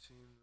Team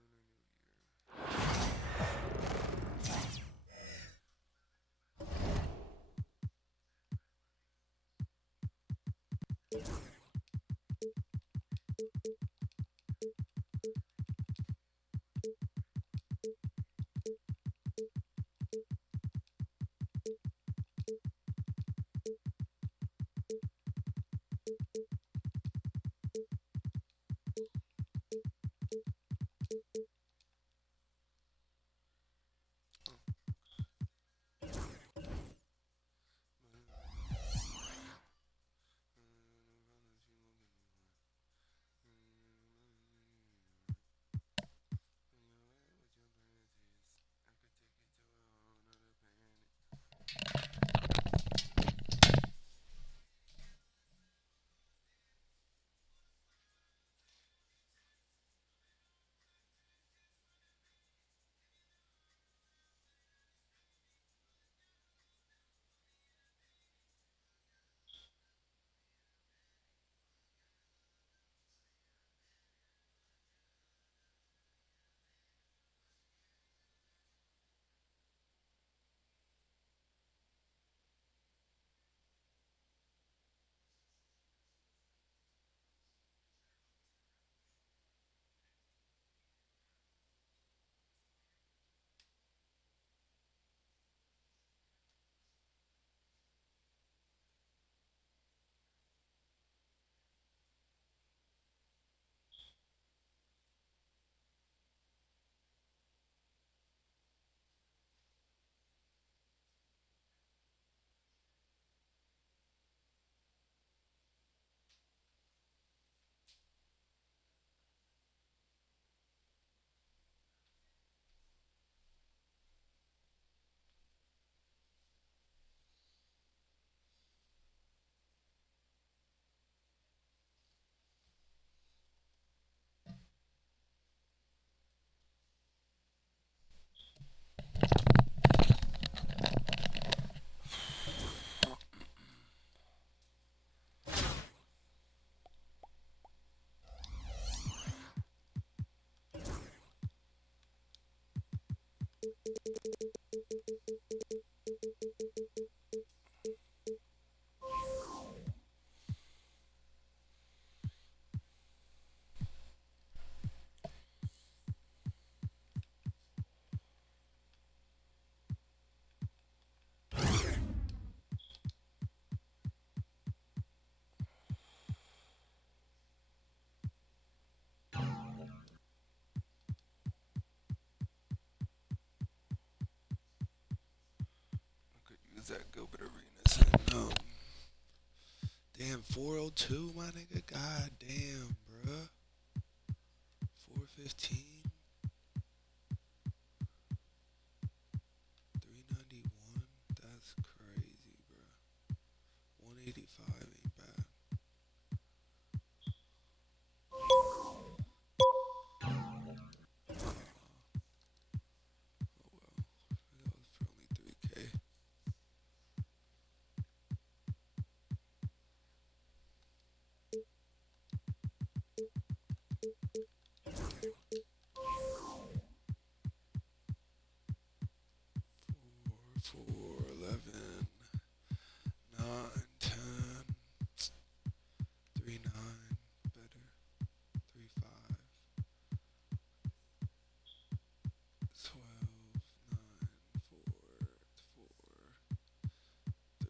could use that Gilbert Arenas. Damn, 402, my nigga. God damn, bruh. 415, 391. That's crazy, bruh. 185 ain't bad. Oh well. That was for only 3K. Four, 11, 9, 10, 3, 9, better. 3, 5, 12, 9, 4, 4, 3.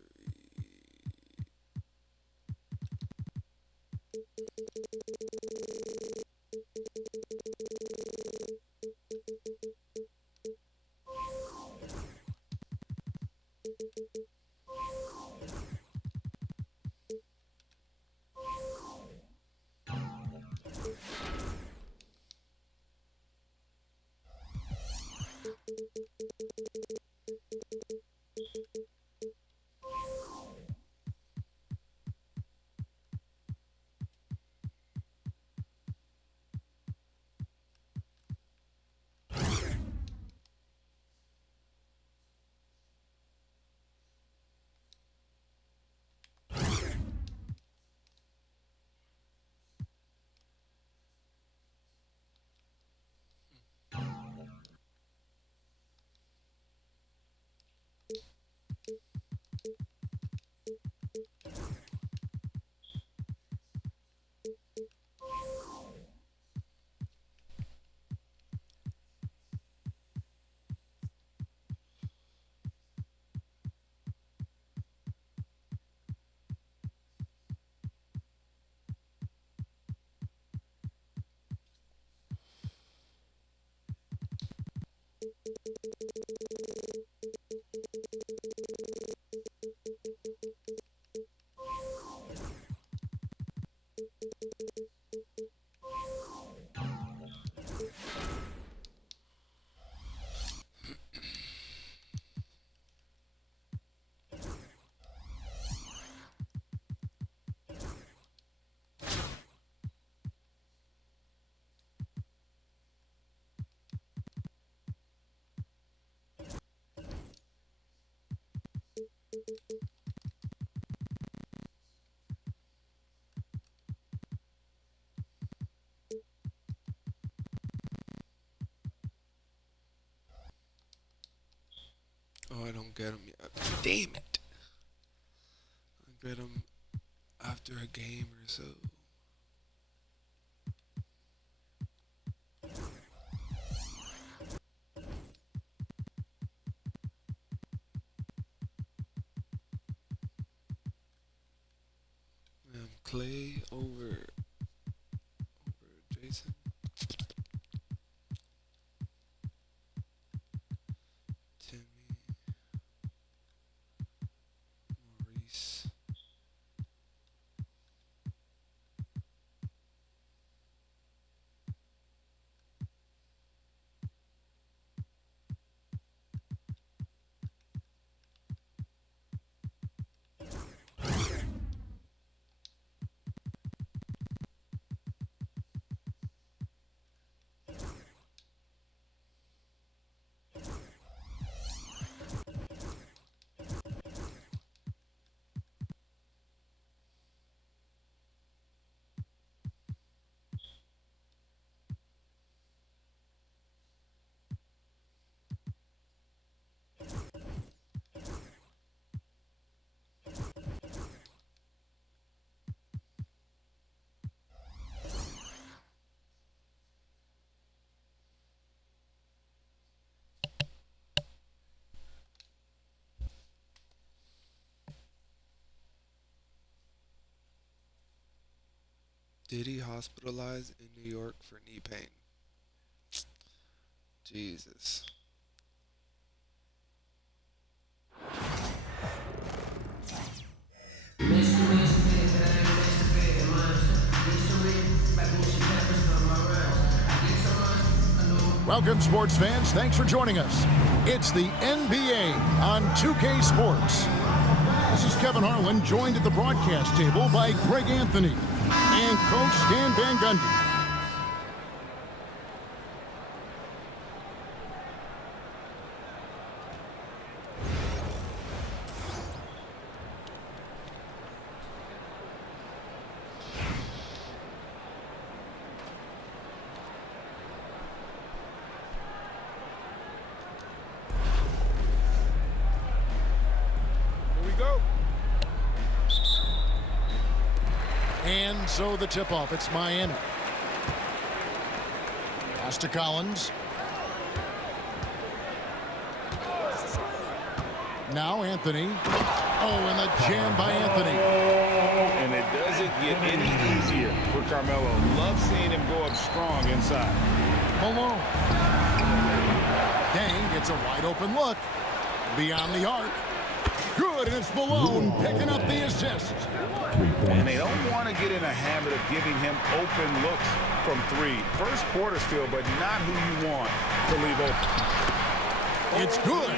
Oh, I don't get him yet. Damn it. I get him after a game or so. Clay over Jason. Timmy. Maurice. Did he hospitalized in New York for knee pain? Jesus. Welcome, sports fans. Thanks for joining us. It's the NBA on 2K Sports. This is Kevin Harlan, joined at the broadcast table by Greg Anthony and Coach Stan Van Gundy. And so the tip-off, it's Miami. Pass to Collins. Now Anthony. Oh, and the jam by Anthony. And it doesn't get any easier for Carmelo. Love seeing him go up strong inside. Malone. Dang gets a wide open look. Beyond the arc. Good, and it's Malone picking up the assist. And they don't want to get in a habit of giving him open looks from three. First quarter still, but not who you want to leave open. It's good.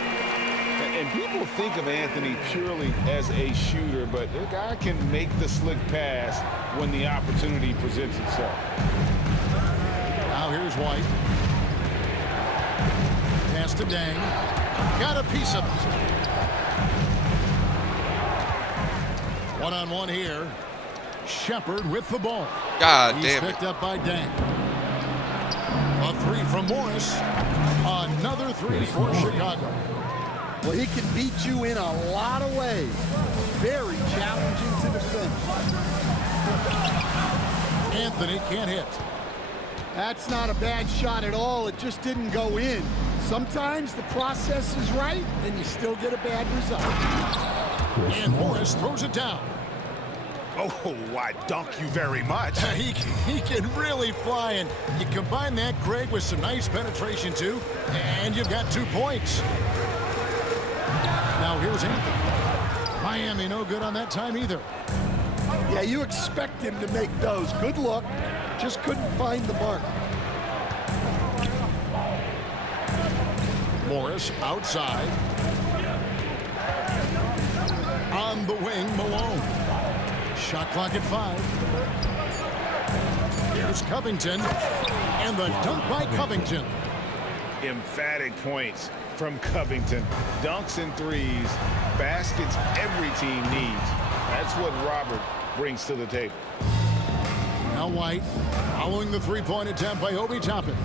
And people think of Anthony purely as a shooter, but the guy can make the slick pass when the opportunity presents itself. Now here's White. Pass to Dang. Got a piece of it. One-on-one here. Shepard with the ball. God He's damn it. picked up by Dang. A three from Morris. Another three for Chicago. Well, he can beat you in a lot of ways. Very challenging to defend. Anthony can't hit. That's not a bad shot at all. It just didn't go in. Sometimes the process is right, and you still get a bad result. And Morris throws it down. Oh, I dunk you very much. He can really fly, and you combine that, Greg, with some nice penetration, too, and you've got 2 points. Now here's Anthony. Miami no good on that time either. Yeah, you expect him to make those. Good look. Just couldn't find the mark. Morris outside. On the wing, Malone. Shot clock at 5. Here's Covington. And the dunk by Covington. Emphatic points from Covington. Dunks and threes. Baskets every team needs. That's what Robert brings to the table. Now White following the three-point attempt by Obi Toppin.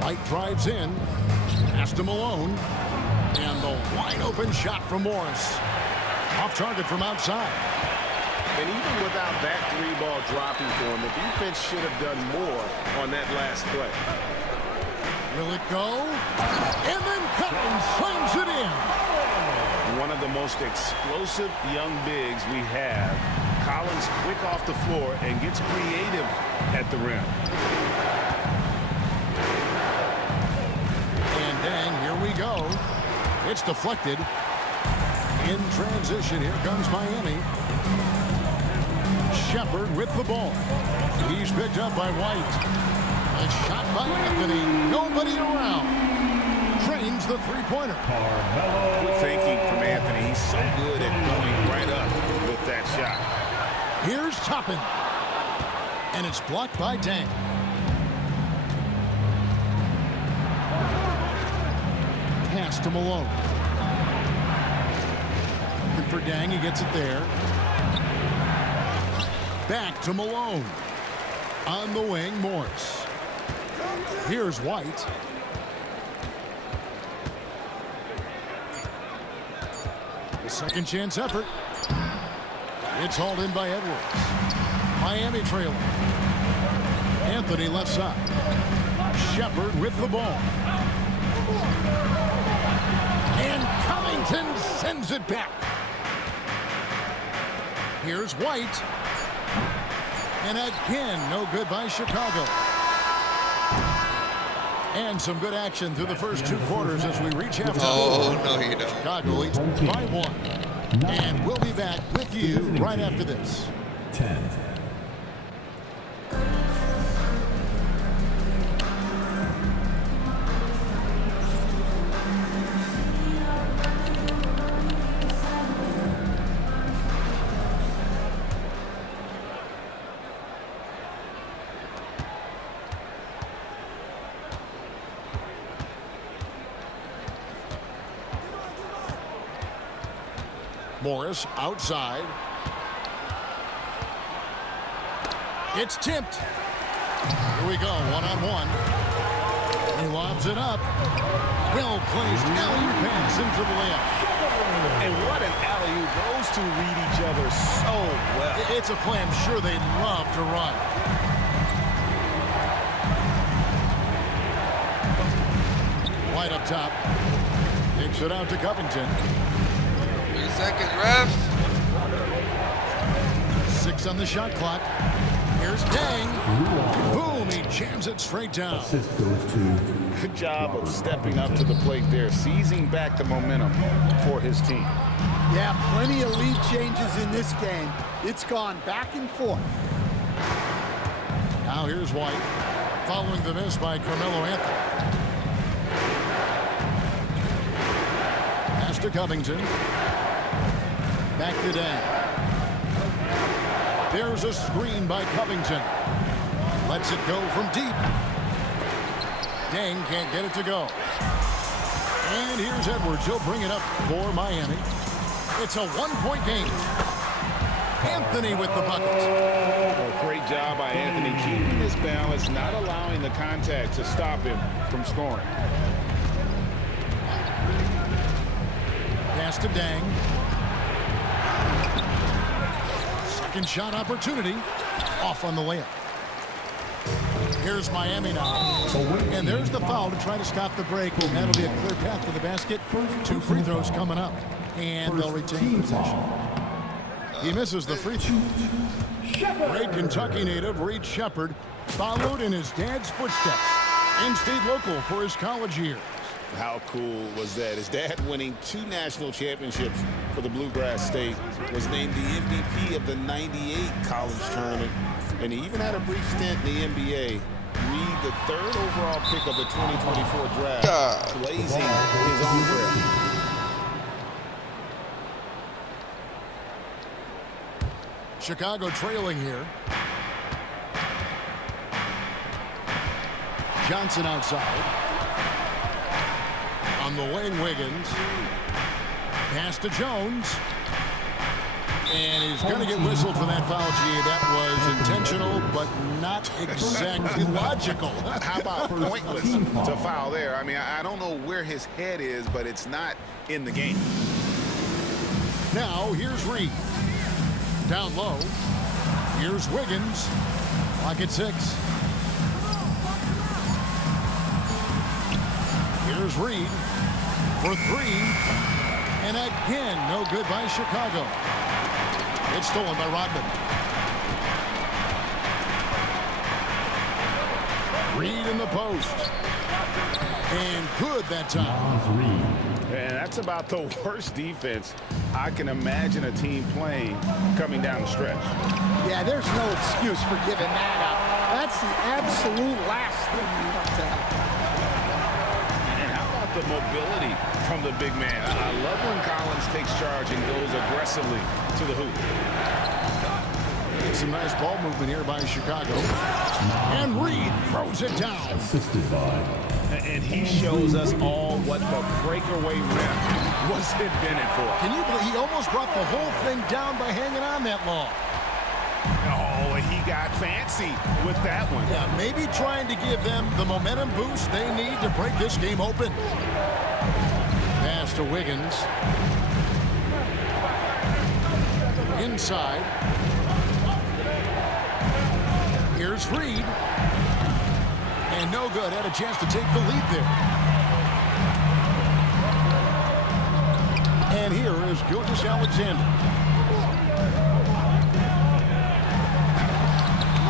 White drives in. Pass to Malone. And the wide-open shot from Morris. Off target from outside. And even without that 3-ball dropping for him, the defense should have done more on that last play. Will it go? And then Collins slams it in. One of the most explosive young bigs we have. Collins quick off the floor and gets creative at the rim. And then here we go. It's deflected. In transition, here comes Miami. Shepard with the ball. He's picked up by White. A shot by Anthony. Nobody around. Drains the three-pointer. Good thinking from Anthony. He's so good at going right up with that shot. Here's Toppin. And it's blocked by Dang. Pass to Malone. Looking for Dang. He gets it there. Back to Malone. On the wing, Morris. Here's White. The second chance effort. It's hauled in by Edwards. Miami trailing. Anthony left side. Shepard with the ball. And Covington sends it back. Here's White. And again, no good by Chicago. And some good action through the first 2 quarters as we reach halftime. Oh, no, you don't. Chicago leads by 1. And we'll be back with you right after this. 10. Morris outside. It's tipped. Here we go, one-on-one. He lobs it up. Well-placed alley-oop pass into the layup. And what an alley-oop. Those two read each other so well. It's a play I'm sure they'd love to run. White up top. Takes it out to Covington. 3 seconds, ref. 6 on the shot clock. Here's Dang. Boom, he jams it straight down. Assist goes to Good job of stepping up to the plate there, seizing back the momentum for his team. Yeah, plenty of lead changes in this game. It's gone back and forth. Now here's White, following the miss by Carmelo Anthony. Pass to Covington. Back to Dang. There's a screen by Covington. Lets it go from deep. Dang can't get it to go. And here's Edwards. He'll bring it up for Miami. It's a one-point game. Anthony with the bucket. Well, great job by Anthony keeping his balance, not allowing the contact to stop him from scoring. Pass to Dang. Second shot opportunity. Off on the layup. Here's Miami now. And there's the foul to try to stop the break. And that'll be a clear path to the basket. 2 free throws coming up. And they'll retain possession. He misses the free throw. Great Kentucky native Reed Shepherd followed in his dad's footsteps and stayed local for his college years. How cool was that? His dad, winning 2 national championships for the Bluegrass State, was named the MVP of the '98 college tournament, and he even had a brief stint in the NBA. Reed, the 3rd overall pick of the 2024 draft, blazing his own trail. Chicago trailing here. Johnson outside. On the wing, Wiggins. Pass to Jones. And he's going to get whistled for that foul. Gee, that was intentional, but not exactly logical. How about pointless to foul there? I mean, I don't know where his head is, but it's not in the game. Now, here's Reed. Down low. Here's Wiggins. Clock at 6. Here's Reed for 3. And again, no good by Chicago. It's stolen by Rodman. Reed in the post. And good that time. And that's about the worst defense I can imagine a team playing coming down the stretch. Yeah, there's no excuse for giving that up. That's the absolute last thing you want to happen. And how about the mobility from the big man? I love when Collins takes charge and goes aggressively to the hoop. Some nice ball movement here by Chicago. And Reed throws it down. Assisted by. And he shows us all what the breakaway rim was invented for. Can you believe he almost brought the whole thing down by hanging on that long? Oh, he got fancy with that one. Yeah, maybe trying to give them the momentum boost they need to break this game open. Pass to Wiggins. Inside. Here's Reed. And no good. Had a chance to take the lead there. And here is Gilgeous-Alexander.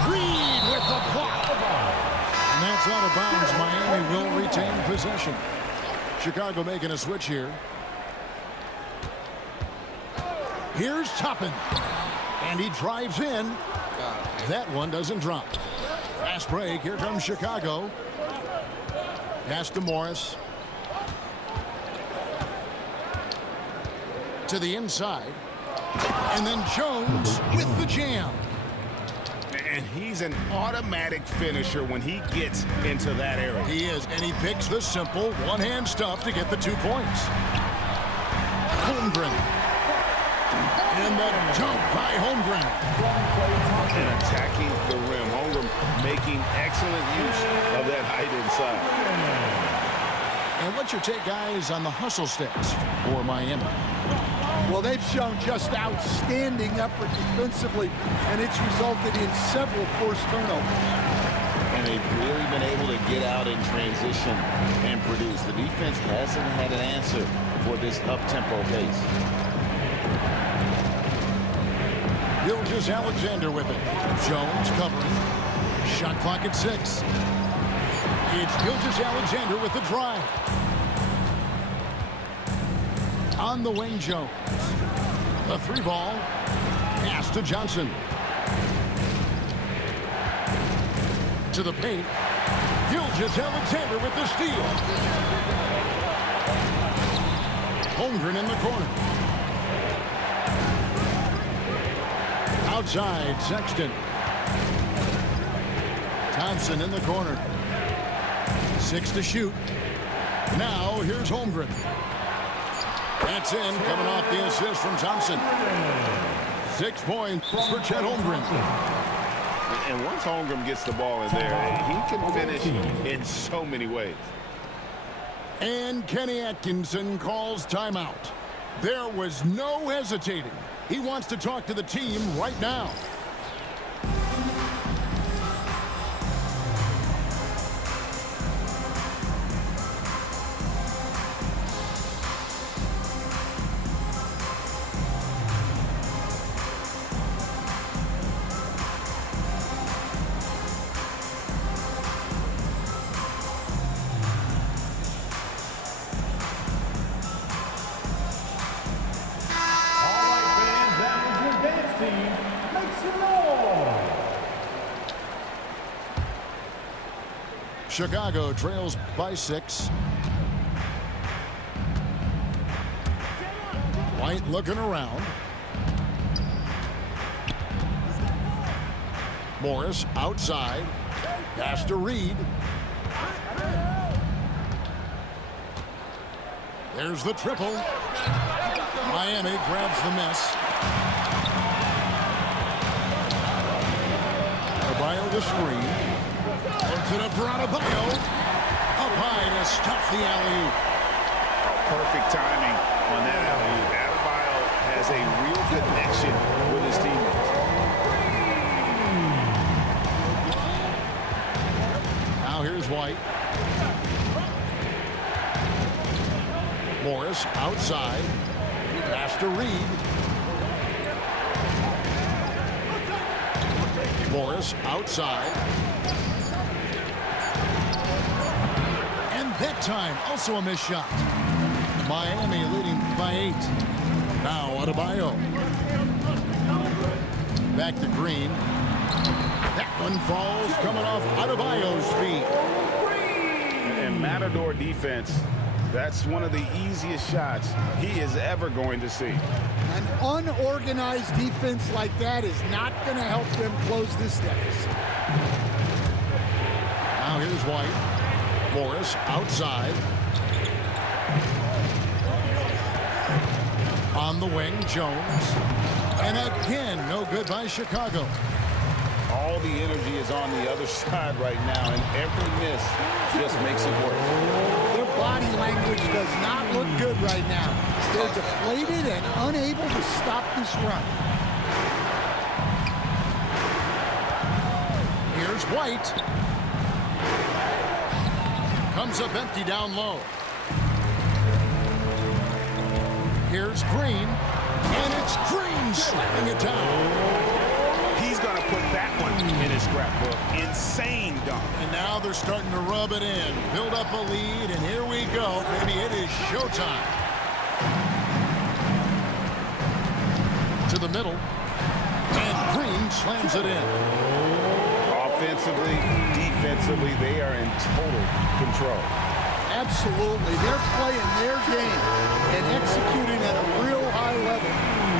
Reed with the block. And that's out of bounds. Miami will retain possession. Chicago making a switch here. Here's Toppin. And he drives in. That one doesn't drop. Fast break. Here comes Chicago. Pass to Morris. To the inside. And then Jones with the jam. And he's an automatic finisher when he gets into that area. He is. And he picks the simple one-hand stuff to get the 2 points. Holmgren. And the dunk by Holmgren. And attacking the rim. Holmgren making excellent use of that height inside. And what's your take, guys, on the hustle stats for Miami? Well, they've shown just outstanding effort defensively, and it's resulted in several forced turnovers. And they've really been able to get out in transition and produce. The defense hasn't had an answer for this up-tempo pace. Gilgeous-Alexander with it. Jones covering. Shot clock at 6. It's Gilgeous-Alexander with the drive. On the wing, Jones. The 3 ball. Pass to Johnson. To the paint. Gilgeous-Alexander with the steal. Holmgren in the corner. Outside, Sexton. Thompson in the corner. 6 to shoot. Now, here's Holmgren. That's in, coming off the assist from Thompson. 6 points for Chet Holmgren. And once Holmgren gets the ball in there, he can finish in so many ways. And Kenny Atkinson calls timeout. There was no hesitating. He wants to talk to the team right now. Chicago trails by 6. White looking around. Morris outside. Pass to Reed. There's the triple. Miami grabs the miss. Adebayo the screen. Puts it up for Adebayo. Up high to stuff the alley-oop. Perfect timing on that alley-oop. Adebayo has a real connection with his teammates. Now here's White. Morris outside. Pass to Reed. Morris outside. And that time, also a missed shot. Miami leading by 8. Now Adebayo. Back to Green. That one falls coming off Adebayo's feet. And Matador defense, that's one of the easiest shots he is ever going to see. An unorganized defense like that is not going to help them close this deficit. Now here's White. Morris outside. On the wing, Jones. And again, no good by Chicago. All the energy is on the other side right now, and every miss just makes it worse. Their body language does not look good right now. They're deflated and unable to stop this run. Here's White. Comes up empty down low. Here's Green. And it's Green slapping it down. He's going to put that one in his scrapbook. Insane dunk. And now they're starting to rub it in. Build up a lead, and here we go. Maybe it is showtime. To the middle. And Green slams it in. Offensively, defensively, they are in total control. Absolutely. They're playing their game and executing at a real high level.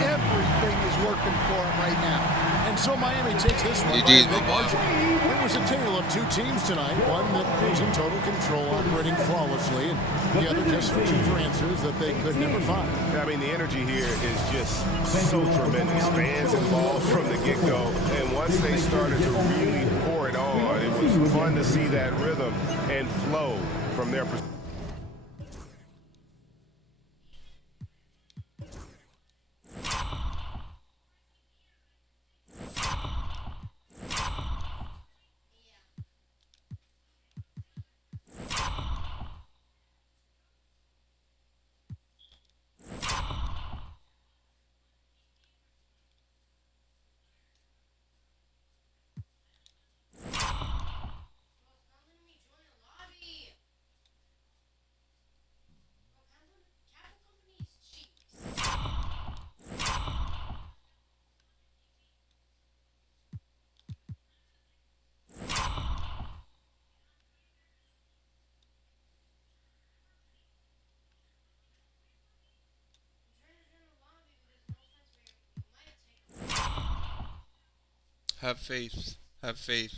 Everything is working for them right now. And so Miami takes this one by a GG's, big my boy. margin. It was a tale of two teams tonight. One that was in total control, operating flawlessly, and the other just searching for answers that they could never find. I mean, the energy here is just so tremendous. Fans involved from the get-go, and once they started to really pour it on, it was fun to see that rhythm and flow from their perspective. Have faith. Have faith.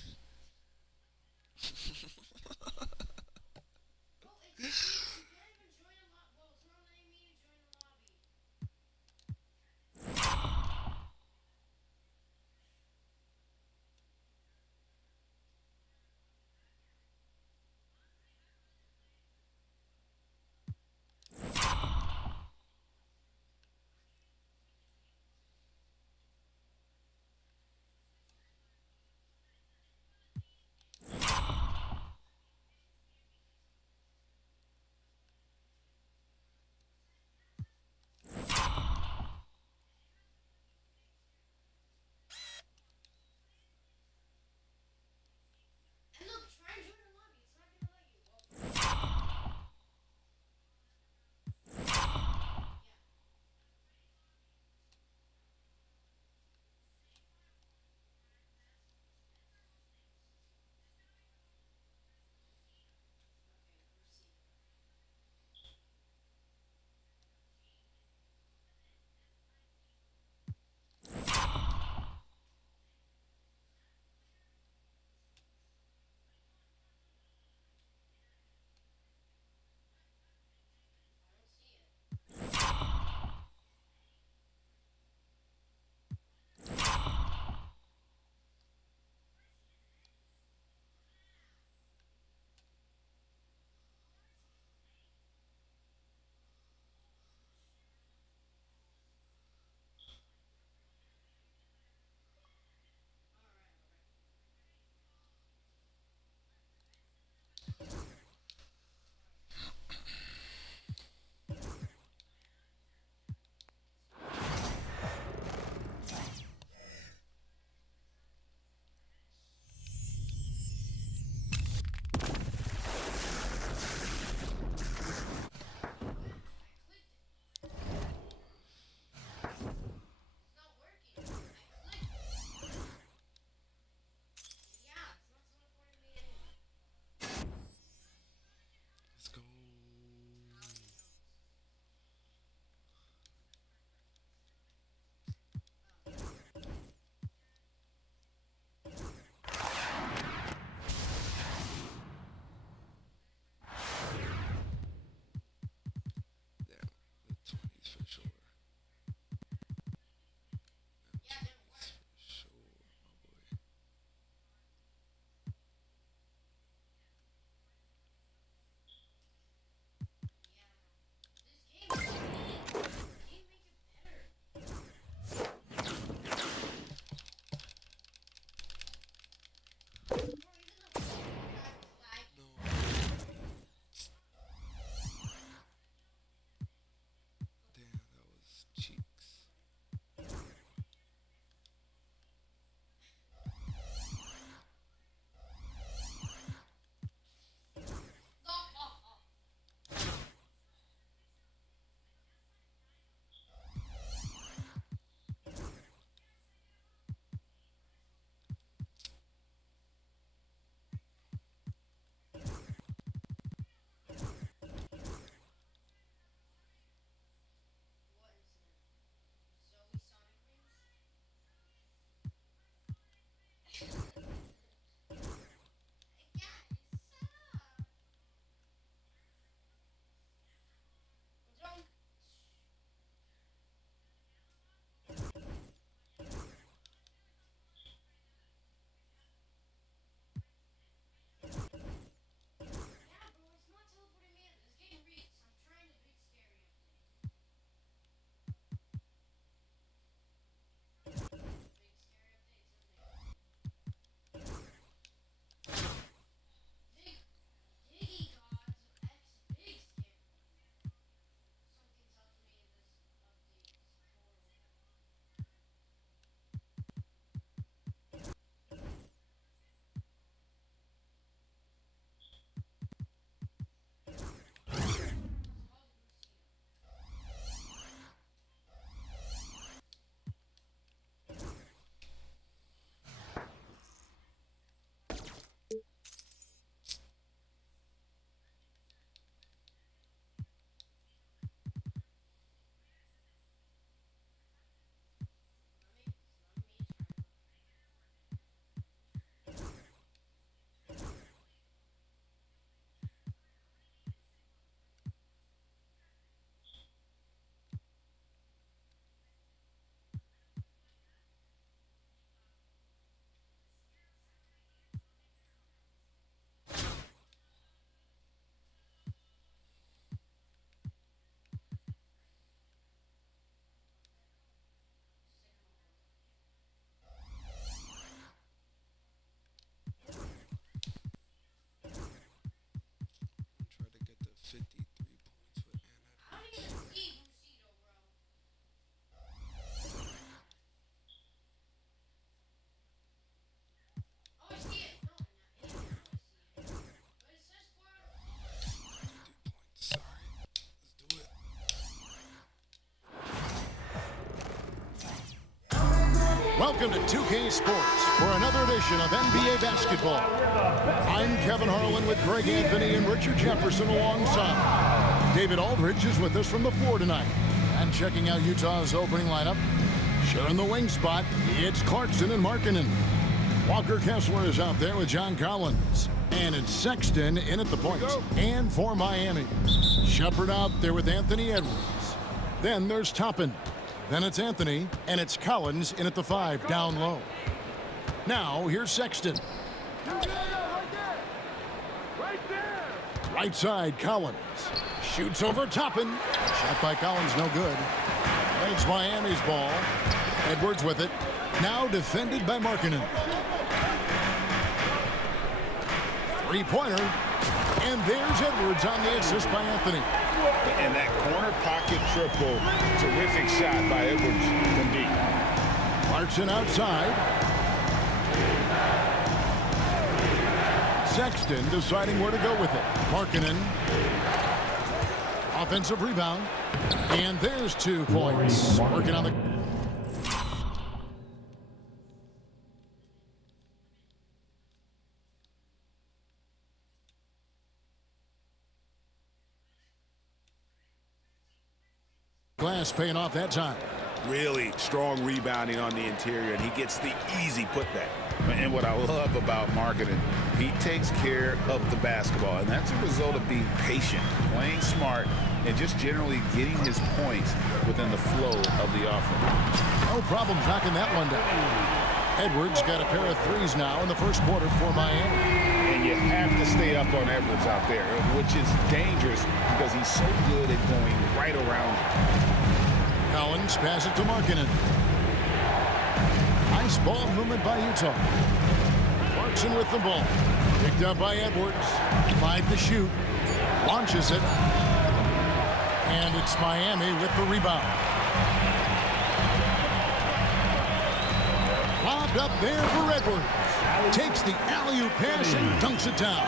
Welcome to 2K Sports for another edition of NBA basketball. I'm Kevin Harlan with Greg Anthony and Richard Jefferson alongside. David Aldridge is with us from the floor tonight. And checking out Utah's opening lineup, sharing the wing spot, it's Clarkson and Markkanen. Walker Kessler is out there with John Collins. And it's Sexton in at the point. And for Miami, Shepard out there with Anthony Edwards. Then there's Toppin. Then it's Anthony, and it's Collins in at the 5, down low. Now, here's Sexton. Right side, Collins. Shoots over Toppin. Shot by Collins, no good. And it's Miami's ball. Edwards with it. Now defended by Markkanen. Three-pointer. And there's Edwards on the assist by Anthony. And that corner pocket triple, terrific shot by Edwards from deep. Clarkson outside. Sexton deciding where to go with it. Markkanen. Offensive rebound. And there's 2 points. Working on the... glass paying off that time. Really strong rebounding on the interior, and he gets the easy putback. And what I love about Markkanen, he takes care of the basketball, and that's a result of being patient, playing smart, and just generally getting his points within the flow of the offense. No problem knocking that one down. Edwards got a pair of threes now in the first quarter for Miami. And you have to stay up on Edwards out there, which is dangerous because he's so good at going right around. Collins pass it to Markkanen. Nice ball movement by Utah. Clarkson with the ball. Picked up by Edwards. 5 to shoot. Launches it. And it's Miami with the rebound. Lobbed up there for Edwards. Takes the alley-oop pass and dunks it down.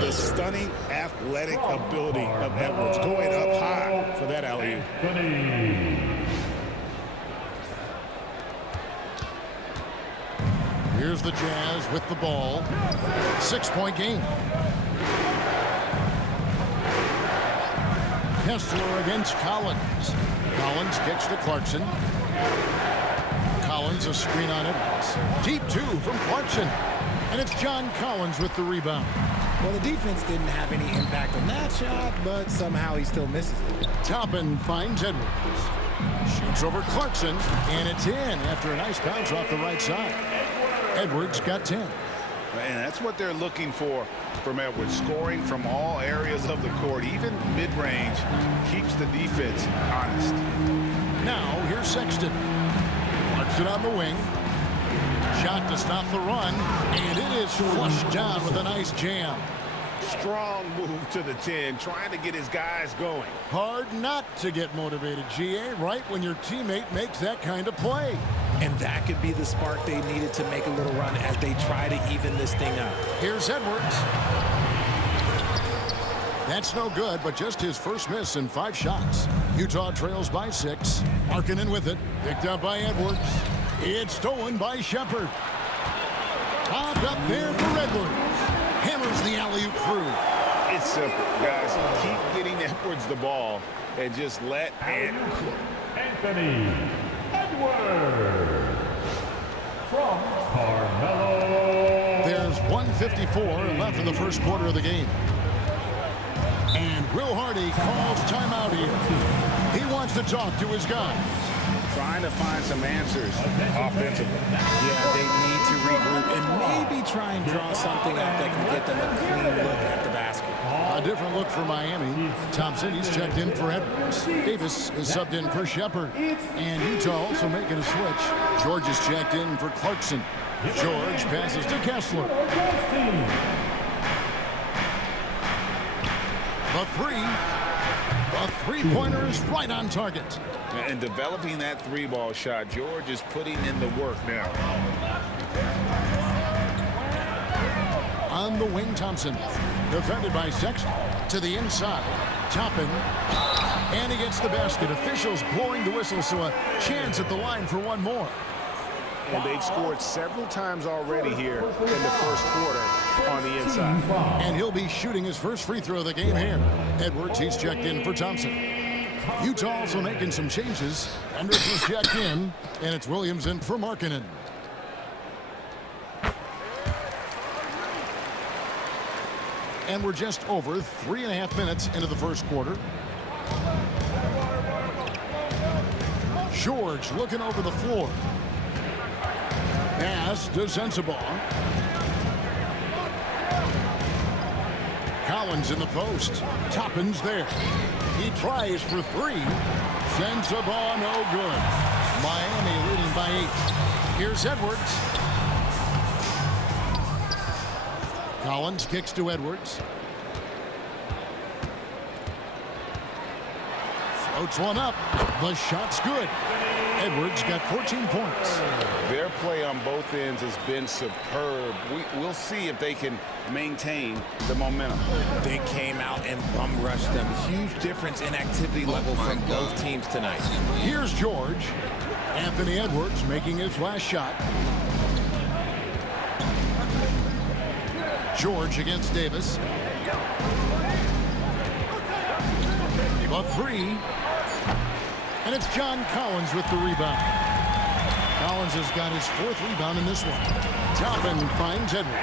The stunning athletic ability of Edwards going up high for that alley-oop. Here's the Jazz with the ball. 6-point game. Kessler against Collins. Collins kicks to Clarkson. Collins a screen on Edwards. Deep 2 from Clarkson. And it's John Collins with the rebound. Well, the defense didn't have any impact on that shot, but somehow he still misses it. Toppin finds Edwards. Shoots over Clarkson, and it's in after a nice bounce off the right side. Edwards got 10. And that's what they're looking for from Edwards, scoring from all areas of the court, even mid-range, keeps the defense honest. Now, here's Sexton. Clarkson on the wing. Shot to stop the run, and it is flushed down with a nice jam. Strong move to the 10, trying to get his guys going. Hard not to get motivated, GA, right when your teammate makes that kind of play. And that could be the spark they needed to make a little run as they try to even this thing up. Here's Edwards. That's no good, but just his first miss in 5 shots. Utah trails by 6. Markkanen with it. Picked up by Edwards. It's stolen by Shepard. Popped up there for Edwards. Hammers the alley-oop through. It's simple, guys. Keep getting Edwards the ball and just let Anthony Edwards from Carmelo. There's 1:54 left in the first quarter of the game. And Will Hardy calls timeout here. He wants to talk to his guys. trying to find some answers offensively. Yeah, they need to regroup and maybe try and draw something up that can get them a clean look at the basket. A different look for Miami. Thompson, he's checked in for Edwards. Davis is subbed in for Shepard. And Utah also making a switch. George is checked in for Clarkson. George passes to Kessler. The three-pointer is right on target. And developing that three-ball shot, George is putting in the work now. On the wing, Thompson. Defended by Sexton. To the inside. Toppin. And he gets the basket. Officials blowing the whistle, so a chance at the line for one more. and they've scored several times already here in the first quarter on the inside. And he'll be shooting his first free throw of the game here. Edwards, he's checked in for Thompson. Utah also making some changes. Hendricks is checked in, and it's Williams in for Markkanen. And we're just over 3.5 minutes into the first quarter. George looking over the floor. Pass to Sensabaugh. Collins in the post. Toppin's there. He tries for three. Sensabaugh no good. Miami leading by 8. Here's Edwards. Collins kicks to Edwards. Floats one up. The shot's good. Edwards got 14 points. Their play on both ends has been superb. We'll see if they can maintain the momentum. They came out and bum rushed them. Huge difference in activity level from both teams tonight. Here's George. Anthony Edwards making his last shot. George against Davis. The three. And it's John Collins with the rebound. Collins has got his 4th rebound in this one. Toppin finds Edwards.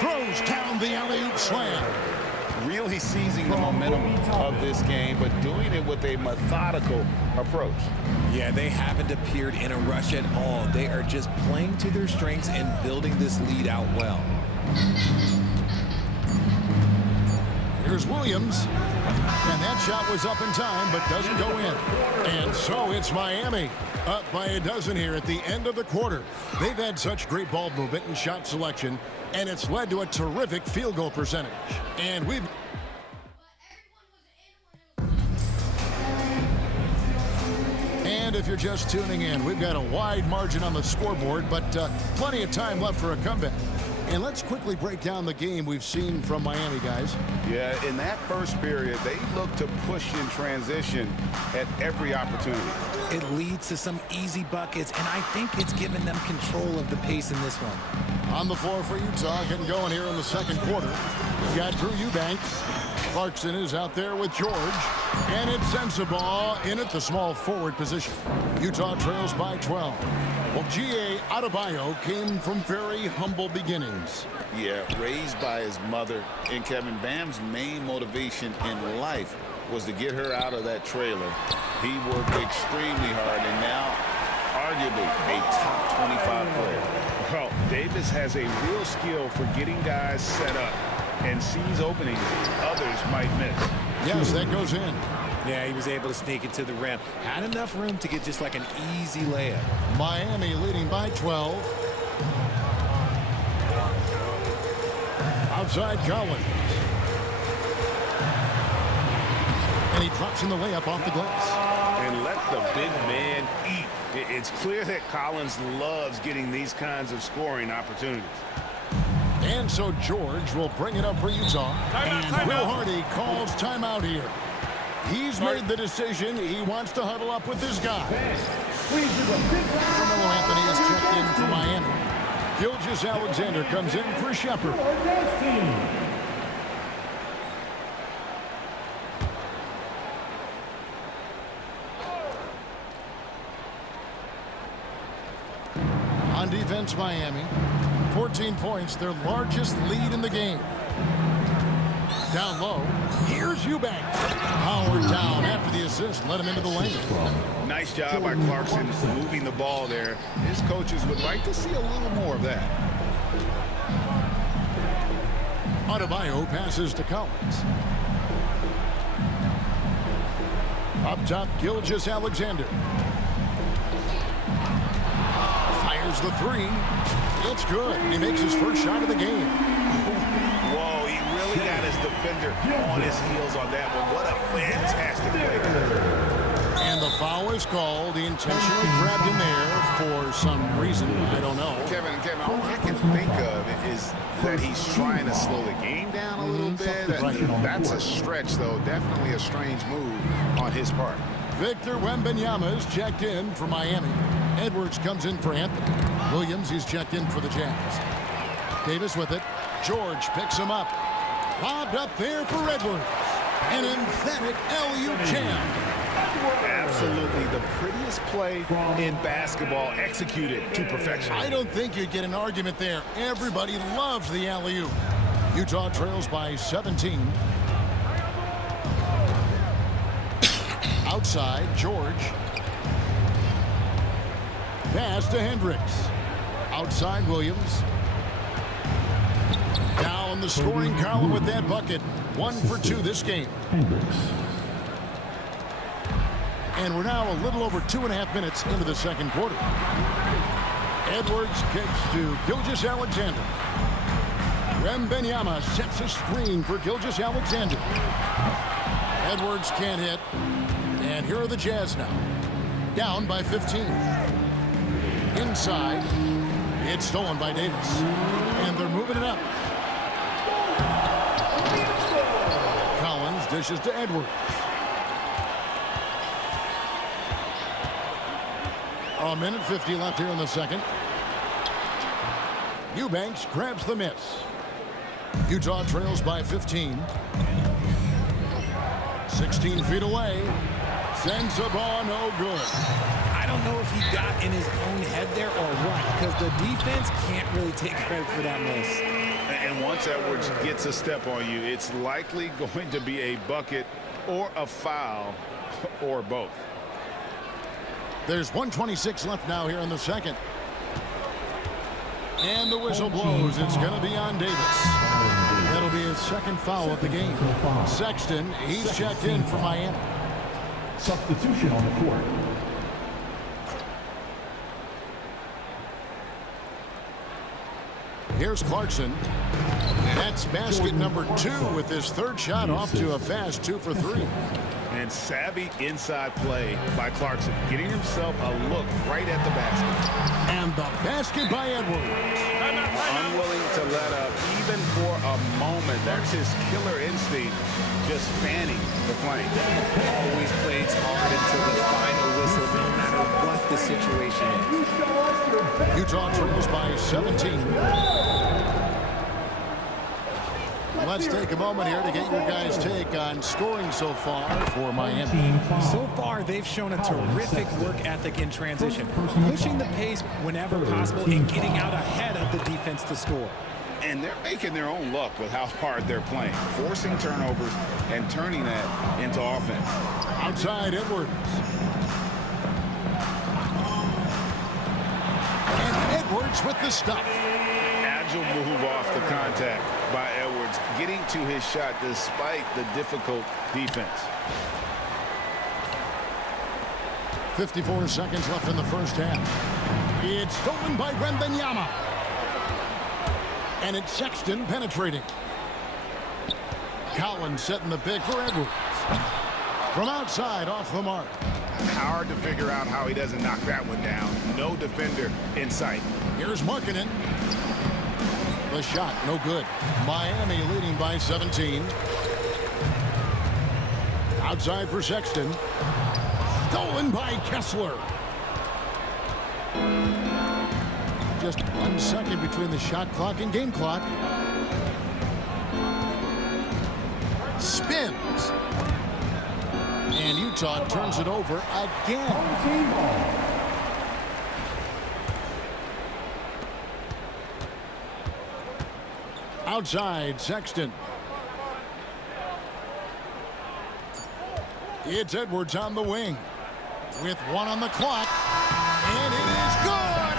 Throws down the alley-oop slam. Really seizing the momentum of this game, but doing it with a methodical approach. Yeah, they haven't appeared in a rush at all. They are just playing to their strengths and building this lead out well. Here's Williams. And that shot was up in time, but doesn't go in. And so it's Miami. Up by a dozen here at the end of the quarter. They've had such great ball movement and shot selection, and it's led to a terrific field goal percentage. And we've... And if you're just tuning in, we've got a wide margin on the scoreboard, but plenty of time left for a comeback. And let's quickly break down the game we've seen from Miami, guys. Yeah, in that first period, they looked to push in transition at every opportunity. It leads to some easy buckets, and I think it's given them control of the pace in this one. On the floor for Utah, getting going here in the second quarter. We've got Drew Eubanks. Clarkson is out there with George. And it's Sensabaugh in at the small forward position. Utah trails by 12. Well, G.A. Adebayo came from very humble beginnings. Yeah, raised by his mother. And Kevin, Bam's main motivation in life was to get her out of that trailer. He worked extremely hard and now arguably a top 25 player. Well, Davis has a real skill for getting guys set up and sees openings others might miss. Yes, that goes in. Yeah, he was able to sneak it to the rim. Had enough room to get just like an easy layup. Miami leading by 12. Outside Collins. And he drops in the layup off the glass. And let the big man eat. It's clear that Collins loves getting these kinds of scoring opportunities. And so George will bring it up for Utah. And Will Hardy calls timeout here. He's made the decision. He wants to huddle up with this guy. Carmelo Anthony is checked in for Miami. Gilgeous-Alexander comes in for Shepherd. On defense, Miami. 14 points, their largest lead in the game. Down low, here's Eubanks. Howard down after the assist, let him into the lane. Nice job by Clarkson moving the ball there. His coaches would like to see a little more of that. Adebayo passes to Collins. Up top, Gilgeous-Alexander. Fires the three. It's good. He makes his first shot of the game. Whoa, he really got his defender on his heels on that one. What a fantastic play. And the foul is called. He intentionally grabbed him there for some reason. I don't know. Kevin, all I can think of is that he's trying to slow the game down a little bit. That's a stretch, though. Definitely a strange move on his part. Victor Wembanyama is checked in for Miami. Edwards comes in for Anthony. Williams, he's checked in for the Jazz. Davis with it. George picks him up. Lobbed up there for Edwards. An emphatic alley-oop jam. Absolutely the prettiest play in basketball, executed to perfection. I don't think you'd get an argument there. Everybody loves the alley-oop. Utah trails by 17. Outside, George. Pass to Hendricks. Outside, Williams. Down the scoring column with that bucket. 1 for 2 this game. And we're now a little over 2.5 minutes into the second quarter. Edwards kicks to Gilgeous-Alexander. Wembanyama sets a screen for Gilgeous-Alexander. Edwards can't hit. And here are the Jazz now. Down by 15. Inside. It's stolen by Davis. And they're moving it up. Collins dishes to Edwards. A minute 50 left here in the second. Eubanks grabs the miss. Utah trails by 15. 16 feet away. Sends the ball no good. I don't know if he got in his own head there or what, because the defense can't really take credit for that miss. And once Edwards gets a step on you, it's likely going to be a bucket or a foul or both. There's 1:26 left now here in the second. And the whistle blows. It's going to be on Davis. That'll be his second foul of the game. Sexton, he's checked in for Miami. Substitution on the court. Here's Clarkson. That's basket number 2 with his third shot off to a fast 2 for 3. And savvy inside play by Clarkson, getting himself a look right at the basket. And the basket by Edwards. Unwilling to let up even for a moment. That's his killer instinct, just fanning the flame. Always plays hard until the final whistle, no matter what the situation is. Utah trails by 17. Let's take a moment here to get your guys' take on scoring so far for Miami. So far, they've shown a terrific work ethic in transition, pushing the pace whenever possible and getting out ahead of the defense to score. And they're making their own luck with how hard they're playing, forcing turnovers and turning that into offense. Outside Edwards. And Edwards with the stuff. Agile move off the contact by Edwards, getting to his shot despite the difficult defense. 54 seconds left in the first half. It's stolen by Wembanyama. And it's Sexton penetrating. Collins setting the pick for Edwards. From outside, off the mark. Hard to figure out how he doesn't knock that one down. No defender in sight. Here's Markkanen. The shot, no good. Miami leading by 17. Outside for Sexton. Stolen by Kessler. Just 1 second between the shot clock and game clock. Spins. And Utah turns it over again. Outside, Sexton. It's Edwards on the wing with 1 on the clock. And it is good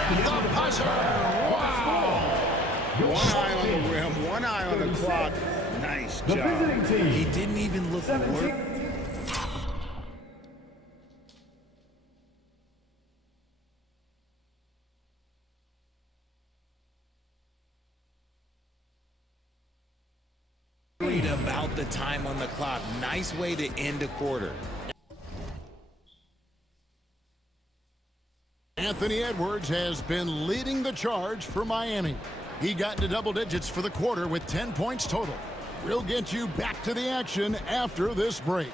at the buzzer. Wow. 1 eye on the rim, 1 eye on the clock. Nice job. He didn't even look worried. About the time on the clock. Nice way to end a quarter. Anthony Edwards has been leading the charge for Miami. He got into double digits for the quarter with 10 points total. We'll get you back to the action after this break.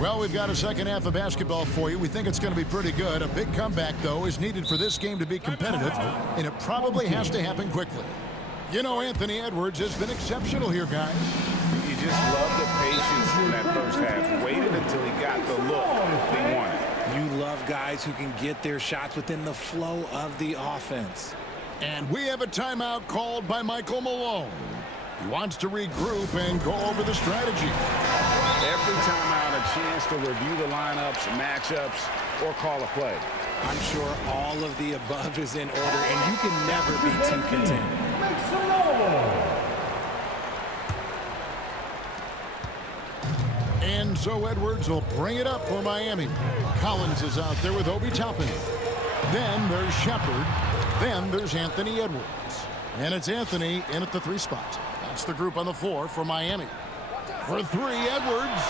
Well, we've got a second half of basketball for you. We think it's going to be pretty good. A big comeback, though, is needed for this game to be competitive, and it probably has to happen quickly. You know, Anthony Edwards has been exceptional here, guys. You just love the patience in that first half. Waited until he got the look he wanted. You love guys who can get their shots within the flow of the offense. And we have a timeout called by Michael Malone. He wants to regroup and go over the strategy. Every timeout, a chance to review the lineups, matchups, or call a play. I'm sure all of the above is in order, and you can never be too content. And so Edwards will bring it up for Miami. Collins is out there with Obi Toppin. Then there's Shepard. Then there's Anthony Edwards. And it's Anthony in at the 3 spot. That's the group on the floor for Miami. For 3, Edwards.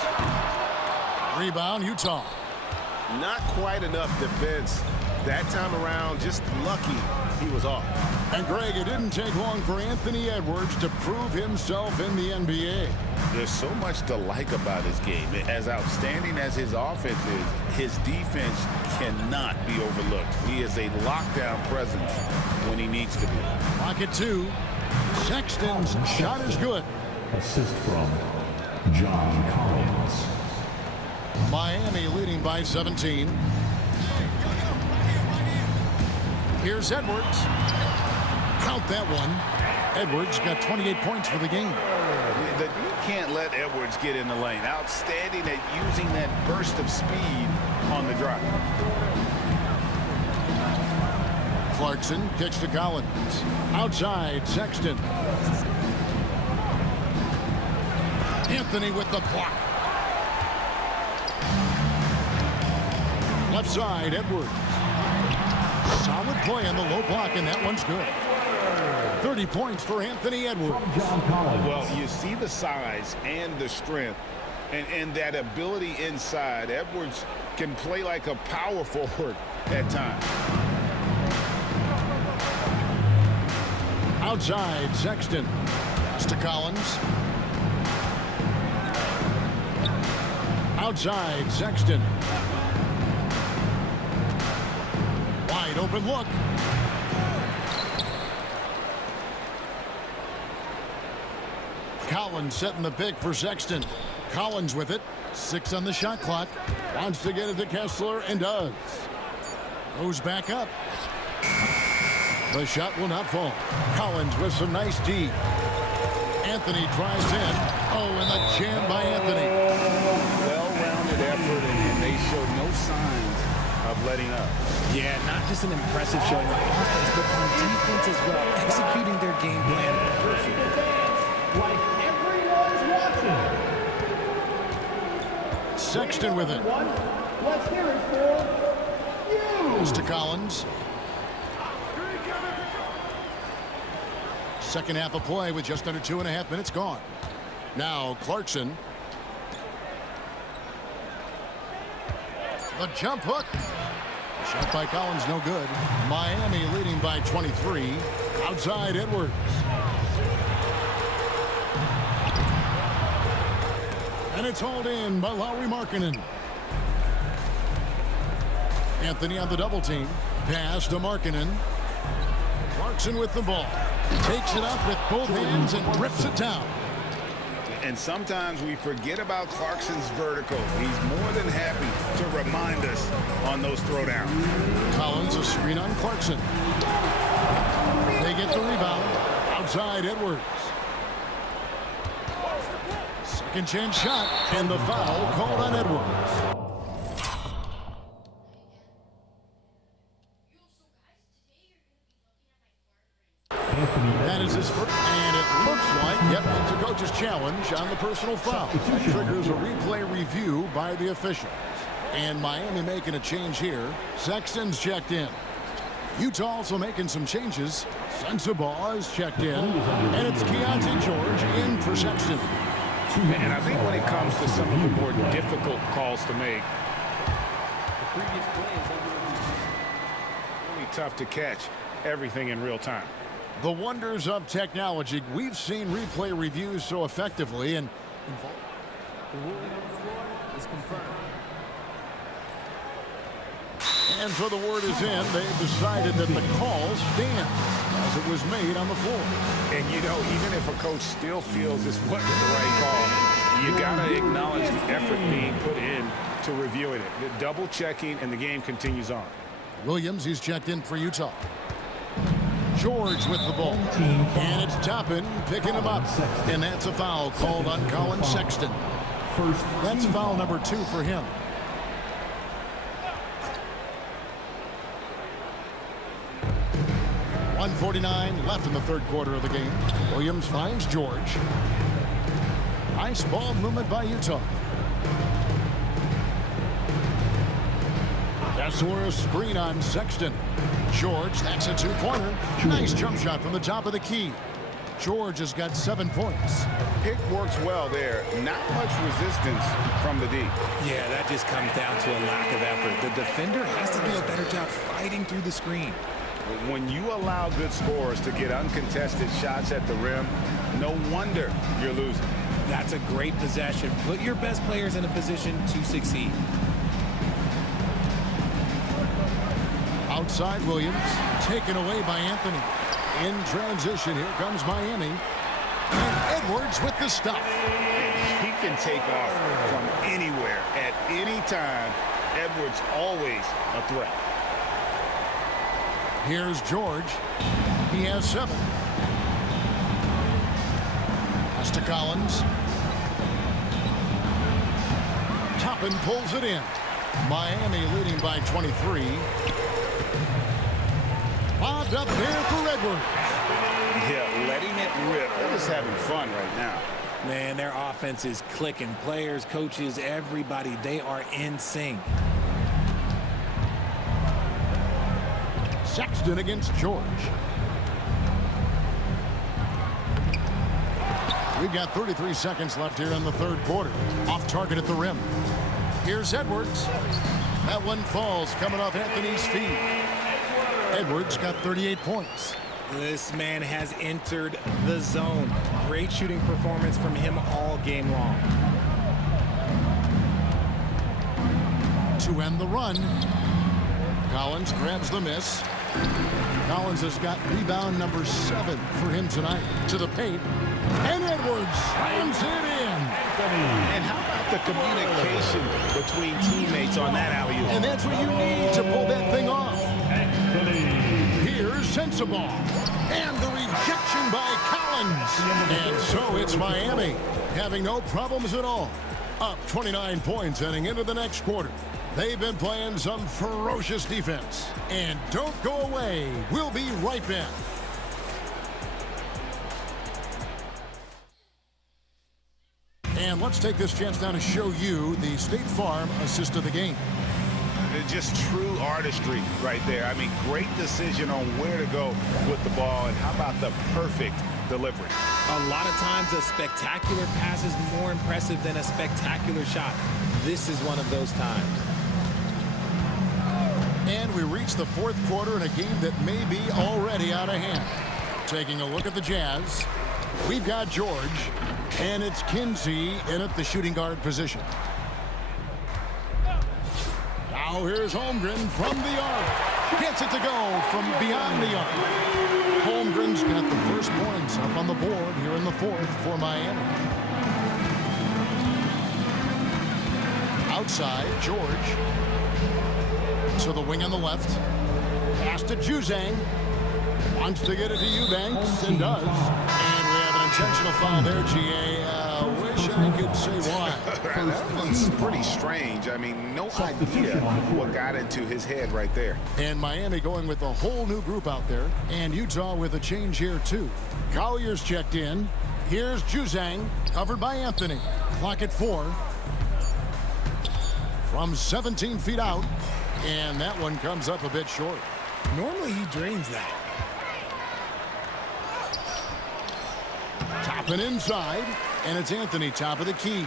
Rebound, Utah. Not quite enough defense that time around. Just lucky he was off. And Greg, it didn't take long for Anthony Edwards to prove himself in the NBA. There's so much to like about his game. As outstanding as his offense is, his defense cannot be overlooked. He is a lockdown presence when he needs to be. Lock it 2. Sexton's shot is good. Assist from John Collins. Miami leading by 17. Here's Edwards. Count that one. Edwards got 28 points for the game. You can't let Edwards get in the lane. Outstanding at using that burst of speed on the drive. Clarkson kicks to Collins. Outside, Sexton. Anthony with the block. Left side, Edwards. Solid play on the low block, and that one's good. 30 points for Anthony Edwards. Well, you see the size and the strength and that ability inside. Edwards can play like a power forward at times. Outside, Sexton. Pass to Collins. Outside, Sexton. Wide open look. Collins setting the pick for Sexton. Collins with it. 6 on the shot clock. Wants to get it to Kessler and does. Goes back up. The shot will not fall. Collins with some nice D. Anthony drives in. Oh, and the jam by Anthony. Well-rounded effort, and they showed no signs of letting up. Yeah, not just an impressive showing on offense, but on defense as well, executing their game plan perfectly. Like everyone's watching. Sexton with it. Let's hear it for you. Goes to Collins. Second half of play with just under 2.5 minutes gone. Now Clarkson. The jump hook. Shot by Collins, no good. Miami leading by 23. Outside Edwards. And it's hauled in by Lauri Markkanen. Anthony on the double team. Pass to Markkanen. Clarkson with the ball. Takes it up with both hands and rips it down. And sometimes we forget about Clarkson's vertical. He's more than happy to remind us on those throwdowns. Collins a screen on Clarkson. They get the rebound. Outside Edwards. Second chance shot. And the foul called on Edwards. That is his first, and it looks like, yep, it's a coach's challenge on the personal foul. That triggers a replay review by the officials. And Miami making a change here. Sexton's checked in. Utah also making some changes. Sensabaugh is checked in. And it's Keontae George in for Sexton. And I think when it comes to some of the more difficult calls to make, the previous play is really tough to catch everything in real time. The wonders of technology. We've seen replay reviews so effectively and The ruling on the floor is confirmed. And so the word is in. They've decided that the call stands as it was made on the floor. And, you know, even if a coach still feels this wasn't the right call, you got to acknowledge the effort being put in to reviewing it. The double checking, and the game continues on. Williams, he's checked in for Utah. George with the ball. And it's Toppin picking him up. And that's a foul called on Colin Sexton. That's foul number 2 for him. .149 left in the third quarter of the game. Williams finds George. Nice ball movement by Utah. Kessler screen on Sexton. George, that's a 2-pointer. Nice jump shot from the top of the key. George has got 7 points. Pick works well there. Not much resistance from the D. Yeah, that just comes down to a lack of effort. The defender has to do a better job fighting through the screen. When you allow good scorers to get uncontested shots at the rim, no wonder you're losing. That's a great possession. Put your best players in a position to succeed. Outside Williams, taken away by Anthony. In transition, here comes Miami. And Edwards with the stuff. He can take off from anywhere at any time. Edwards always a threat. Here's George. He has 7. Pass to Collins. Toppin pulls it in. Miami leading by 23. Lobbed up there for Edwards. Yeah, letting it rip. They're just having fun right now. Man, their offense is clicking. Players, coaches, everybody, they are in sync. Sexton against George. We've got 33 seconds left here in the third quarter. Off target at the rim. Here's Edwards. That one falls coming off Anthony's feet. Edwards got 38 points. This man has entered the zone. Great shooting performance from him all game long. To end the run, Collins grabs the miss. Collins has got rebound number 7 for him tonight. To the paint, and Edwards slams it in. And how about the communication between teammates on that alley-oop? And that's what you need to pull that thing off. Here's Sensabaugh. And the rejection by Collins. And so it's Miami having no problems at all. Up 29 points heading into the next quarter. They've been playing some ferocious defense. And don't go away. We'll be right back. And let's take this chance now to show you the State Farm assist of the game. Just true artistry right there. I mean, great decision on where to go with the ball, and how about the perfect delivery? A lot of times a spectacular pass is more impressive than a spectacular shot. This is one of those times. And we reach the fourth quarter in a game that may be already out of hand. Taking a look at the Jazz, we've got George, and it's Kinsey in at the shooting guard position. Now here's Holmgren from the arc. Gets it to go from beyond the arc. Holmgren's got the first points up on the board here in the fourth for Miami. Outside, George. To the wing on the left. Pass to Juzang. Wants to get it to Eubanks and does. And we have an intentional foul there, GA. Wish I could say why. That one's pretty strange. I mean, no idea what got into his head right there. And Miami going with a whole new group out there. And Utah with a change here, too. Collier's checked in. Here's Juzang, covered by Anthony. Clock at 4. From 17 feet out. And that one comes up a bit short. Normally he drains that. Toppin inside, and it's Anthony top of the key.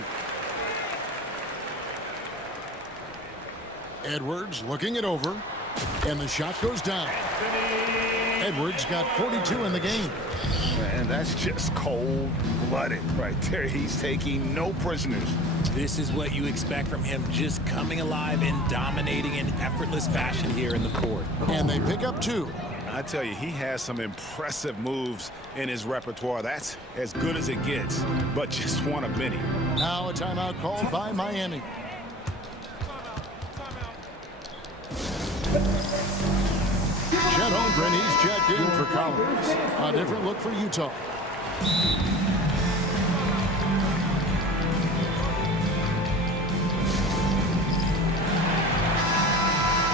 Edwards looking it over, and the shot goes down. Edwards got 42 in the game. And that's just cold-blooded right there. He's taking no prisoners. This is what you expect from him, just coming alive and dominating in effortless fashion here in the fourth. And they pick up 2. I tell you, he has some impressive moves in his repertoire. That's as good as it gets, but just one of many. Now a timeout called by Miami. Chet Holmgren, he's checked in for Collins. A different look for Utah.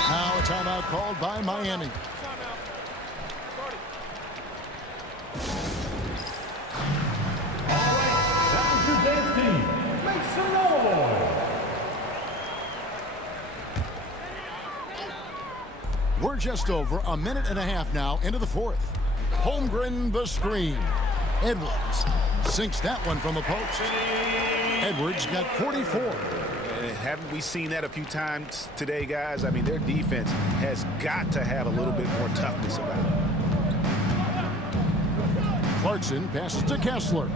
Now a timeout called by Miami. Dance team, make some noise. We're just over a minute and a half now into the fourth. Holmgren the screen. Edwards sinks that one from the post. Edwards got 44. Haven't we seen that a few times today, guys? I mean, their defense has got to have a little bit more toughness about it. Clarkson passes to Kessler.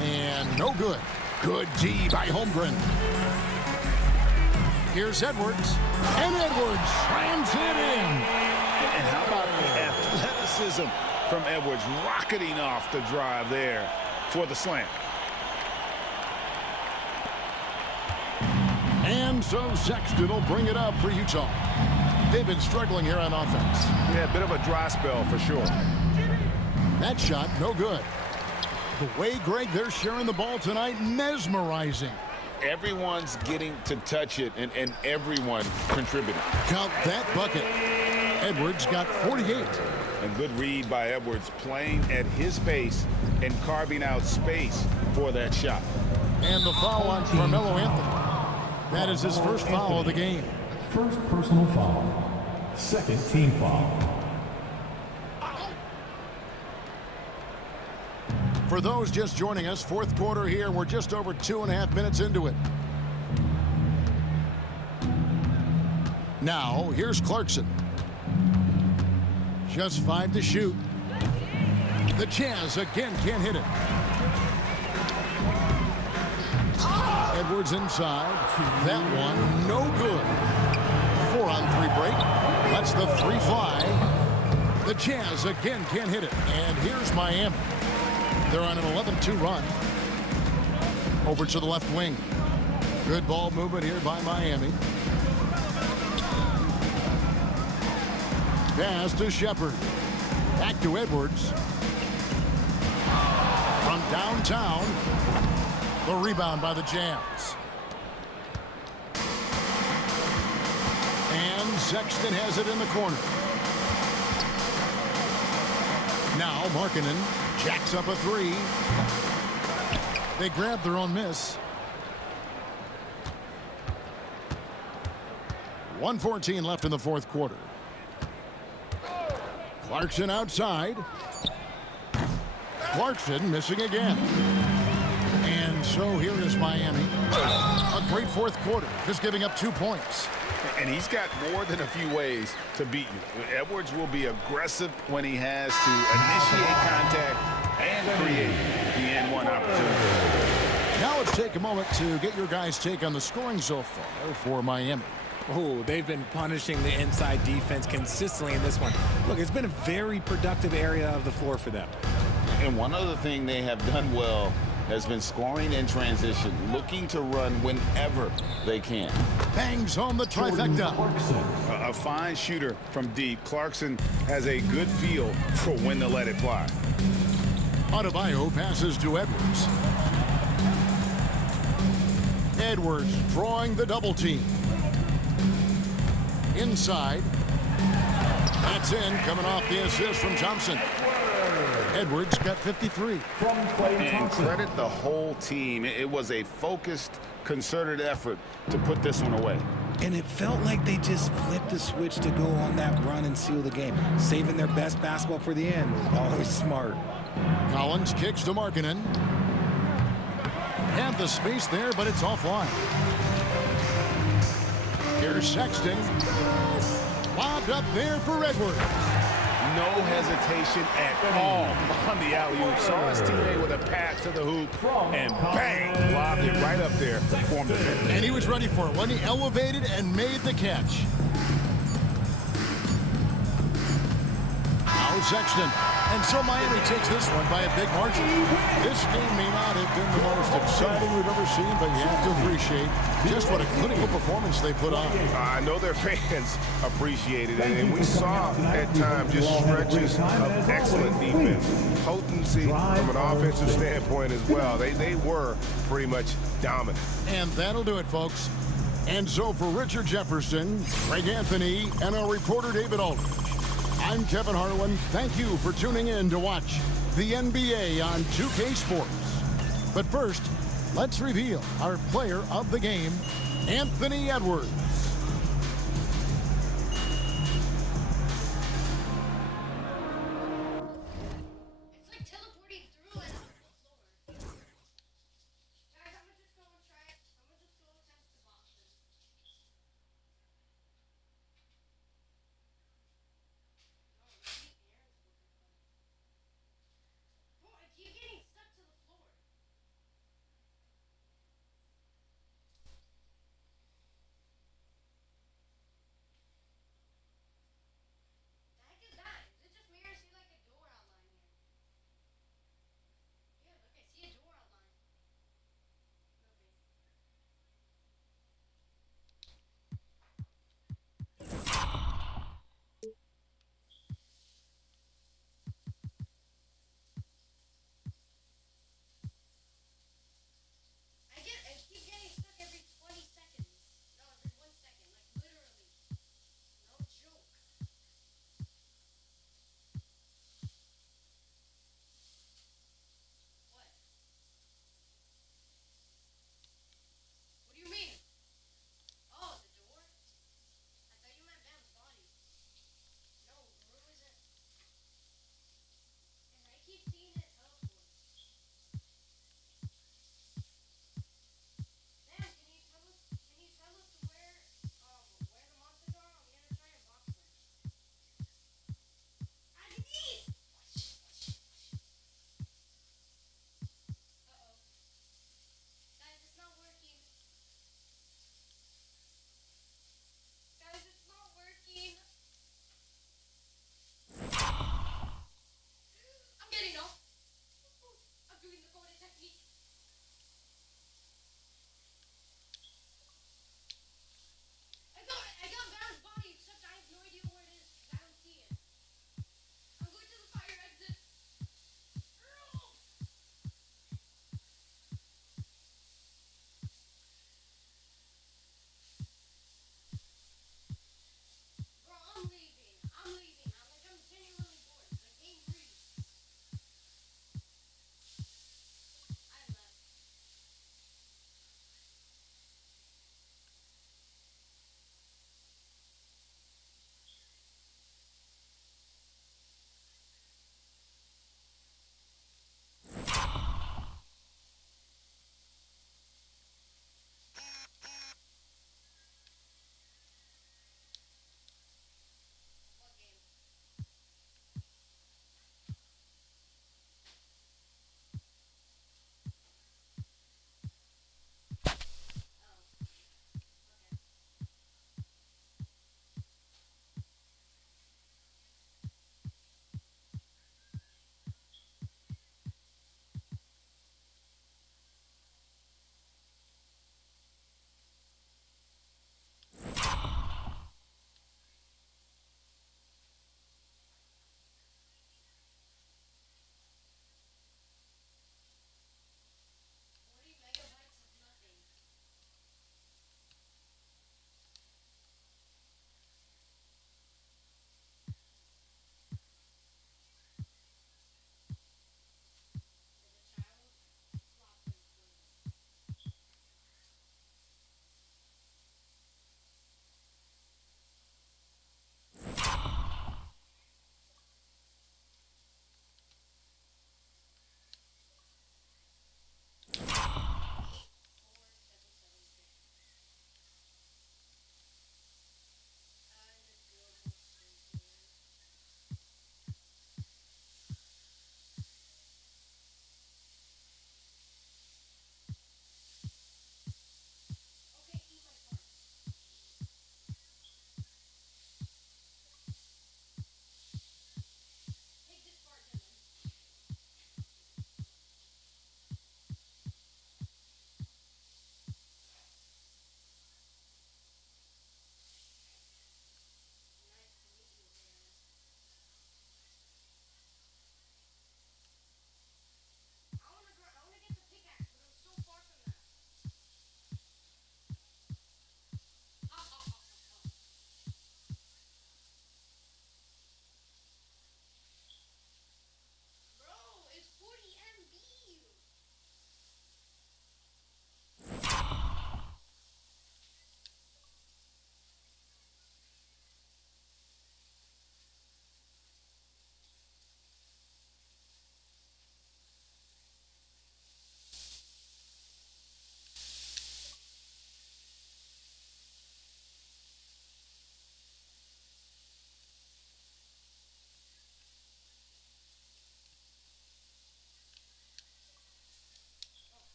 And no good. Good D by Holmgren. Here's Edwards. And Edwards slams it in. And how about the athleticism from Edwards rocketing off the drive there for the slam. And so Sexton will bring it up for Utah. They've been struggling here on offense. Yeah, a bit of a dry spell for sure. That shot, no good. The way, Greg, they're sharing the ball tonight, mesmerizing. Everyone's getting to touch it, and everyone contributing. Count that bucket. Edwards got 48. A good read by Edwards, playing at his pace and carving out space for that shot. And the foul on Carmelo Anthony. That is his first foul of the game. First personal foul. Second team foul. For those just joining us, fourth quarter here. We're just over 2.5 minutes into it. Now, here's Clarkson. Just 5 to shoot. The Jazz again can't hit it. Edwards inside. That one, no good. 4-on-3 break. That's the 3 fly. The Jazz again can't hit it. And here's Miami. They're on an 11-2 run. Over to the left wing. Good ball movement here by Miami. Pass to Shepard. Back to Edwards. From downtown. The rebound by the Jazz. And Sexton has it in the corner. Now Markkanen jacks up a 3. They grab their own miss. 1:14 left in the fourth quarter. Clarkson outside. Clarkson missing again. And so here is Miami. A great fourth quarter, just giving up 2 points. And he's got more than a few ways to beat you. Edwards will be aggressive when he has to initiate contact and create the N1 opportunity. Now let's take a moment to get your guys' take on the scoring so far for Miami. Oh, they've been punishing the inside defense consistently in this one. Look, it's been a very productive area of the floor for them. And one other thing they have done well has been scoring in transition, looking to run whenever they can. Bangs home the trifecta. A fine shooter from deep. Clarkson has a good feel for when to let it fly. Adebayo passes to Edwards. Edwards drawing the double team. Inside. That's in, coming off the assist from Thompson. Edwards got 53. And credit the whole team. It was a focused, concerted effort to put this one away. And it felt like they just flipped the switch to go on that run and seal the game, saving their best basketball for the end. Always smart. Collins kicks to Markkanen. Had the space there, but it's offline. Here's Sexton. Lobbed up there for Edwards. No hesitation at all on the alley-oop. Saw his teammate with a pass to the hoop, and bang, lobbed it right up there for him to finish. And he was ready for it when he elevated and made the catch. Now Sexton. And so Miami takes this one by a big margin. This game may not have been the most exciting we've ever seen, but you have to appreciate just what a clinical performance they put on. I know their fans appreciated it, and we saw at times just stretches of excellent defense. Potency from an offensive standpoint as well. They were pretty much dominant. And that'll do it, folks. And so for Richard Jefferson, Greg Anthony, and our reporter David Aldridge, I'm Kevin Harlan. Thank you for tuning in to watch the NBA on 2K Sports. But first, let's reveal our player of the game, Anthony Edwards. It's like teleporting through and off the floor. Guys, I'm just going to try it. I'm just going to test the boxes. Oh, I keep getting stuck to the floor.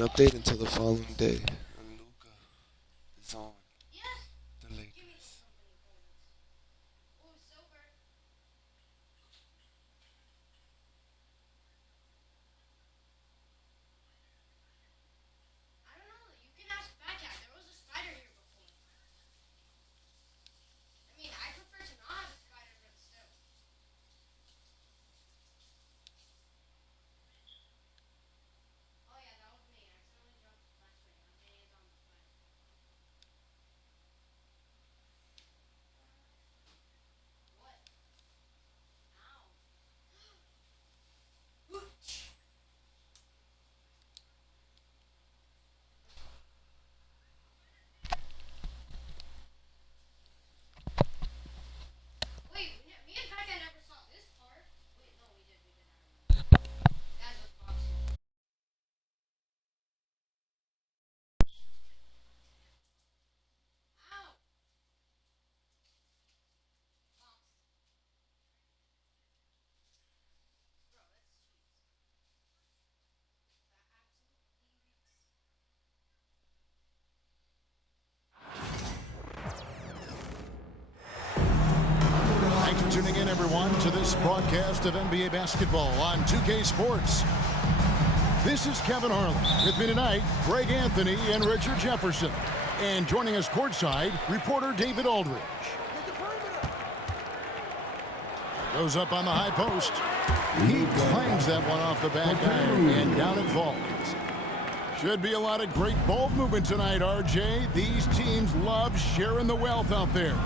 an update until the following day. And Luka is on Yes. the Give me Lakers. the company coins. Oh, silver. I don't know. You can ask Fat Cat. There was a spider here before. I mean, I prefer to not have a spider, but still. Oh yeah, that was me. I accidentally dropped the flashlight. My hands on the spider. What? Ow. Wait, me and Fat Cat never saw this part. Wait, no, we did. We did. I remember. That was boxing. Ow. Boxed. Bro, that's cheese. That absolutely reeks. Thanks for tuning in, everyone, to this broadcast of NBA basketball on 2K Sports. This is Kevin Harlan. With me tonight, Greg Anthony and Richard Jefferson. And joining us courtside, reporter David Aldridge. Goes up on the high post. He clangs that one off the back iron, and down it falls. Should be a lot of great ball movement tonight, RJ. These teams love sharing the wealth out there.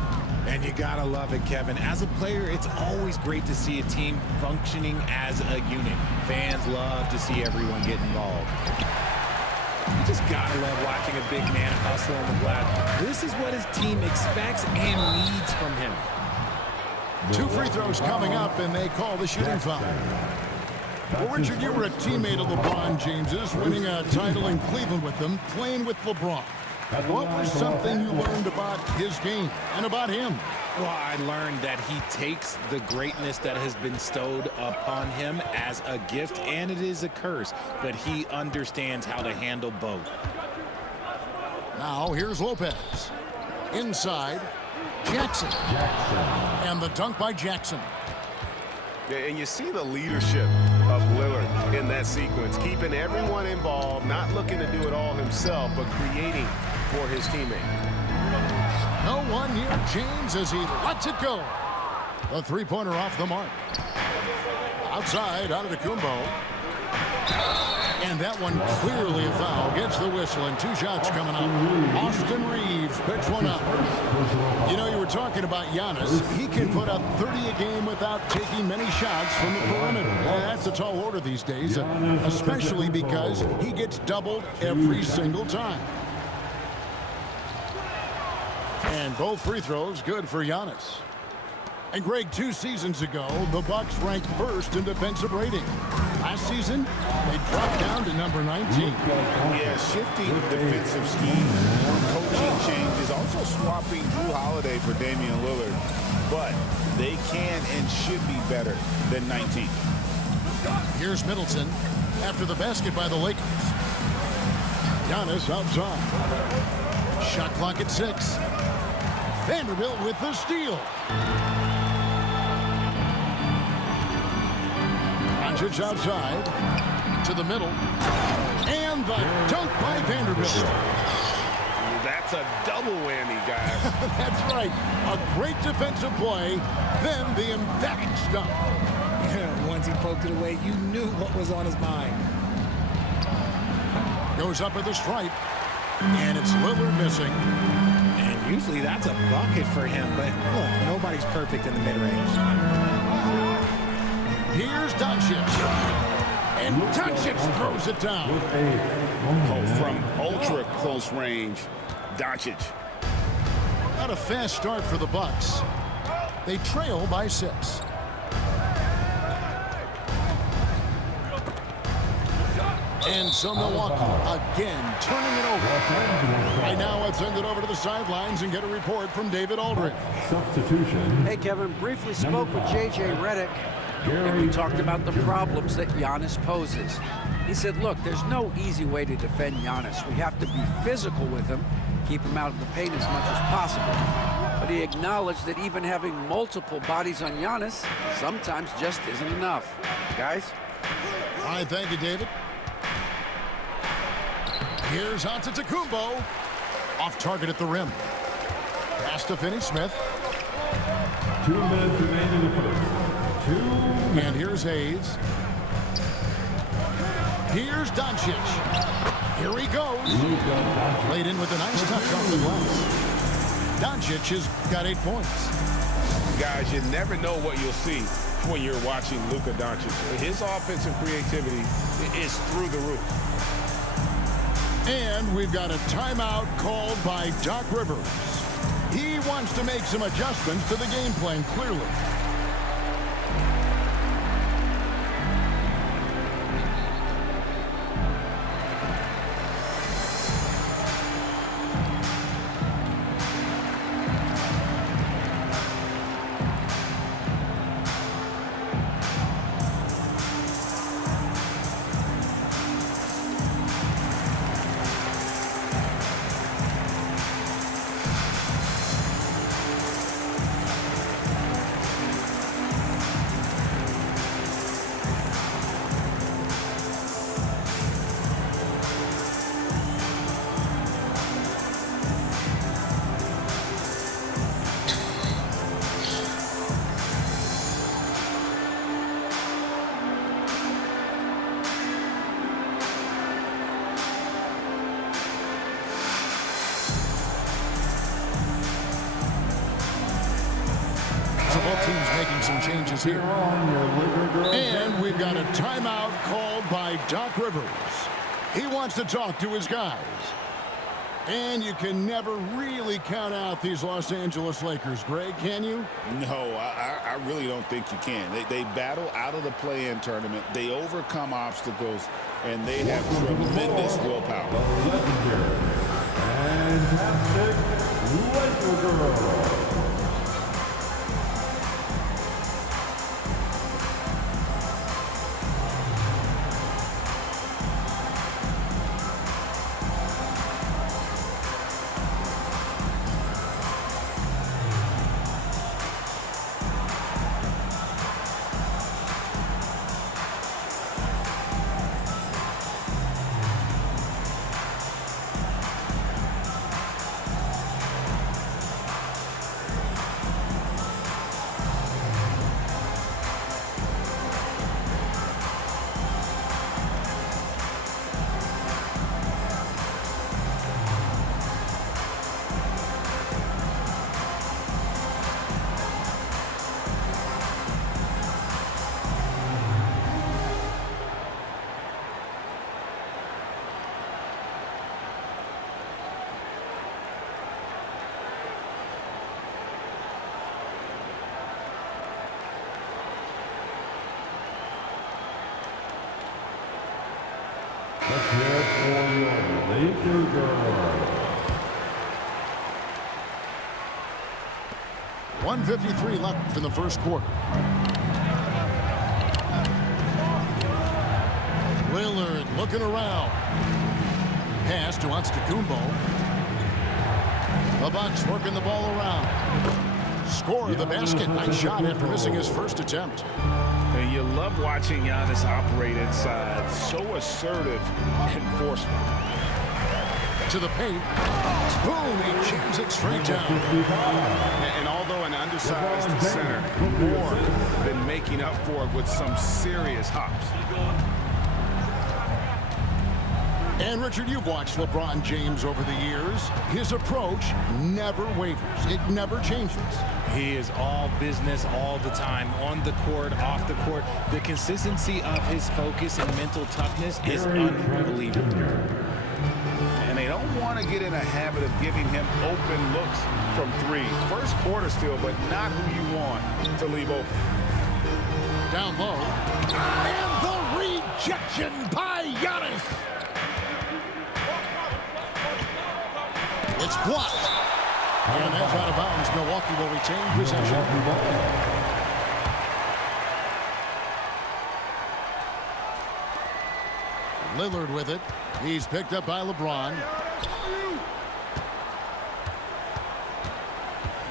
And you gotta love it, Kevin. As a player, it's always great to see a team functioning as a unit. Fans love to see everyone get involved. You just gotta love watching a big man hustle on the glass. This is what his team expects and needs from him. 2 free throws coming up, and they call the shooting foul. Well, Richard, you were a teammate of LeBron James's, winning a title in Cleveland with them, playing with LeBron. What was something you learned about his game and about him? Well, I learned that he takes the greatness that has been bestowed upon him as a gift, and it is a curse, but he understands how to handle both. Now, here's Lopez. Inside, Jackson. And the dunk by Jackson. Yeah, and you see the leadership of Lillard in that sequence, keeping everyone involved, not looking to do it all himself, but creating for his teammate. No one near James as he lets it go. The three-pointer off the mark. Outside, Antetokounmpo. And that one clearly a foul. Gets the whistle, and 2 shots coming up. Austin Reeves picks one up. You know, you were talking about Giannis. He can put up 30 a game without taking many shots from the perimeter. That's a tall order these days, especially because he gets doubled every single time. And both free throws good for Giannis. And Greg, 2 seasons ago, the Bucks ranked first in defensive rating. Last season, they dropped down to number 19. Yeah, shifting defensive schemes, coaching changes, also swapping Drew Holiday for Damian Lillard. But they can and should be better than 19. Here's Middleton after the basket by the Lakers. Giannis outside. Shot clock at 6. Vanderbilt with the steal. Doncic outside to the middle. And the dunk by Vanderbilt. That's a double whammy, guys. That's right. A great defensive play, then the emphatic stuff. Once he poked it away, you knew what was on his mind. Goes up at the stripe. And it's Lillard missing. And usually that's a bucket for him, but look, nobody's perfect in the mid-range. Here's Doncic. And Doncic throws it down. From ultra close range, Doncic. Not a fast start for the Bucks. They trail by 6. And so Milwaukee again turning it over. Right now, let's send it over to the sidelines and get a report from David Aldridge. Substitution. Hey, Kevin, briefly spoke with J.J. Redick, and we talked about the problems that Giannis poses. He said, look, there's no easy way to defend Giannis. We have to be physical with him, keep him out of the paint as much as possible. But he acknowledged that even having multiple bodies on Giannis sometimes just isn't enough. Guys? All right, thank you, David. Here's Antetokounmpo. Off target at the rim. Pass to Finney-Smith. 2 minutes remaining in the first. 2 minutes. And here's Hayes. Here's Doncic. Here he goes. Laid in with a nice touch off the glass. Doncic has got 8 points. Guys, you never know what you'll see when you're watching Luka Doncic. His offensive creativity is through the roof. And we've got a timeout called by Doc Rivers. He wants to make some adjustments to the game plan, clearly. Both teams making some changes here. And we've got a timeout called by Doc Rivers. He wants to talk to his guys. And you can never really count out these Los Angeles Lakers, Greg, can you? No, I really don't think you can. They battle out of the play-in tournament. They overcome obstacles, and they have tremendous willpower. Fantastic Laker girl. Let's hear it for your Laker girls. 1:53 left in the first quarter. Lillard looking around. Pass to Antetokounmpo. The Bucks working the ball around. Score of the basket. Nice shot after missing his first attempt. And you love watching Giannis operate inside. So assertive enforcement. To the paint. Boom, he jams it straight down. And although an undersized center, more than making up for it with some serious hops. And Richard, you've watched LeBron James over the years. His approach never wavers. It never changes. He is all business all the time, on the court, off the court. The consistency of his focus and mental toughness is unbelievable. And they don't want to get in a habit of giving him open looks from three. First quarter still, but not who you want to leave open. Down low. And the rejection by Giannis. It's blocked. And that's out of bounds. Milwaukee will retain possession. Lillard with it. He's picked up by LeBron.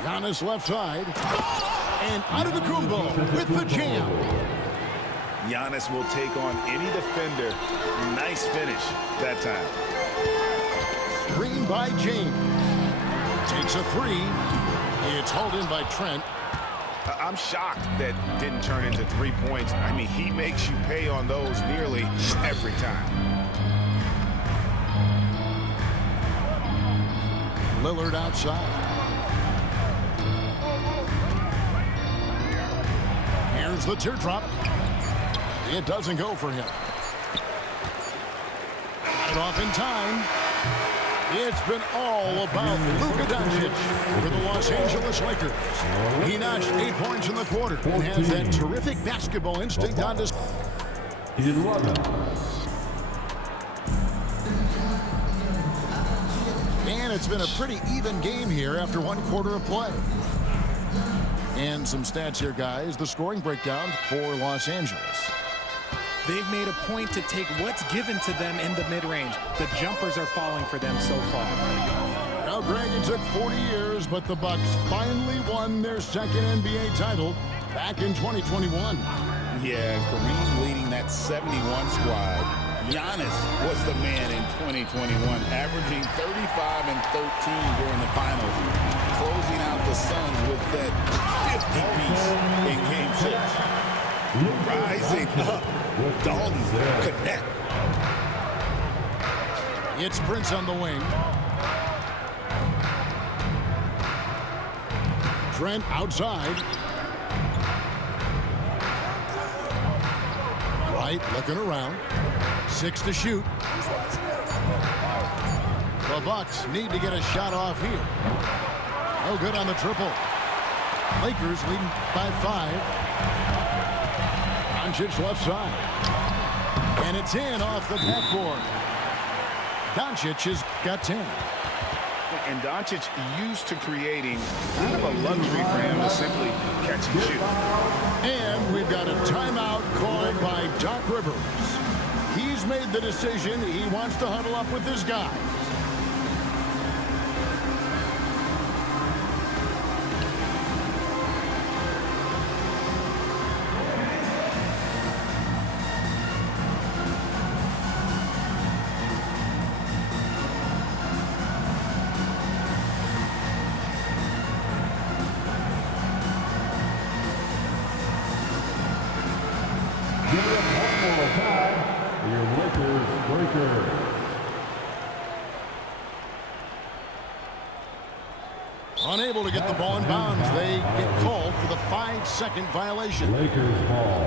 Giannis left side. And Antetokounmpo with the jam. Giannis will take on any defender. Nice finish that time. Screen by James. Takes a three. It's hauled in by Trent. I'm shocked that didn't turn into 3 points. I mean, he makes you pay on those nearly every time. Lillard outside. Here's the teardrop. It doesn't go for him. Got it off in time. It's been all about Luka Doncic for the Los Angeles Lakers. He notched 8 points in the quarter and has that terrific basketball instinct on display. And it's been a pretty even game here after 1 quarter of play. And some stats here, guys. The scoring breakdown for Los Angeles. They've made a point to take what's given to them in the mid-range. The jumpers are falling for them so far. Now, Greg, it took 40 years, but the Bucks finally won their second NBA title back in 2021. Yeah, Kareem leading that 71 squad. Giannis was the man in 2021, averaging 35 and 13 during the finals, closing out the Suns with that 50-piece in Game 6. Rising up, Dalton connect. It's Prince on the wing. Trent outside. Wright looking around. 6 to shoot. The Bucks need to get a shot off here. No good on the triple. Lakers leading by 5. Doncic left side. And it's in off the backboard. Doncic has got 10. And Doncic used to creating kind of a luxury for him to simply catch and shoot. And we've got a timeout called by Doc Rivers. He's made the decision he wants to huddle up with his guys. Unable to get the ball in bounds. They get called for the 5-second violation. Lakers ball.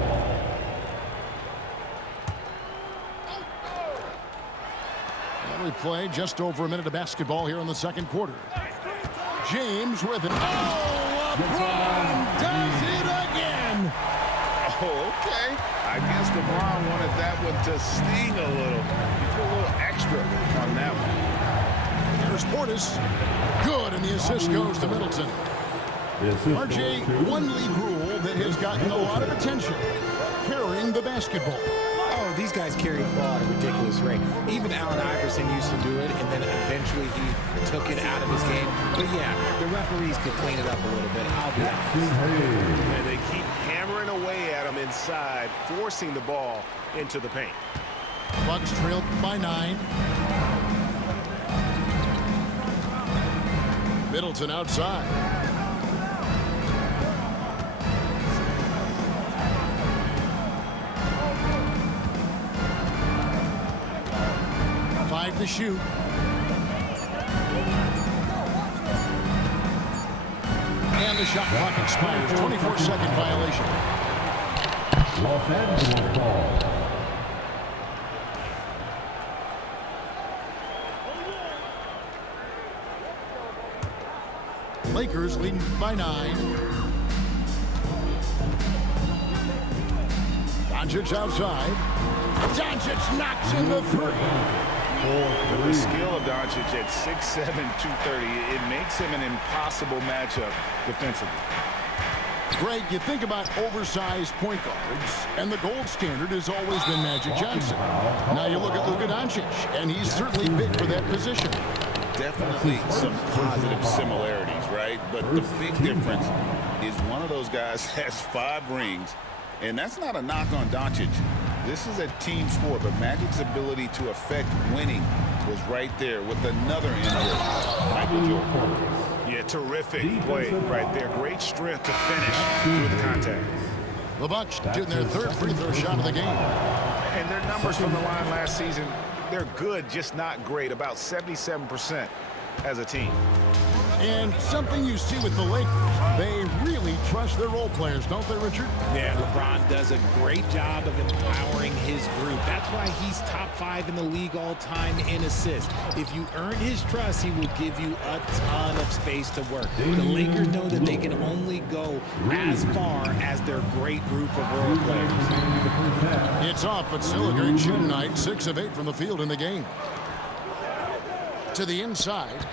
And we play just over a minute of basketball here in the second quarter. James with it. Oh, LeBron does it again. Oh, okay. I guess LeBron wanted that one to sting a little. He put a little extra on that one. Here's Portis. Good, and the assist goes to Middleton. RJ, one league rule that has gotten a lot of attention, carrying the basketball. Oh, these guys carry the ball at a ridiculous rate. Even Allen Iverson used to do it, and then eventually he took it out of his game. But yeah, the referees could clean it up a little bit. I'll be honest. And they keep hammering away at him inside, forcing the ball into the paint. Bucks trailed by 9. Middleton outside. Five to shoot. And the shot clock expires. 24-second violation. Los Angeles ball. Lakers leading by 9. Doncic outside. Doncic knocks in the 3. The skill of Doncic at 6'7", 230, it makes him an impossible matchup defensively. Greg, you think about oversized point guards, and the gold standard has always been Magic Johnson. Now you look at Luka Doncic, and he's certainly big for that position. Definitely some positive similarities, right? But the big difference is one of those guys has 5 rings, and that's not a knock on Doncic. This is a team sport, but Magic's ability to affect winning was right there with another injury, Michael Jordan. Yeah, terrific play right there. Great strength to finish through the contact. The Bucks getting their 3rd free throw shot of the game. And their numbers from the line last season, they're good, just not great. About 77% as a team. And something you see with the Lakers, they really trust their role players, don't they, Richard? Yeah, LeBron does a great job of empowering his group. That's why he's top 5 in the league all time in assists. If you earn his trust, he will give you a ton of space to work. The Lakers know that they can only go as far as their great group of role players. It's off, but still a great shooting night. 6 of 8 from the field in the game. To the inside.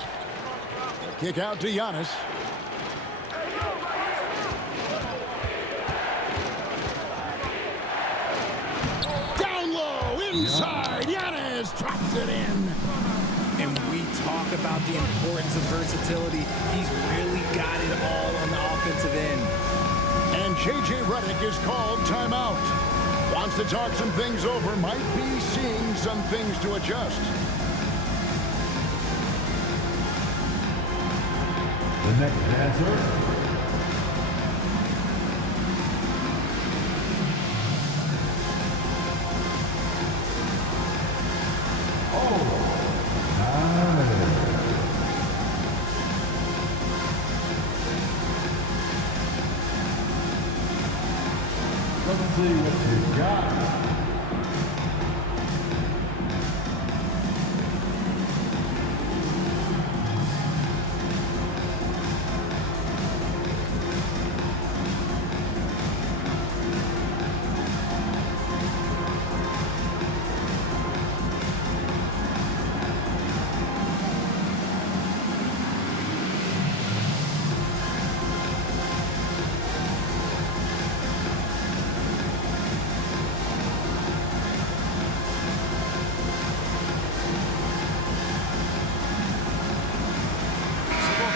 Kick out to Giannis. Down low, inside. Giannis drops it in. And we talk about the importance of versatility. He's really got it all on the offensive end. And J.J. Redick is called timeout. Wants to talk some things over. Might be seeing some things to adjust. The next dancer, let's see what you got.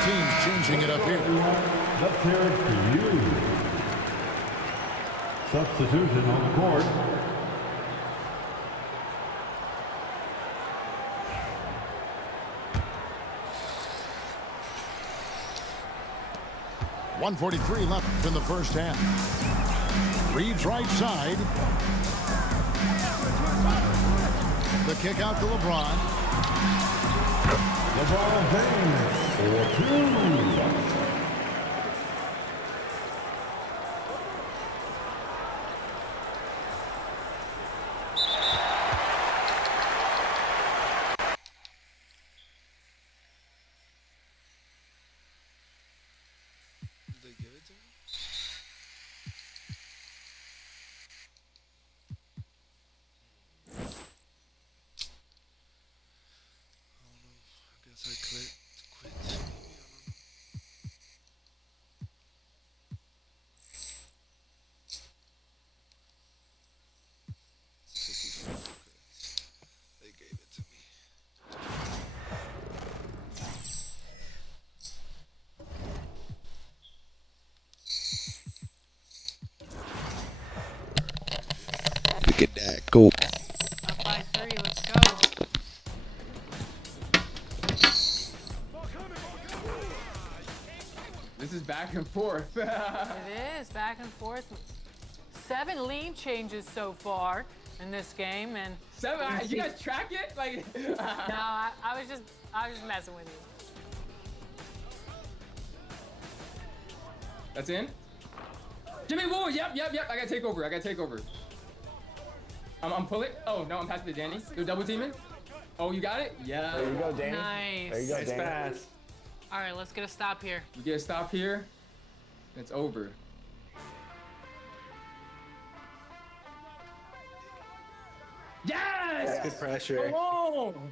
Teams changing it up here. Let's hear it for you. Substitution on the court. .143 left in the first half. Reeves right side. The kick out to LeBron. LeBron James for 2. Did they give it to him? I clicked quit. Maybe, I don't know. They gave it to me. Look at that. Go. Up by 3, let's go. This is back and forth. It is back and forth. 7 lead changes so far in this game, and 7. You guys track it? Like no, I was just messing with you. That's in. Jimmy Woo. Yep. I gotta take over. I'm pulling. Oh no, I'm passing to Danny. They're double teaming. Oh, you got it? Yeah. There you go, Danny. Nice. There you go, Nice Danny. pass. All right, let's get a stop here. You get a stop here. It's over. Yes! Good pressure. Come on!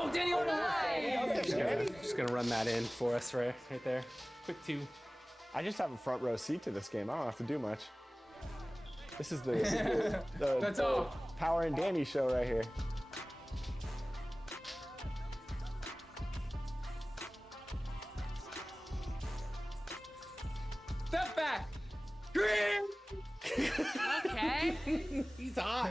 Oh, Danny on the line! Just gonna run that in for us right there. Quick 2. I just have a front row seat to this game. I don't have to do much. This is the That's all. Power and Danny show right here. Step back. Green. Okay. He's hot.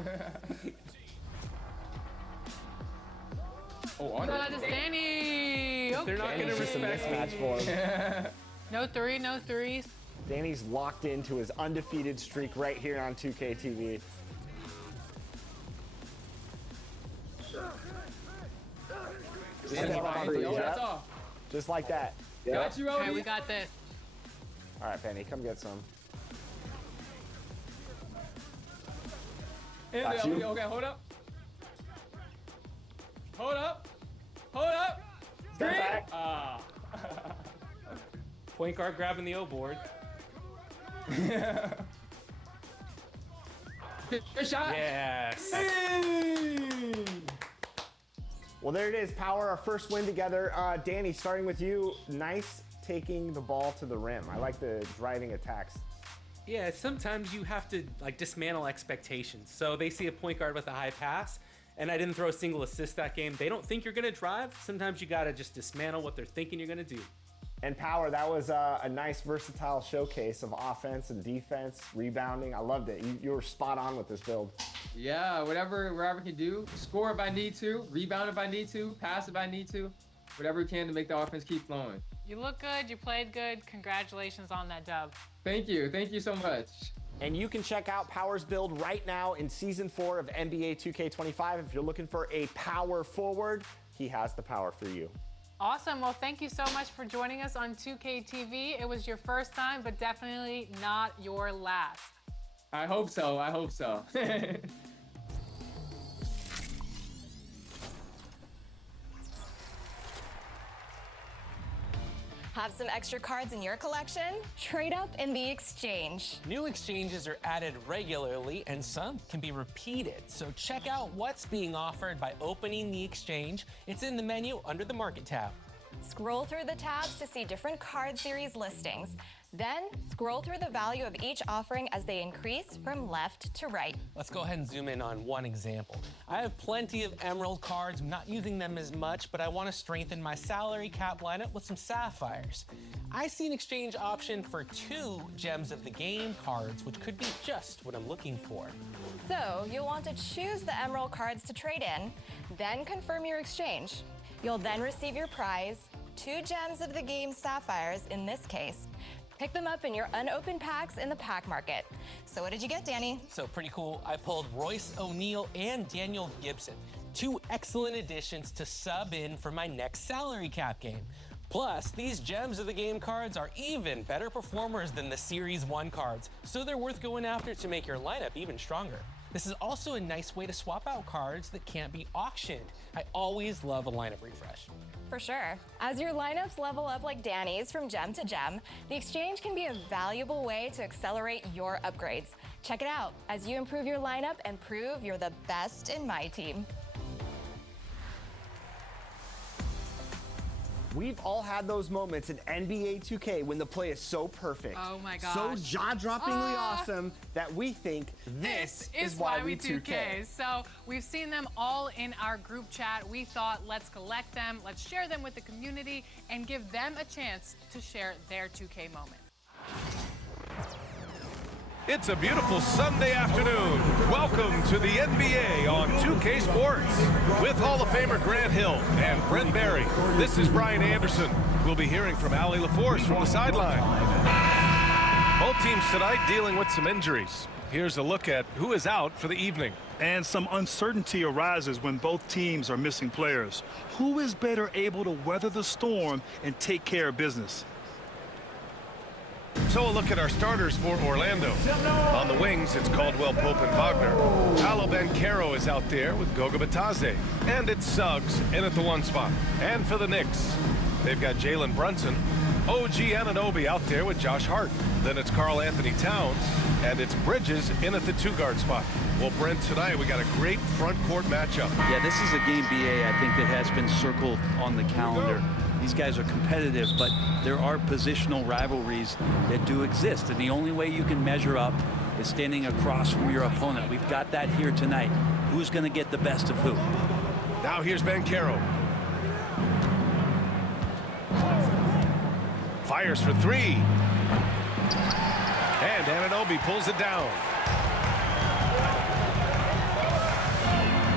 Oh, on That is Danny. Okay. They're not gonna respect Match for him. No threes. Danny's locked into his undefeated streak right here on 2K TV. That's all. Just like that. Got you, Odie. Okay, we got this. All right, Penny, come get some. In Got there, you. okay, hold up. Hold up. Step Green. back. Point guard grabbing the O board. Good shot. Yes. Well, there it is, Power, our first win together. Danny, starting with you, nice taking the ball to the rim. I like the driving attacks. Yeah, sometimes you have to like dismantle expectations. So they see a point guard with a high pass, and I didn't throw a single assist that game. They don't think you're gonna drive. Sometimes you gotta just dismantle what they're thinking you're gonna do. And Power, that was a nice versatile showcase of offense and defense, rebounding. I loved it. You were spot on with this build. Yeah, wherever I can do. Score if I need to, rebound if I need to, pass if I need to. Whatever we can to make the offense keep flowing. You look good. You played good. Congratulations on that dub. Thank you so much. And you can check out Power's build right now in Season 4 of NBA 2K25. If you're looking for a power forward, he has the power for you. Awesome. Well, thank you so much for joining us on 2K TV. It was your first time, but definitely not your last. I hope so. Have some extra cards in your collection? Trade up in the exchange. New exchanges are added regularly and some can be repeated. So check out what's being offered by opening the exchange. It's in the menu under the Market tab. Scroll through the tabs to see different card series listings. Then scroll through the value of each offering as they increase from left to right. Let's go ahead and zoom in on one example. I have plenty of emerald cards. I'm not using them as much, but I want to strengthen my salary cap lineup with some sapphires. I see an exchange option for 2 gems of the game cards, which could be just what I'm looking for. So you'll want to choose the emerald cards to trade in, then confirm your exchange. You'll then receive your prize, 2 gems of the game sapphires in this case. Pick them up in your unopened packs in the pack market. So what did you get, Danny? So pretty cool. I pulled Royce O'Neal and Daniel Gibson, 2 excellent additions to sub in for my next salary cap game. Plus, these gems of the game cards are even better performers than the Series 1 cards, so they're worth going after to make your lineup even stronger. This is also a nice way to swap out cards that can't be auctioned. I always love a lineup refresh. For sure. As your lineups level up like Danny's from gem to gem, the exchange can be a valuable way to accelerate your upgrades. Check it out as you improve your lineup and prove you're the best in MyTeam. We've all had those moments in NBA 2K when the play is so perfect, Oh my gosh. so jaw-droppingly awesome that we think this is why we 2K. So we've seen them all in our group chat. We thought, let's collect them, let's share them with the community, and give them a chance to share their 2K moment. It's a beautiful Sunday afternoon. Welcome to the NBA on 2K Sports. With Hall of Famer Grant Hill and Brent Barry, this is Brian Anderson. We'll be hearing from Allie LaForce from the sideline. Both teams tonight dealing with some injuries. Here's a look at who is out for the evening. And some uncertainty arises when both teams are missing players. Who is better able to weather the storm and take care of business? So a look at our starters for Orlando. On the wings, it's Caldwell Pope and Wagner. Paolo Banchero is out there with Goga Batadze. And it's Suggs in at the 1 spot. And for the Knicks, they've got Jalen Brunson. OG Anunoby out there with Josh Hart. Then it's Karl Anthony Towns, and it's Bridges in at the 2-guard spot. Well, Brent, tonight we got a great front court matchup. Yeah, this is a game, BA, I think that has been circled on the calendar. These guys are competitive, but there are positional rivalries that do exist, and the only way you can measure up is standing across from your opponent. We've got that here tonight. Who's going to get the best of who? Now here's Banchero. Fires for 3. And Anunoby pulls it down.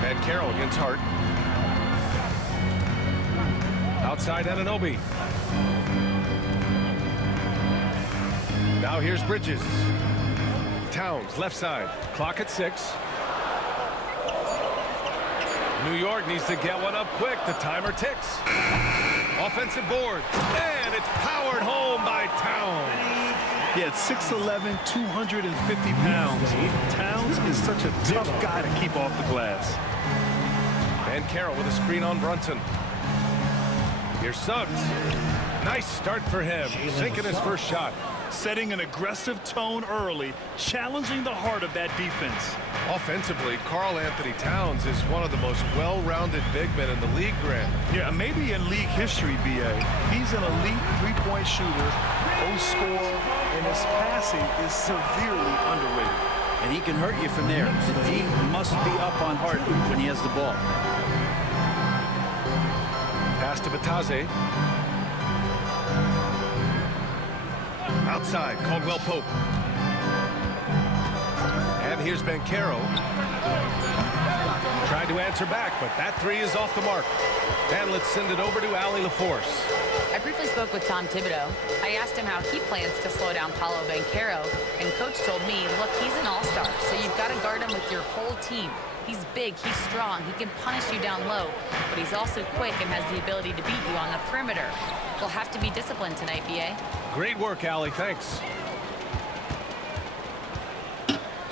Banchero against Hart. Outside Anunoby. Now here's Bridges. Towns left side. Clock at 6. New York needs to get one up quick. The timer ticks. Offensive board. And it's powered home by Towns. Yeah, at 6'11", 250 pounds. Towns is such a tough guy to keep off the glass. Banchero with a screen on Brunson. Here's Suggs. Nice start for him. Sinking his first shot. Setting an aggressive tone early, challenging the heart of that defense. Offensively, Karl Anthony Towns is one of the most well-rounded big men in the league, Grant. Yeah, maybe in league history, BA. He's an elite three-point shooter, scorer, and his passing is severely underrated. And he can hurt you from there. The D must be up on Hart when he has the ball. Pass to Batase. Outside, Caldwell Pope. And here's Banchero. Tried to answer back, but that 3 is off the mark. And let's send it over to Allie LaForce. I briefly spoke with Tom Thibodeau. I asked him how he plans to slow down Paolo Banchero, and Coach told me, look, he's an all-star, so you've got to guard him with your whole team. He's big, he's strong, he can punish you down low, but he's also quick and has the ability to beat you on the perimeter. We'll have to be disciplined tonight, BA. Great work, Allie. Thanks.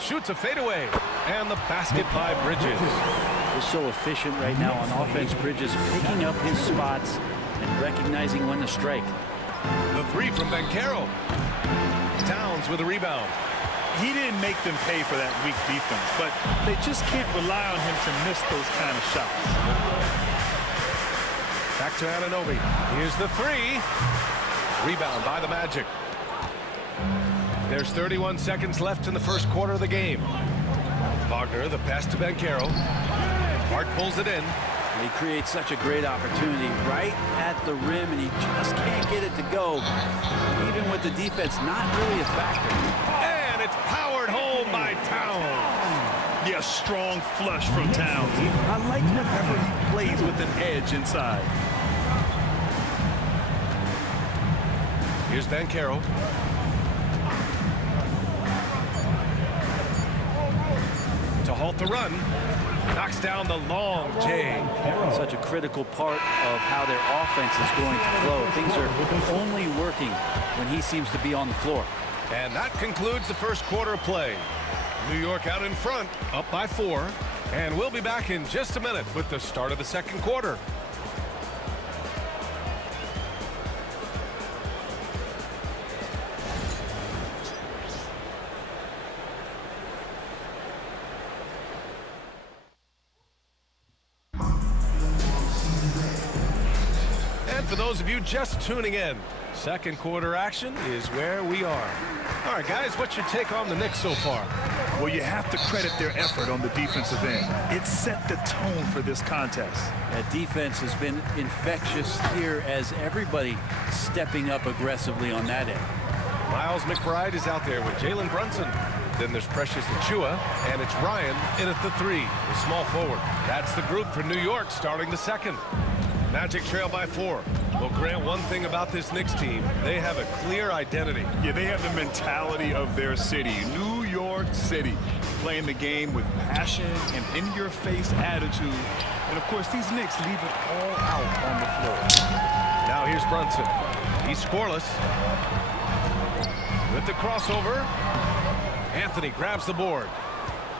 Shoots a fadeaway. And the basket by Bridges. He's so efficient right now on offense. Bridges picking up his spots and recognizing when to strike. The 3 from Banchero. Towns with a rebound. He didn't make them pay for that weak defense, but they just can't rely on him to miss those kind of shots. Back to Anunoby. Here's the 3. Rebound by the Magic. There's 31 seconds left in the first quarter of the game. Wagner, the pass to Banchero. Hart pulls it in. He creates such a great opportunity right at the rim, and he just can't get it to go. Even with the defense not really a factor. And it's powered home by Towns. Yeah, strong flush from Towns. I like whenever he plays with an edge inside. Here's Banchero. To halt the run. Knocks down the long J. Such a critical part of how their offense is going to flow. Things are only working when he seems to be on the floor. And that concludes the first quarter of play. New York out in front, up by 4. And we'll be back in just a minute with the start of the second quarter. For those of you just tuning in, second quarter action is where we are. All right, guys, what's your take on the Knicks so far? Well, you have to credit their effort on the defensive end. It set the tone for this contest. That defense has been infectious here as everybody stepping up aggressively on that end. Miles McBride is out there with Jalen Brunson. Then there's Precious Achiuwa, and it's Ryan in at the 3, the small forward. That's the group for New York starting the second. Magic trail by 4. Well, Grant, one thing about this Knicks team, they have a clear identity. Yeah, they have the mentality of their city, New York City, playing the game with passion and in-your-face attitude. And, of course, these Knicks leave it all out on the floor. Now here's Brunson. He's scoreless. With the crossover, Anthony grabs the board.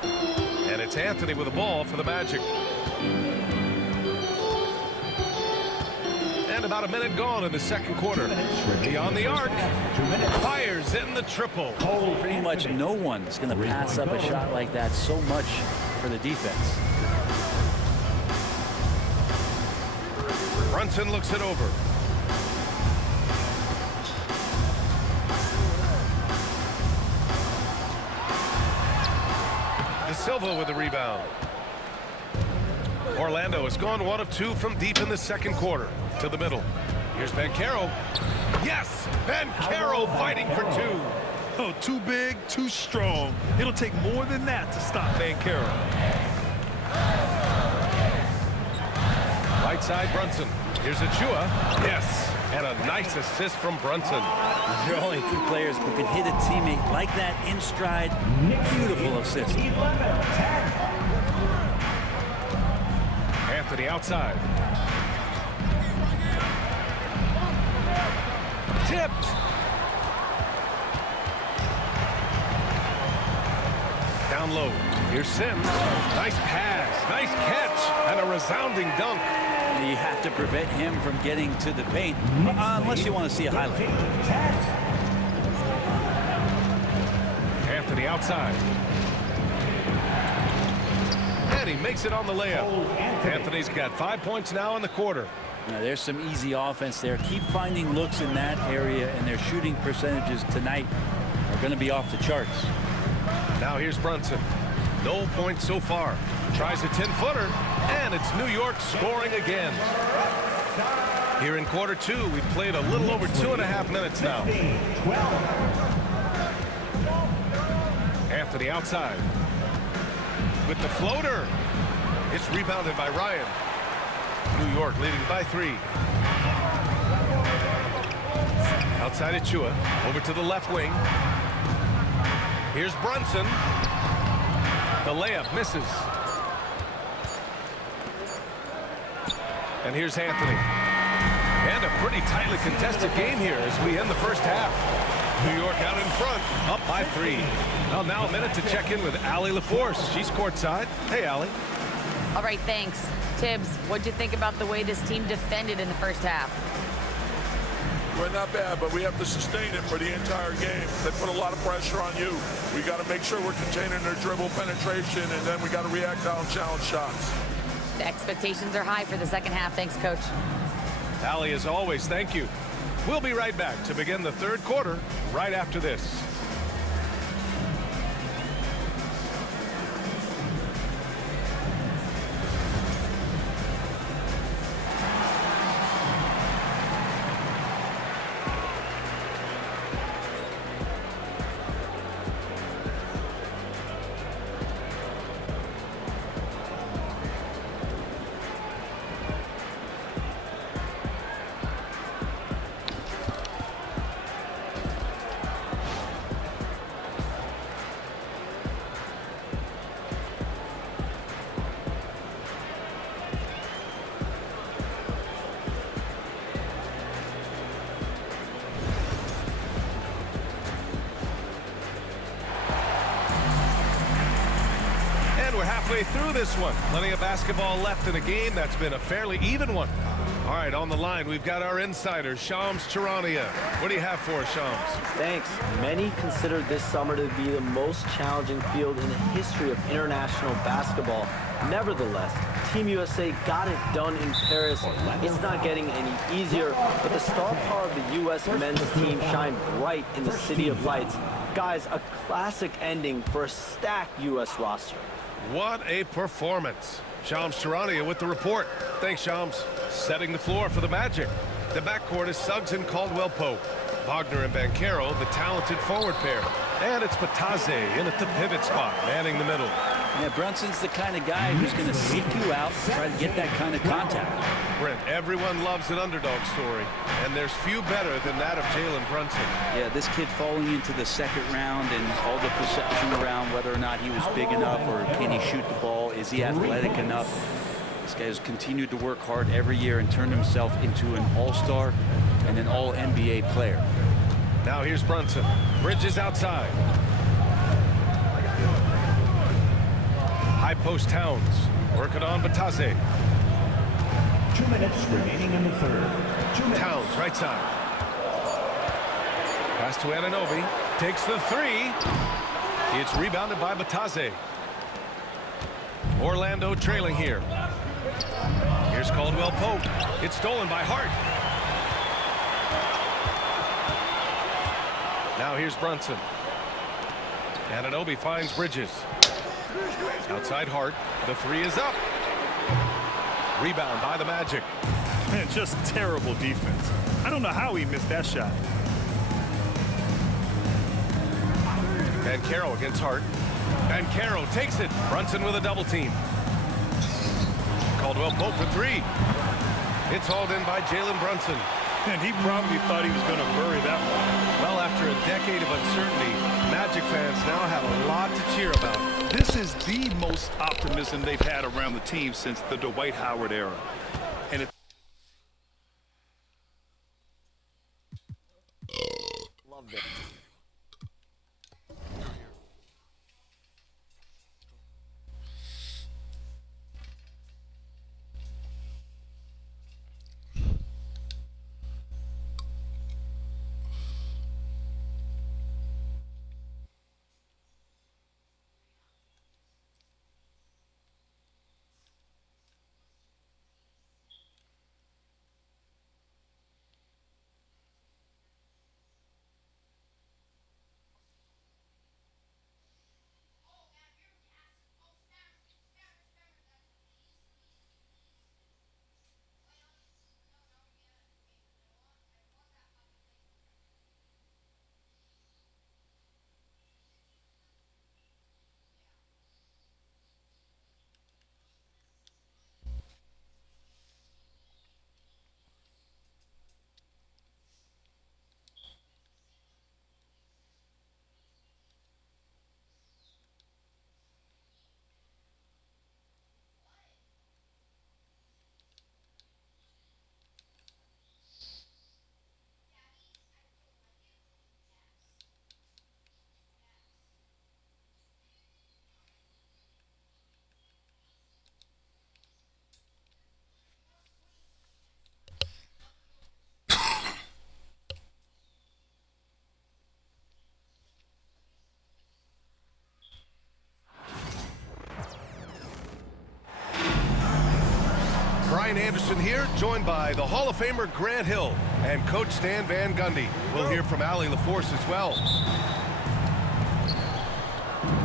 And it's Anthony with the ball for the Magic. And about a minute gone in the second quarter. Beyond the arc, fires in the triple. Pretty much no one's going to pass up a shot like that so much for the defense. Brunson looks it over. De Silva with the rebound. Orlando has gone 1 of 2 from deep in the second quarter. To the middle. Here's Banchero. Yes! Banchero fighting for 2. Oh, too big, too strong. It'll take more than that to stop Banchero. Right side, Brunson. Here's Achua. Yes! And a nice assist from Brunson. There are only 2 players who can hit a teammate like that in stride. Beautiful assist. Anthony outside. Tipped. Down low. Here's Sims. Nice pass. Nice catch. And a resounding dunk. You have to prevent him from getting to the paint, unless you want to see a highlight. Anthony outside. And he makes it on the layup. Anthony's got 5 points now in the quarter. Now, there's some easy offense there. Keep finding looks in that area, and their shooting percentages tonight are going to be off the charts. Now here's Brunson. No points so far. Tries a 10-footer, and it's New York scoring again. Here in quarter 2, we've played a little over 2.5 minutes now. Anthony outside. With the floater. It's rebounded by Ryan. New York leading by 3. Outside Achua. Over to the left wing. Here's Brunson. The layup misses. And here's Anthony. And a pretty tightly contested game here as we end the first half. New York out in front, up by 3. Well, now a minute to check in with Allie LaForce. She's courtside. Hey, Allie. All right, thanks. Tibbs, what'd you think about the way this team defended in the first half? We're not bad, but we have to sustain it for the entire game. They put a lot of pressure on you. We got to make sure we're containing their dribble penetration, and then we got to react on challenge shots. The expectations are high for the second half. Thanks, Coach. Allie, as always, thank you. We'll be right back to begin the third quarter right after this. We're halfway through this one. Plenty of basketball left in a game that's been a fairly even one. All right, on the line, we've got our insider, Shams Charania. What do you have for us, Shams? Thanks. Many consider this summer to be the most challenging field in the history of international basketball. Nevertheless, Team USA got it done in Paris. It's not getting any easier, but the star power of the U.S. men's team shined bright in the City of Lights. Guys, a classic ending for a stacked U.S. roster. What a performance. Shams Charania with the report. Thanks, Shams. Setting the floor for the Magic. The backcourt is Suggs and Caldwell-Pope. Wagner and Banchero, the talented forward pair. And it's Bataze in at the pivot spot, manning the middle. Yeah, Brunson's the kind of guy who's going to seek you out, try to get that kind of contact. Brent, everyone loves an underdog story, and there's few better than that of Jalen Brunson. Yeah, this kid falling into the second round and all the perception around whether or not he was big enough or can he shoot the ball, is he athletic enough? This guy has continued to work hard every year and turned himself into an all-star and an all-NBA player. Now here's Brunson. Bridges outside. High post Towns. Working on Bataze. 2 minutes remaining in the third. 2 minutes. Towns, right side. Pass to Anunoby. Takes the three. It's rebounded by Batase. Orlando trailing here. Here's Caldwell Pope. It's stolen by Hart. Now here's Brunson. Anunoby finds Bridges. Outside Hart. The three is up. Rebound by the Magic. Man, just terrible defense. I don't know how he missed that shot. And Caro against Hart. And Caro takes it. Brunson with a double team. Caldwell Pope for three. It's hauled in by Jalen Brunson. And he probably thought he was going to bury that one. Well, after a decade of uncertainty, Magic fans now have a lot to cheer about. This is the most optimism they've had around the team since the Dwight Howard era. And it Loved it. Brian Anderson here, joined by the Hall of Famer Grant Hill and Coach Stan Van Gundy. We'll hear from Allie LaForce as well.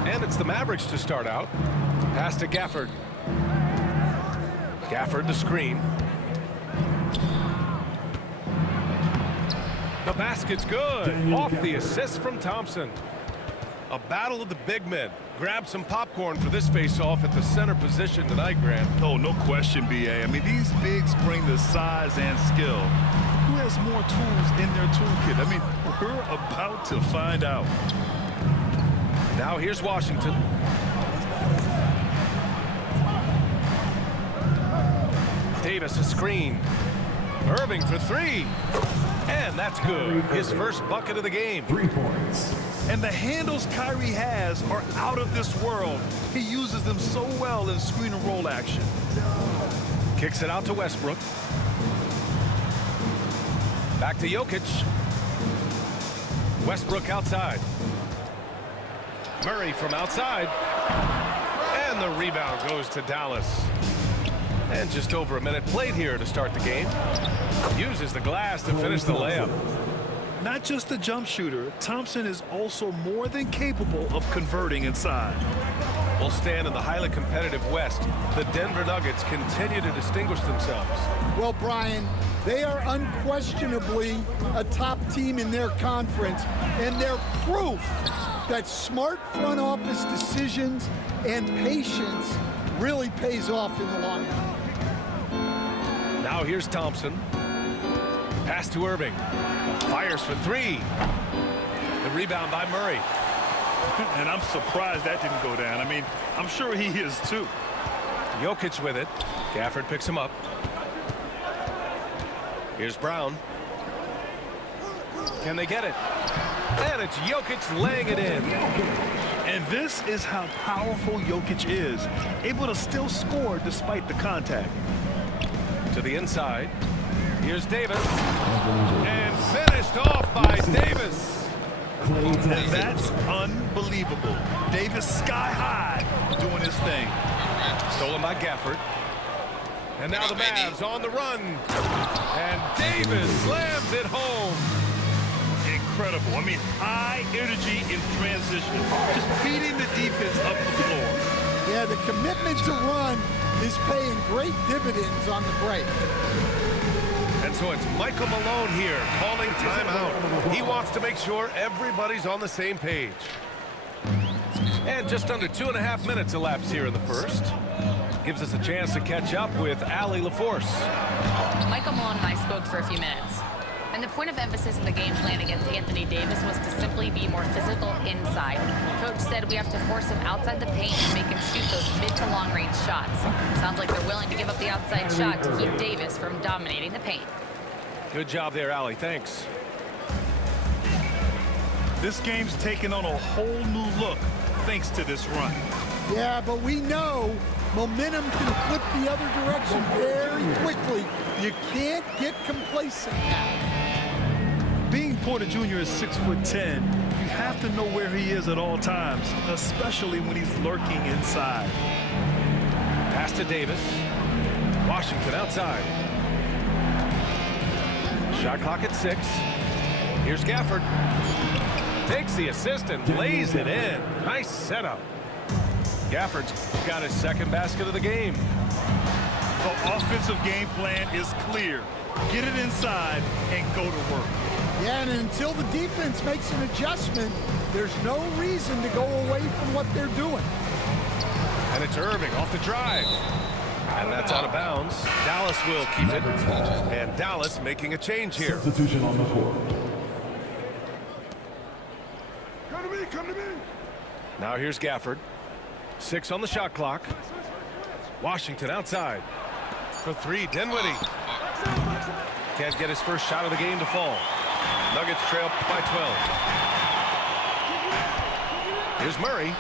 And it's the Mavericks to start out. Pass to Gafford. Gafford the screen. The basket's good. Off the assist from Thompson. A battle of the big men. Grab some popcorn for this face-off at the center position tonight, Grant. Oh, no question, B.A. I mean, these bigs bring the size and skill. Who has more tools in their toolkit? I mean, we're about to find out. Now here's Washington. Davis a screen. Irving for three. And that's good. His first bucket of the game. 3 points. And the handles Kyrie has are out of this world. He uses them so well in screen and roll action. Kicks it out to Westbrook. Back to Jokic. Westbrook outside. Murray from outside. And the rebound goes to Dallas. And just over a minute played here to start the game. Uses the glass to finish the layup. Not just a jump shooter, Thompson is also more than capable of converting inside. Will stand in the highly competitive West. The Denver Nuggets continue to distinguish themselves. Well, Brian, they are unquestionably a top team in their conference, and they're proof that smart front office decisions and patience really pays off in the long run. Now here's Thompson. Pass to Irving. Fires for three. The rebound by Murray. And I'm surprised that didn't go down. I mean, I'm sure he is too. Jokic with it. Gafford picks him up. Here's Brown. Can they get it? And it's Jokic laying it in. And this is how powerful Jokic is. Able to still score despite the contact. To the inside. Here's Davis. And finished off by Davis. That's unbelievable. Davis sky high doing his thing. Stolen by Gafford. And now the Mavs on the run. And Davis slams it home. Incredible. I mean, high energy in transition. Just beating the defense up the floor. Yeah, the commitment to run is paying great dividends on the break. And so it's Michael Malone here calling timeout. He wants to make sure everybody's on the same page. And just under 2.5 minutes elapsed here in the first. Gives us a chance to catch up with Allie LaForce. Michael Malone and I spoke for a few minutes. And the point of emphasis in the game plan against Anthony Davis was to simply be more physical inside. Coach said we have to force him outside the paint and make him shoot those mid to long range shots. Sounds like they're willing to give up the outside shot to keep Davis from dominating the paint. Good job there, Allie. Thanks. This game's taken on a whole new look thanks to this run. Yeah, but we know momentum can flip the other direction very quickly. You can't get complacent now. Being Porter Jr. is 6'10", you have to know where he is at all times, especially when he's lurking inside. Pass to Davis. Washington outside. Shot clock at 6. Here's Gafford. Takes the assist and lays it in. Nice setup. Gafford's got his second basket of the game. The offensive game plan is clear. Get it inside and go to work. Yeah, and until the defense makes an adjustment, there's no reason to go away from what they're doing. And it's Irving off the drive. And that's out of bounds. Dallas will keep it. And Dallas making a change here. Substitution on the court. Come to me. Now here's Gafford. 6 on the shot clock. Washington outside. For 3, Dinwiddie. Can't get his first shot of the game to fall. Nuggets trail by 12. Here's Murray.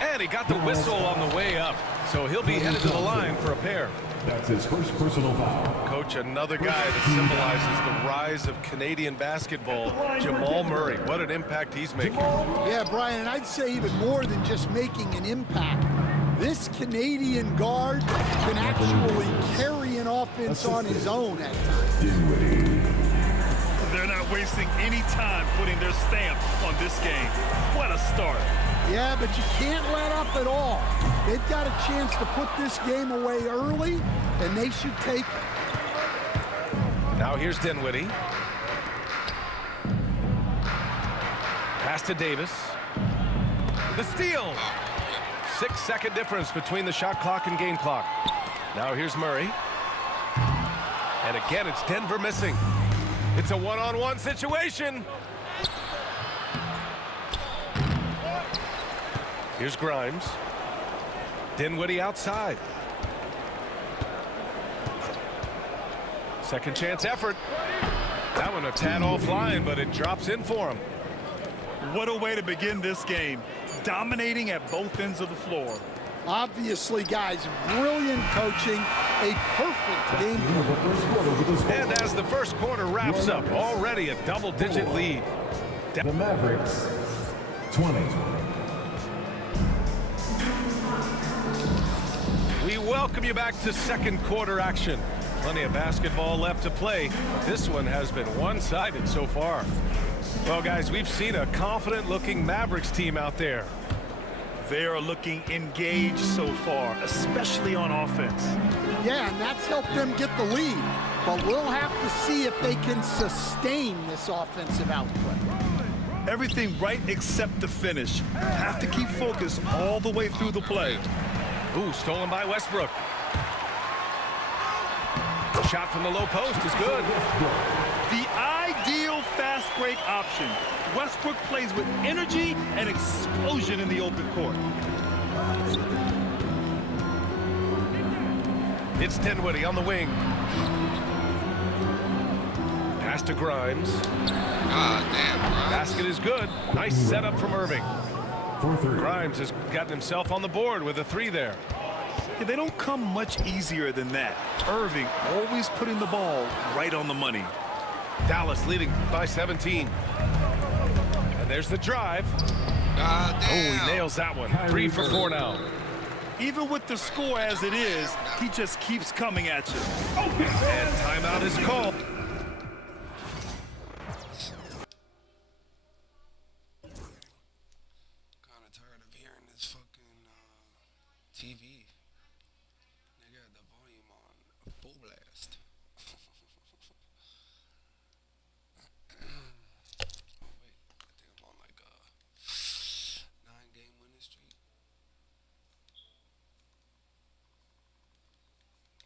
And he got the whistle on the way up. So he'll be headed to the line for a pair. That's his first personal foul. Coach, another guy that symbolizes the rise of Canadian basketball, Jamal Murray. What an impact he's making. Yeah, Brian, and I'd say even more than just making an impact. This Canadian guard can actually carry an offense on his own at times. They're not wasting any time putting their stamp on this game. What a start. Yeah, but you can't let up at all. They've got a chance to put this game away early, and they should take it. Now here's Dinwiddie. Pass to Davis. The steal. 6-second difference between the shot clock and game clock. Now here's Murray. And again, it's Denver missing. It's a one-on-one situation. Here's Grimes. Dinwiddie outside. Second chance effort. That one a tad offline, but it drops in for him. What a way to begin this game. Dominating at both ends of the floor. Obviously, guys, brilliant coaching. A perfect game plan. And as the first quarter wraps up, already a double-digit lead. The Mavericks, 20. We welcome you back to second quarter action. Plenty of basketball left to play, but this one has been one-sided so far. Well, guys, we've seen a confident-looking Mavericks team out there. They are looking engaged so far, especially on offense. Yeah, and that's helped them get the lead. But we'll have to see if they can sustain this offensive output. Everything right except the finish. Have to keep focused all the way through the play. Ooh, stolen by Westbrook. Shot from the low post is good. The ideal fast break option. Westbrook plays with energy and explosion in the open court. It's Dinwiddie on the wing. Pass to Grimes. Basket is good. Nice setup from Irving. Grimes has gotten himself on the board with a 3 there. Yeah, they don't come much easier than that. Irving always putting the ball right on the money. Dallas leading by 17. And there's the drive. Oh, he nails that one. 3 for 4 now. Even with the score as it is, he just keeps coming at you. And timeout is called. Kinda tired of hearing this fucking TV. Nigga had the volume on full blast. Oh wait, I think I'm on like a 9-game winning streak.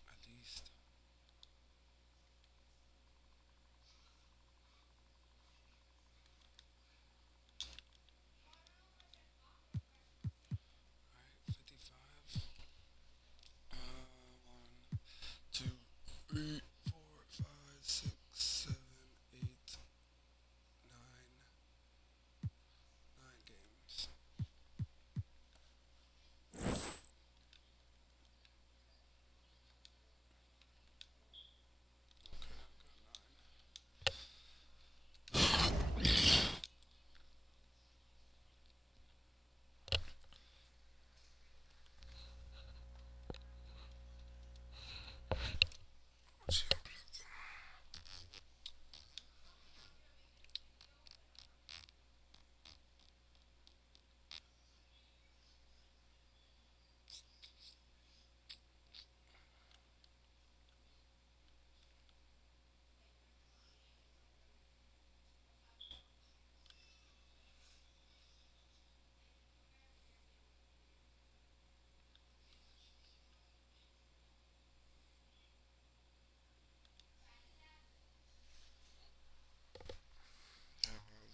At least. Alright, 55. 1, 2, 3, 4, 5, 6, 7, 8, 9. 9 games.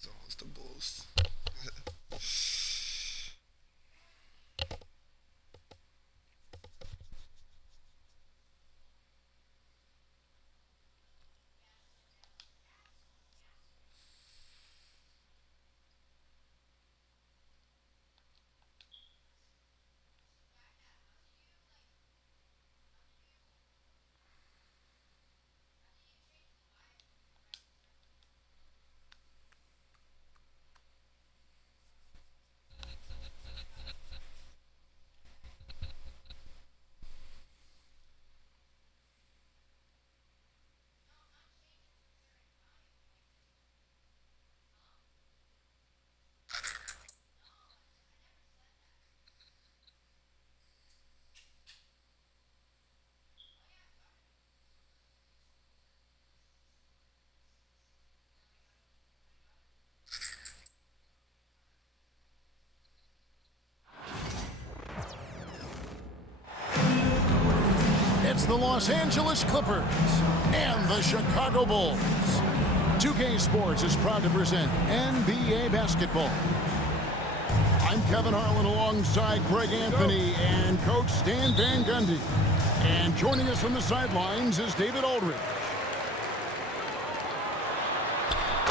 It's almost the Bulls. It's the Los Angeles Clippers and the Chicago Bulls. 2K Sports is proud to present NBA basketball. I'm Kevin Harlan alongside Greg Anthony and Coach Stan Van Gundy. And joining us from the sidelines is David Aldridge.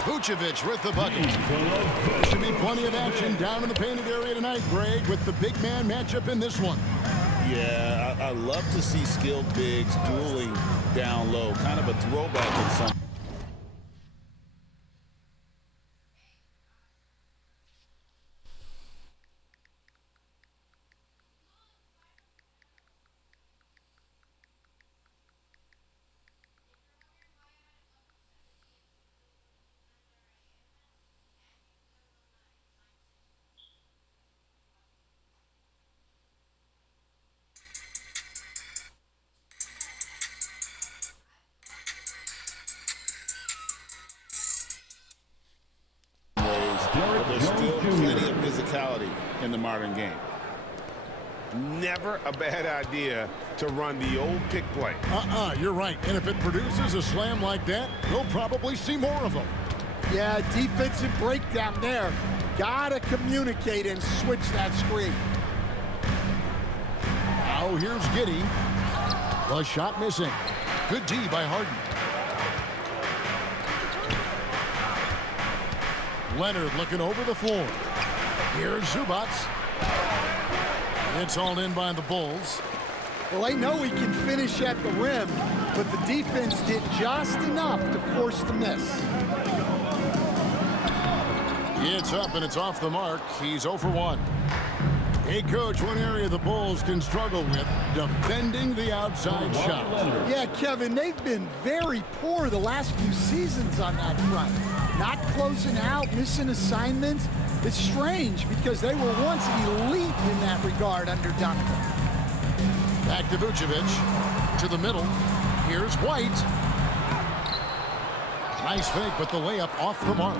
Vucevic with the bucket. There should be plenty of action down in the painted area tonight, Greg, with the big man matchup in this one. Yeah, I love to see skilled bigs dueling down low. Kind of a throwback in some. There's still plenty of physicality in the modern game. Never a bad idea to run the old pick play. You're right. And if it produces a slam like that, we'll probably see more of them. Yeah, defensive breakdown there. Gotta communicate and switch that screen. Now here's Giddey. The shot missing. Good D by Harden. Leonard looking over the floor. Here's Zubac. It's all in by the Bulls. Well, they know he can finish at the rim, but the defense did just enough to force the miss. It's up and it's off the mark. He's 0 for 1. Hey, Coach, one area the Bulls can struggle with, defending the outside shot. Yeah, Kevin, they've been very poor the last few seasons on that front. Not closing out, missing assignments. It's strange because they were once elite in that regard under Donovan. Back to Vucevic, to the middle. Here's White. Nice fake, but the layup off the mark.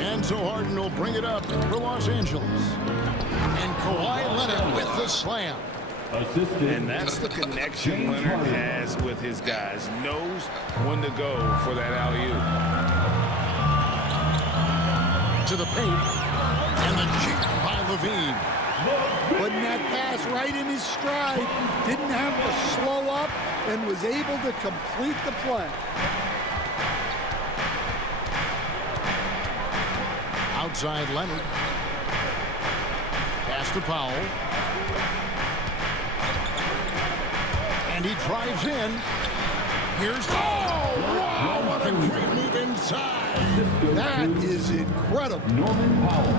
And so Harden will bring it up for Los Angeles. And Kawhi Leonard with the slam. And that's the connection Leonard has with his guys. Knows when to go for that alley-oop. To the paint. And the cheat by Levine. Putting that pass right in his stride. Didn't have to slow up and was able to complete the play. Outside Leonard. Pass to Powell. And he drives in. Here's... Oh, wow, what a great move inside. That is incredible. Norman Powell.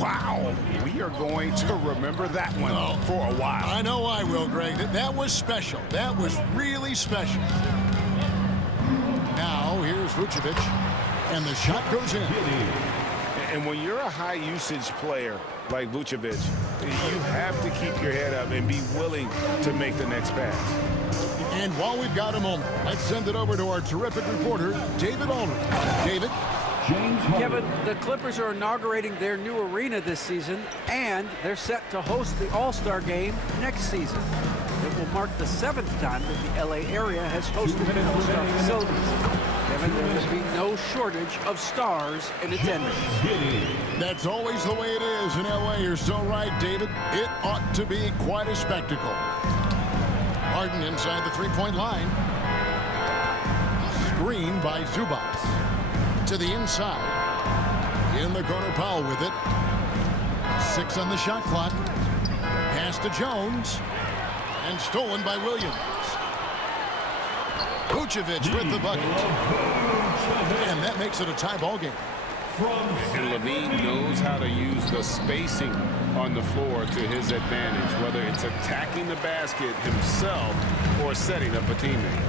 Wow, we are going to remember that one for a while. I know I will, Greg. That was special. That was really special. Now, here's Vucevic. And the shot goes in. And when you're a high-usage player like Vucevic, you have to keep your head up and be willing to make the next pass. And while we've got a moment, let's send it over to our terrific reporter, David Aldridge. David? Kevin, the Clippers are inaugurating their new arena this season, and they're set to host the All-Star Game next season. It will mark the 7th time that the LA area has hosted the All-Star facilities. Kevin, there will be no shortage of stars in attendance. That's always the way it is in LA. You're so right, David. It ought to be quite a spectacle. Harden inside the three-point line. Screen by Zubac. To the inside. In the corner, Powell with it. 6 on the shot clock. Pass to Jones. And stolen by Williams. Vucevic with the bucket. And that makes it a tie ball game. And Levine knows how to use the spacing on the floor to his advantage, whether it's attacking the basket himself or setting up a teammate.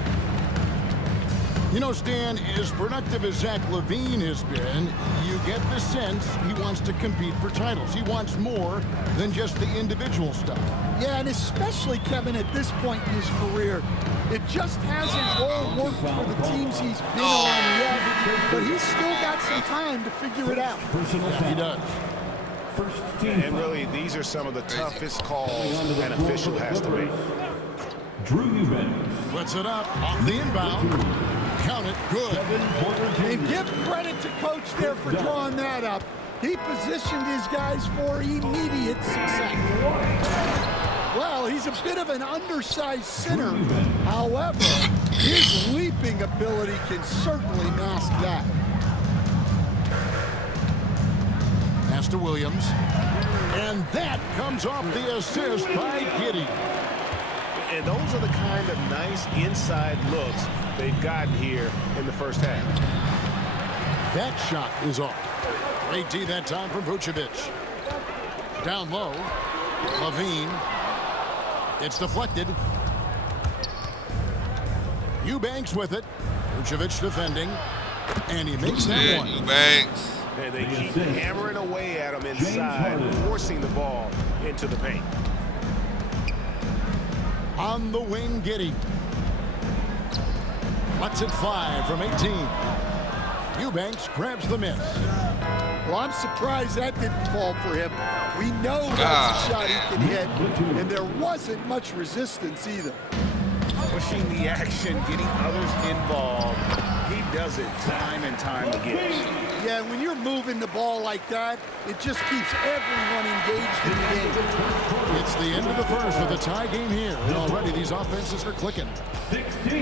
You know, Stan, as productive as Zach LaVine has been, you get the sense he wants to compete for titles. He wants more than just the individual stuff. Yeah, and especially, Kevin, at this point in his career, it just hasn't all worked for the teams he's been on yet, but he's still got some time to figure it out. Yeah, he does. And really, these are some of the toughest calls an official has to make. Drew Eubanks. Puts it up off the inbound. Count it, good. And give credit to Coach there for drawing that up. He positioned his guys for immediate success. Well, he's a bit of an undersized center. However, his leaping ability can certainly mask that. Pass to Williams. And that comes off the assist by Giddey. And those are the kind of nice inside looks they've gotten here in the first half. That shot is off. Great D that time from Vucevic. Down low. Levine. It's deflected. Eubanks with it. Vucevic defending. And he makes that one. Eubanks. And they keep hammering away at him inside, forcing the ball into the paint. On the wing, Giddey. Lets it fly from 18. Eubanks grabs the miss. Well, I'm surprised that didn't fall for him. We know that's a shot he can hit, and there wasn't much resistance either. Pushing the action, getting others involved. He does it time and time again. Yeah, when you're moving the ball like that, it just keeps everyone engaged in the game. It's the end of the first with a tie game here. And already these offenses are clicking.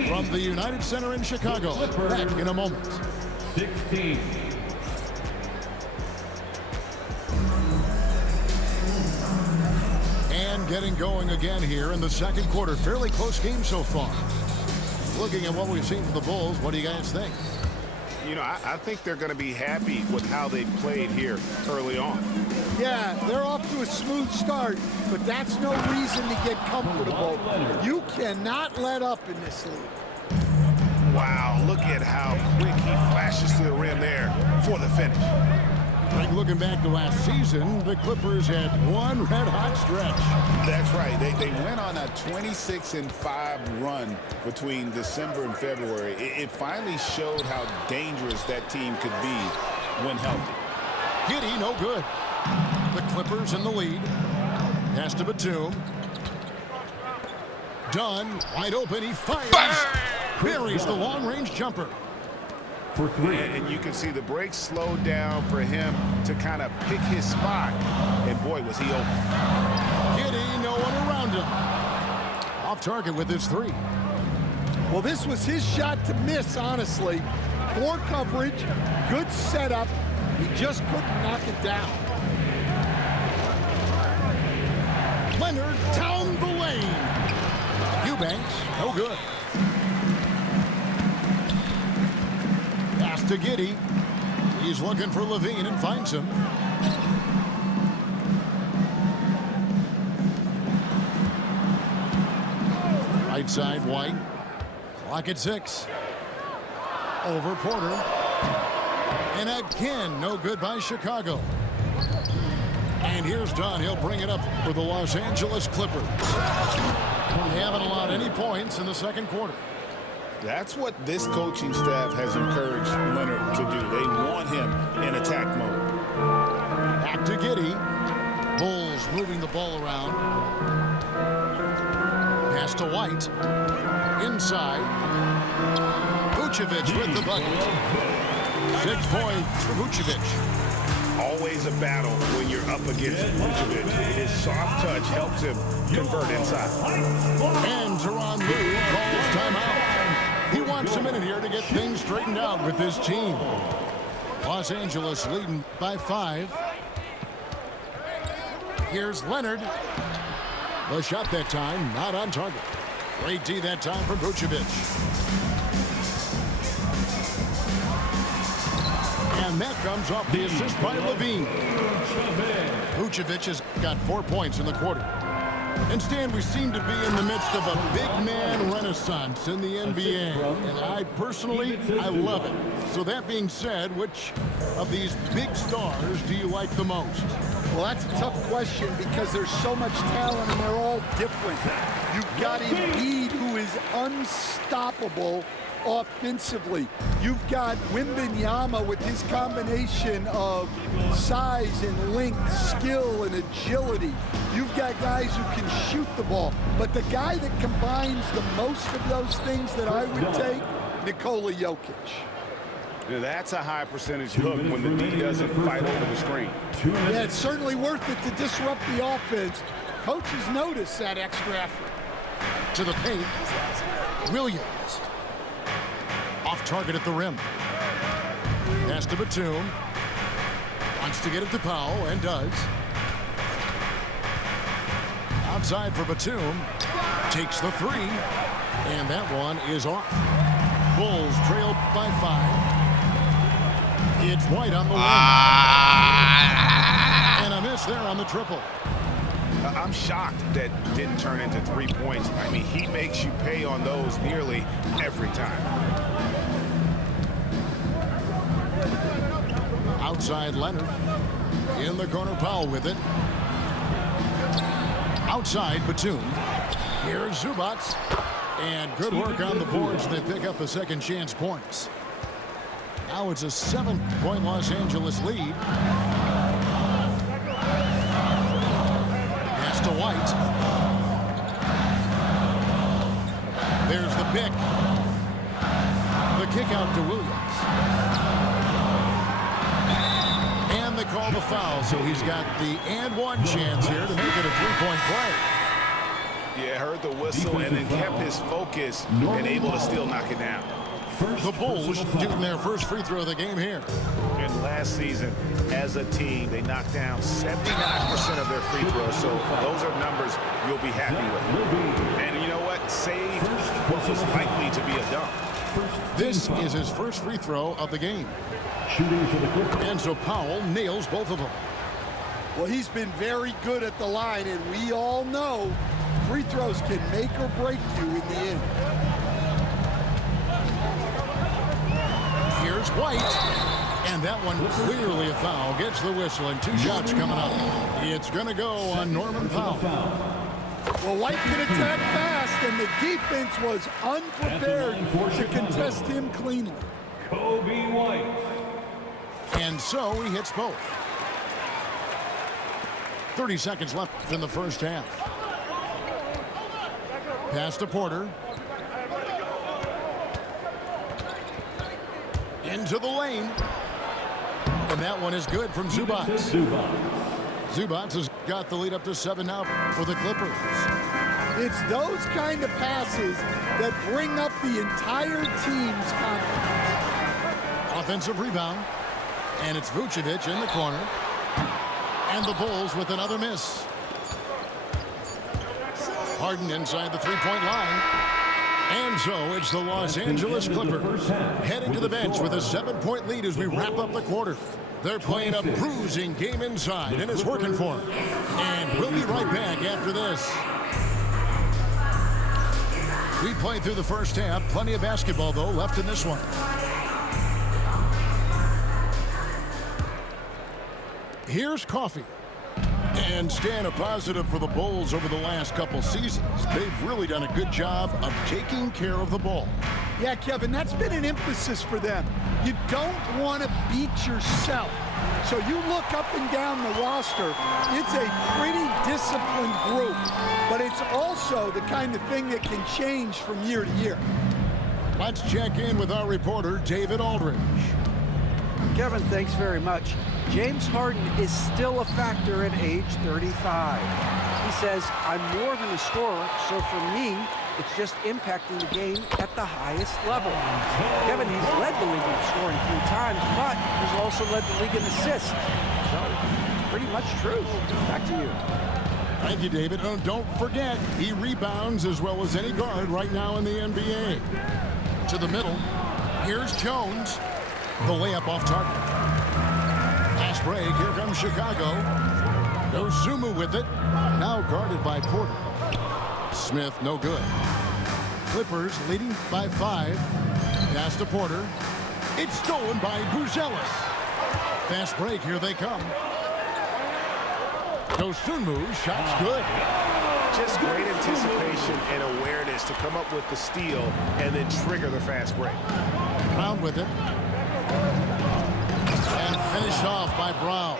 From the United Center in Chicago. Back in a moment. 16. And getting going again here in the second quarter. Fairly close game so far. Looking at what we've seen from the Bulls, what do you guys think? You know, I think they're going to be happy with how they played here early on. Yeah, they're off to a smooth start, but that's no reason to get comfortable. You cannot let up in this league. Wow, look at how quick he flashes to the rim there for the finish. Like looking back to last season, the Clippers had one red-hot stretch. That's right. They went on a 26-5 run between December and February. It finally showed how dangerous that team could be when healthy. Giddey, no good. The Clippers in the lead. Pass to Batum. Dunn, wide open. He fires. Buries the long-range jumper. For three. And you can see the break slowed down for him to kind of pick his spot. And boy, was he open. Giddey, no one around him. Off target with his three. Well, this was his shot to miss, honestly. Poor coverage, good setup. He just couldn't knock it down. Leonard down the lane. Eubanks, no good. Pass to Giddey. He's looking for Levine and finds him. Right side, White. Clock at 6. Over Porter. And again, no good by Chicago. And here's Dunn. He'll bring it up for the Los Angeles Clippers. They haven't allowed any points in the second quarter. That's what this coaching staff has encouraged Leonard to do. They want him in attack mode. Back to Giddey. Bulls moving the ball around. Pass to White. Inside. Vucevic with the bucket. 6 points for Vucevic. Always a battle when you're up against Vucevic. His soft touch helps him convert inside. And Tyronn Lue calls timeout. He wants a minute here to get things straightened out with this team. Los Angeles leading by 5. Here's Leonard. The shot that time, not on target. Great D that time from Vucevic. And that comes off the assist by Levine. Vucevic has got 4 points in the quarter. And Stan, we seem to be in the midst of a big man renaissance in the NBA. And I personally love it. So that being said, which of these big stars do you like the most? Well, that's a tough question because there's so much talent and they're all different. You've got Embiid, who is unstoppable offensively. You've got Wembanyama with his combination of size and length, skill and agility. You've got guys who can shoot the ball. But the guy that combines the most of those things that I would take, Nikola Jokic. Yeah, that's a high percentage look when the D doesn't fight over the screen. Yeah, it's certainly worth it to disrupt the offense. Coaches notice that extra effort. To the paint, Williams. Off target at the rim. Pass to Batum. Wants to get it to Powell and does. Outside for Batum. Takes the 3. And that one is off. Bulls trailed by 5. It's White on the wing. And a miss there on the triple. I'm shocked that didn't turn into 3 points. I mean, he makes you pay on those nearly every time. Outside Leonard. In the corner, Powell with it. Outside Batum. Here's Zubac. And good work on the boards. They pick up the second chance points. Now it's a 7-point Los Angeles lead. Pass to White. There's the pick. The kick out to Williams. And they call the foul, so he's got the and one chance here to make it a 3-point play. Yeah, heard the whistle and then kept his focus and able to still knock it down. The Bulls shooting their first free throw of the game here. And last season, as a team, they knocked down 79% of their free throws. So those are numbers you'll be happy with. And you know what? Save what was likely to be a dunk. This is his first free throw of the game. And so Powell nails both of them. Well, he's been very good at the line, and we all know free throws can make or break you in the end. Here's White. And that one clearly a foul. Gets the whistle, and 2 shots coming up. It's going to go on Norman Powell. Well, White can attack fast, and the defense was unprepared to contest him cleanly. Kobe White. And so he hits both. 30 seconds left in the first half. Pass to Porter. Into the lane. And that one is good from Zubac. Zubac has got the lead up to 7 now for the Clippers. It's those kind of passes that bring up the entire team's confidence. Offensive rebound. And it's Vucevic in the corner. And the Bulls with another miss. Harden inside the three-point line. And so it's the Los Angeles Clippers heading to the bench with a 7-point lead as we wrap up the quarter. They're playing a bruising game inside, and it's working for them. And we'll be right back after this. We played through the first half. Plenty of basketball, though, left in this one. Here's Coffee. And staying a positive for the Bulls over the last couple seasons. They've really done a good job of taking care of the ball. Yeah, Kevin, that's been an emphasis for them. You don't want to beat yourself. So you look up and down the roster, it's a pretty disciplined group, but it's also the kind of thing that can change from year to year. Let's check in with our reporter, David Aldridge. Kevin, thanks very much. James Harden is still a factor at age 35. He says, I'm more than a scorer, so for me, it's just impacting the game at the highest level. Kevin, he's led the league in scoring 3 times, but he's also led the league in assists. So it's pretty much true. Back to you. Thank you, David. Oh, don't forget, he rebounds as well as any guard right now in the NBA. To the middle. Here's Jones. The layup off target. Pass break. Here comes Chicago. Dosunmu with it. Now guarded by Porter. Smith, no good. Clippers leading by 5. Pass to Porter. It's stolen by Buzelis. Fast break. Here they come. Dosunmu. Shot's good. Just great anticipation and awareness to come up with the steal and then trigger the fast break. Brown with it. And finished off by Brown.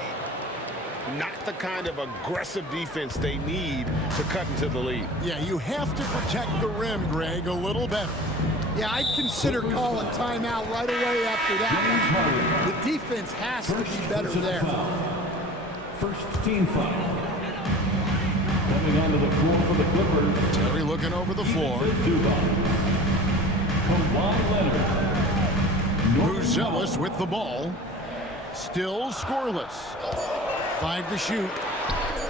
Not the kind of aggressive defense they need to cut into the lead. Yeah, you have to protect the rim, Greg, a little better. Yeah, I'd consider calling timeout right away after that. The defense has to be better there. First team foul. Coming onto the floor for the Clippers. Terry looking over the floor. Kawhi Leonard. Buzelis with the ball. Still scoreless. 5 to shoot.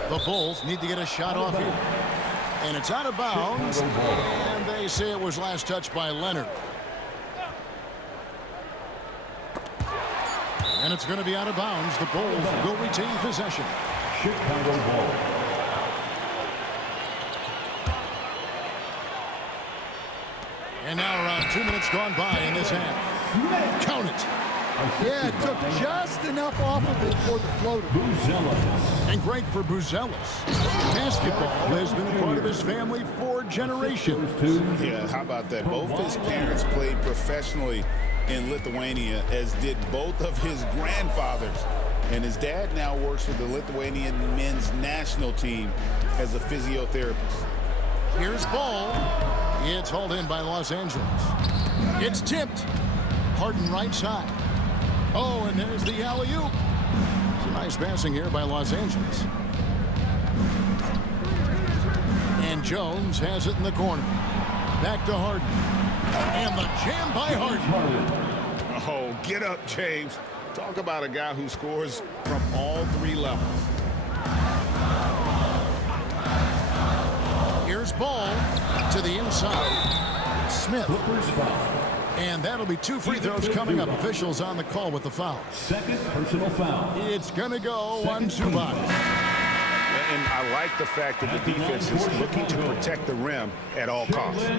The Bulls need to get a shot off here. And it's out of bounds. And they say it was last touched by Leonard. And it's going to be out of bounds. The Bulls will retain possession. Chicago ball. And now around 2 minutes gone by in this half. Count it. Yeah, it took just enough off of it for the floater. And great for Buzelis. Basketball has been a part of his family for generations. Yeah, how about that? Both his parents played professionally in Lithuania, as did both of his grandfathers. And his dad now works with the Lithuanian men's national team as a physiotherapist. Here's ball. It's hauled in by Los Angeles. It's tipped. Harden right side. Oh, and there's the alley-oop. Some nice passing here by Los Angeles. And Jones has it in the corner. Back to Harden. And the jam by Harden. Oh, get up, James. Talk about a guy who scores from all three levels. Here's Ball to the inside. Smith. And that'll be 2 free throws coming up. Officials on the call with the foul. Second personal foul. It's going to go on Zubac. And I like the fact that the defense is looking to protect the rim at all costs.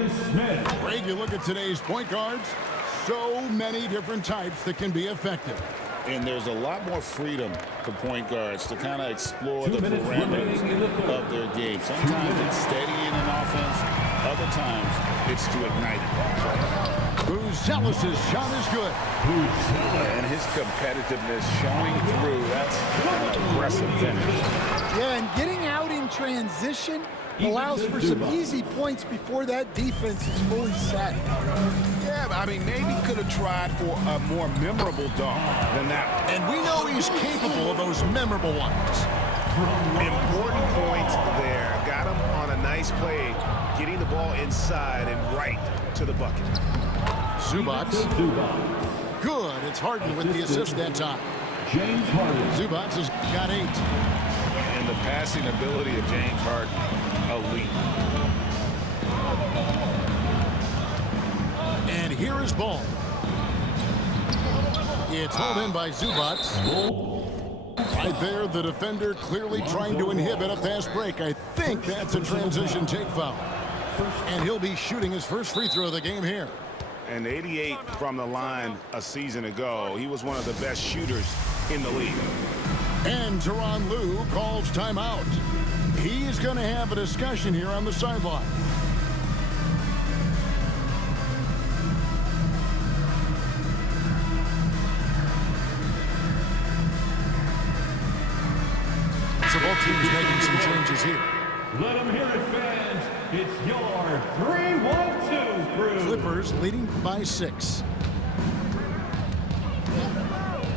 Greg, you look at today's point guards, so many different types that can be effective. And there's a lot more freedom for point guards to kind of explore the parameters of their game. Sometimes it's steadying an offense. Other times it's to ignite it. Buzelis' shot is good. And his competitiveness showing through. That's an aggressive finish. Yeah, and getting out in transition allows for some easy points before that defense is fully set. Yeah, but I mean, maybe could have tried for a more memorable dunk than that. And we know he's capable of those memorable ones. Important points there. Got him on a nice play, getting the ball inside and right to the bucket. Zubac. Good. It's Harden with the assist that time. James Harden. Zubac has got 8. And the passing ability of James Harden, elite. And here is Ball. It's hauled in by Zubac. Right there, the defender clearly trying to inhibit a fast break. I think that's a transition take foul. And he'll be shooting his first free throw of the game here. And 88 from the line a season ago. He was one of the best shooters in the league. And Tyronn Lue calls timeout. He's going to have a discussion here on the sideline. So both teams making some changes here. Let them hear it, fans. It's your 3-1-2 crew. Clippers leading by 6.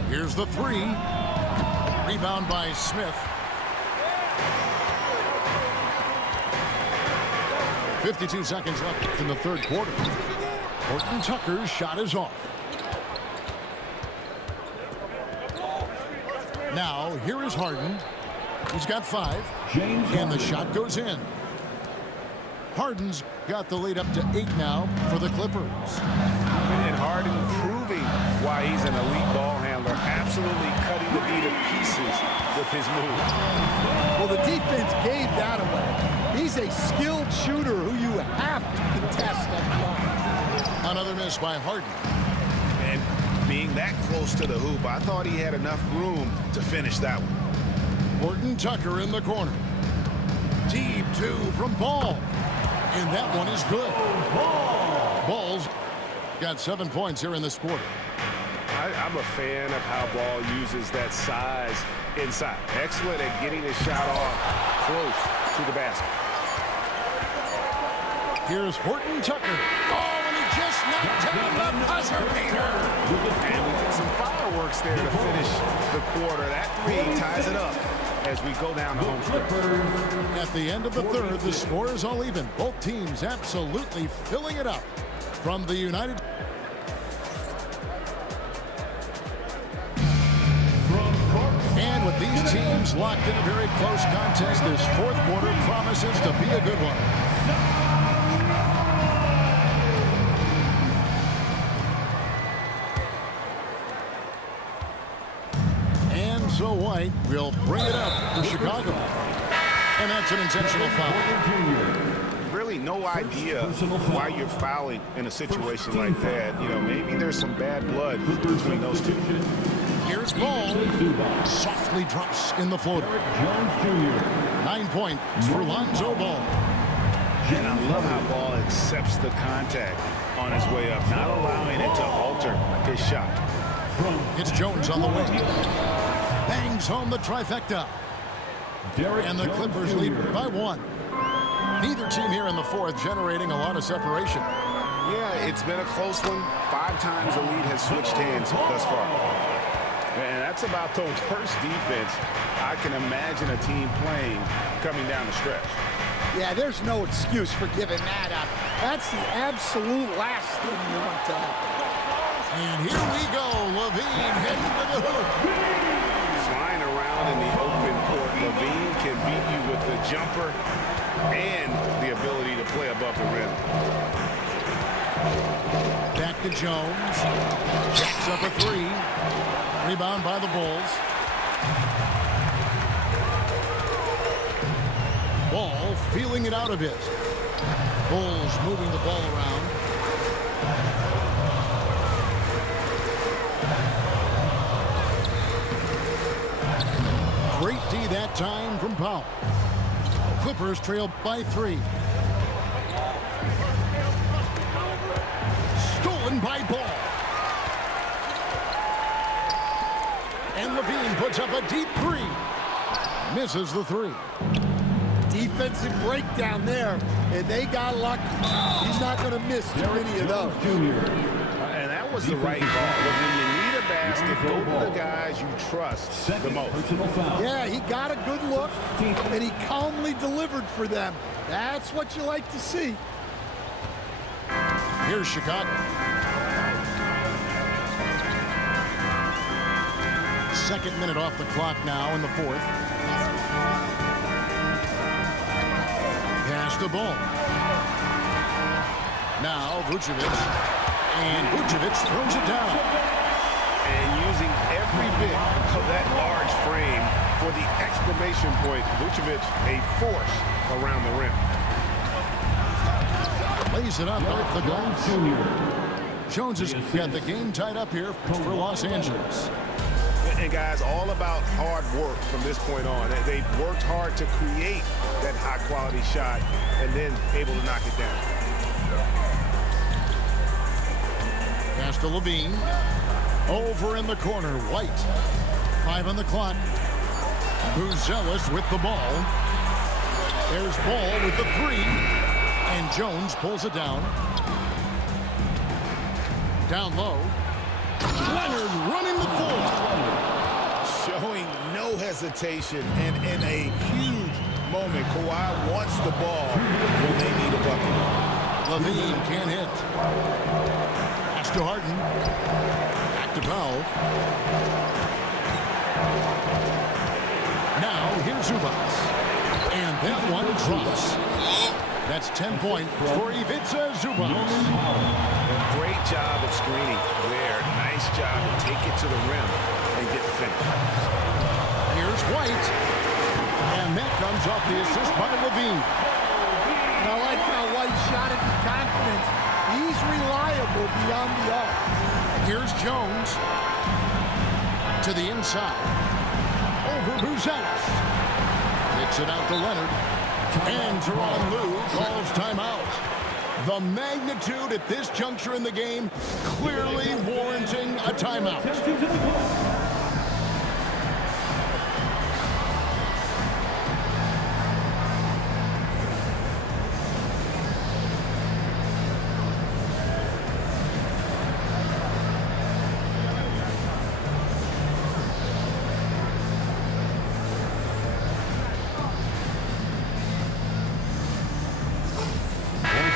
Here's the 3. Rebound by Smith. 52 seconds left in the third quarter. Horton Tucker's shot is off. Now, here is Harden. He's got 5. And the shot goes in. Harden's got the lead up to 8 now for the Clippers. And Harden proving why he's an elite ball handler, absolutely cutting the D to pieces with his move. Well, the defense gave that away. He's a skilled shooter who you have to contest at the line. Another miss by Harden. And being that close to the hoop, I thought he had enough room to finish that one. Horton Tucker in the corner. Deep 2 from Ball. And that one is good. Ball's got 7 points here in this quarter. I'm a fan of how Ball uses that size inside. Excellent at getting his shot off close to the basket. Here's Horton Tucker. Oh, and he just knocked down the buzzer beater. And we get some fireworks there to finish the quarter. That 3 ties it up as we go down the home stretch. At the end of the third, the score is all even. Both teams absolutely filling it up. From the United... And with these teams locked in a very close contest, this fourth quarter promises to be a good one. And so White will bring it up for Chicago. And that's an intentional foul. Really no idea why you're fouling in a situation like that. You know, maybe there's some bad blood between those two. Here's Ball. Softly drops in the floater. 9 points for Lonzo Ball. And I love how Ball accepts the contact on his way up, not allowing it to alter his shot. It's Jones on the wing. Bangs home the trifecta. And the Clippers lead by 1. Neither team here in the fourth generating a lot of separation. Yeah, it's been a close one. 5 times the lead has switched hands thus far. And that's about the worst defense I can imagine a team playing coming down the stretch. Yeah, there's no excuse for giving that up. That's the absolute last thing you want to happen. And here we go. Levine heading to the hoop. Flying around in the open court, Levine can beat you with the jumper and the ability to play above the rim. Back to Jones. Jacks up a three. Rebound by the Bulls. Ball feeling it out a bit. Bulls moving the ball around. Great D that time from Powell. Clippers trail by 3. Stolen by Ball. And Levine puts up a deep 3. Misses the 3. Defensive breakdown there, and they got lucky. He's not going to miss too many of those. And that was the right call. But when you need a basket, go to the guys you trust the most. Yeah, he got a good look, and he calmly delivered for them. That's what you like to see. Here's Chicago. Second minute off the clock now in the fourth. Pass the ball. Now Vucevic. And Vucevic throws it down. And using every bit of that large frame for the exclamation point, Vucevic a force around the rim. Lays it up off the glass. Jones has got the game tied up here for Los Angeles. And guys, all about hard work from this point on. They've worked hard to create that high-quality shot and then able to knock it down. Pass to Levine. Over in the corner, White. 5 on the clock. Buzelis with the ball. There's Ball with the 3. And Jones pulls it down. Down low. Leonard running the floor. Showing no hesitation, and in a huge moment, Kawhi wants the ball when they need a bucket. Levine can't hit. Pass to Harden. Back to Powell. Now here's Zubac. And that one drops. That's 10 points for Ivica Zubac. Great job of screening there. Nice job to take it to the rim and get the finish. Here's White. And that comes off the assist by Levine. And I like how White shot it with confidence. He's reliable beyond the arc. Here's Jones. To the inside. Over Buzelis. Kicks it out to Leonard. And Tyronn Lue calls timeout. The magnitude at this juncture in the game clearly warranting a timeout.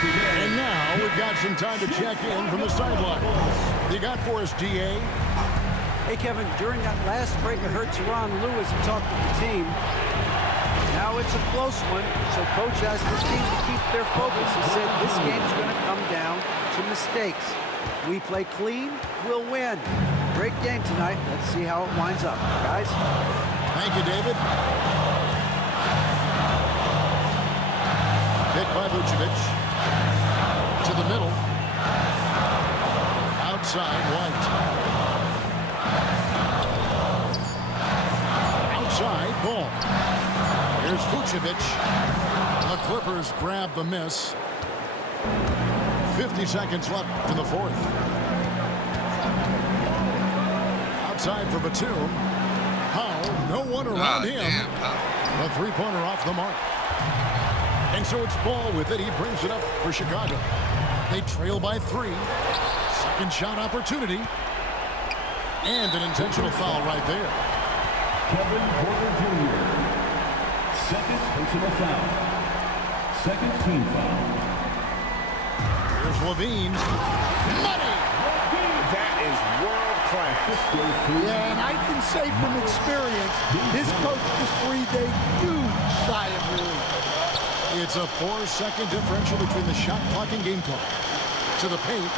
And now we've got some time to check in from the sideline. You got for us, DA? Hey, Kevin, during that last break, I heard Tyronn Lue as he talked to the team. Now it's a close one, so Coach asked his team to keep their focus. He said this game's going to come down to mistakes. If we play clean, we'll win. Great game tonight. Let's see how it winds up, guys. Thank you, David. Hit by Vucevic. To the middle. Outside, White. Outside, Ball. Here's Vucevic. The Clippers grab the miss. 50 seconds left in the fourth. Outside for Batum. Powell, no one around him. The three-pointer off the mark. And so it's Ball with it. He brings it up for Chicago. They trail by 3. Second shot opportunity. And an intentional foul right there. Kevin Porter Jr. Second personal foul. Second team foul. Here's Levine's money. That is world class. Yeah, and I can say from experience, his coach just breathed a huge sigh of relief. It's a 4-second differential between the shot clock and game clock. To the paint.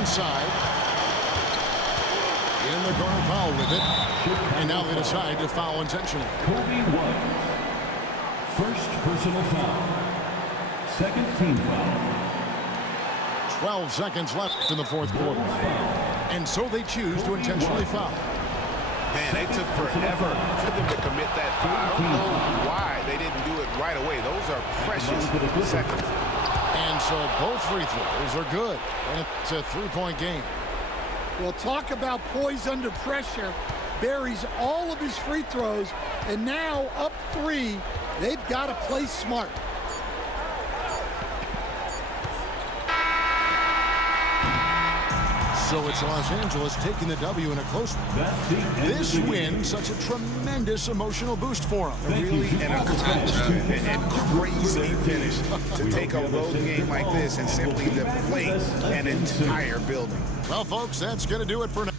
Inside. In the corner, foul with it. And now they decide to foul intentionally. Kobe White. First personal foul. Second team foul. 12 seconds left in the fourth quarter. And so they choose to intentionally foul. Man, they took forever for them to commit that foul. I don't know why they didn't do it right away. Those are precious seconds. And so both free throws are good. And it's a three-point game. Well, talk about poise under pressure. Buries all of his free throws, and now up 3. They've got to play smart. So it's Los Angeles taking the W in a close one. This win, such a tremendous emotional boost for them. Really and crazy finish to take a road game like this and simply deflate an entire building. Well, folks, that's going to do it for now.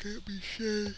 Can't be shade.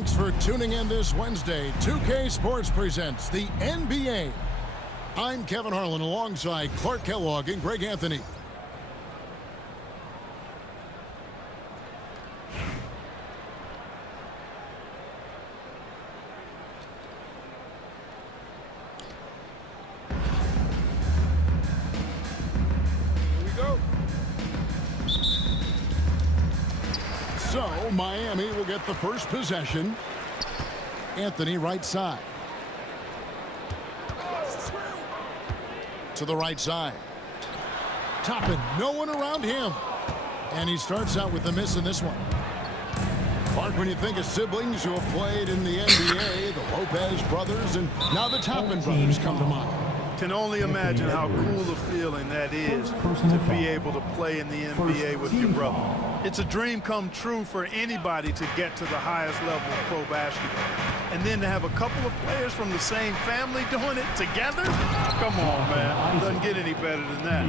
Thanks for tuning in this Wednesday. 2K Sports presents the NBA. I'm Kevin Harlan alongside Clark Kellogg and Greg Anthony. So, Miami will get the first possession. Anthony right side. To the right side. Toppin, no one around him. And he starts out with a miss in this one. Clark, when you think of siblings who have played in the NBA, the Lopez brothers, and now the Toppin brothers come to mind. Can only imagine how cool a feeling that is to be able to play in the NBA with your brother. It's a dream come true for anybody to get to the highest level of pro basketball. And then to have a couple of players from the same family doing it together? Come on, man. It doesn't get any better than that.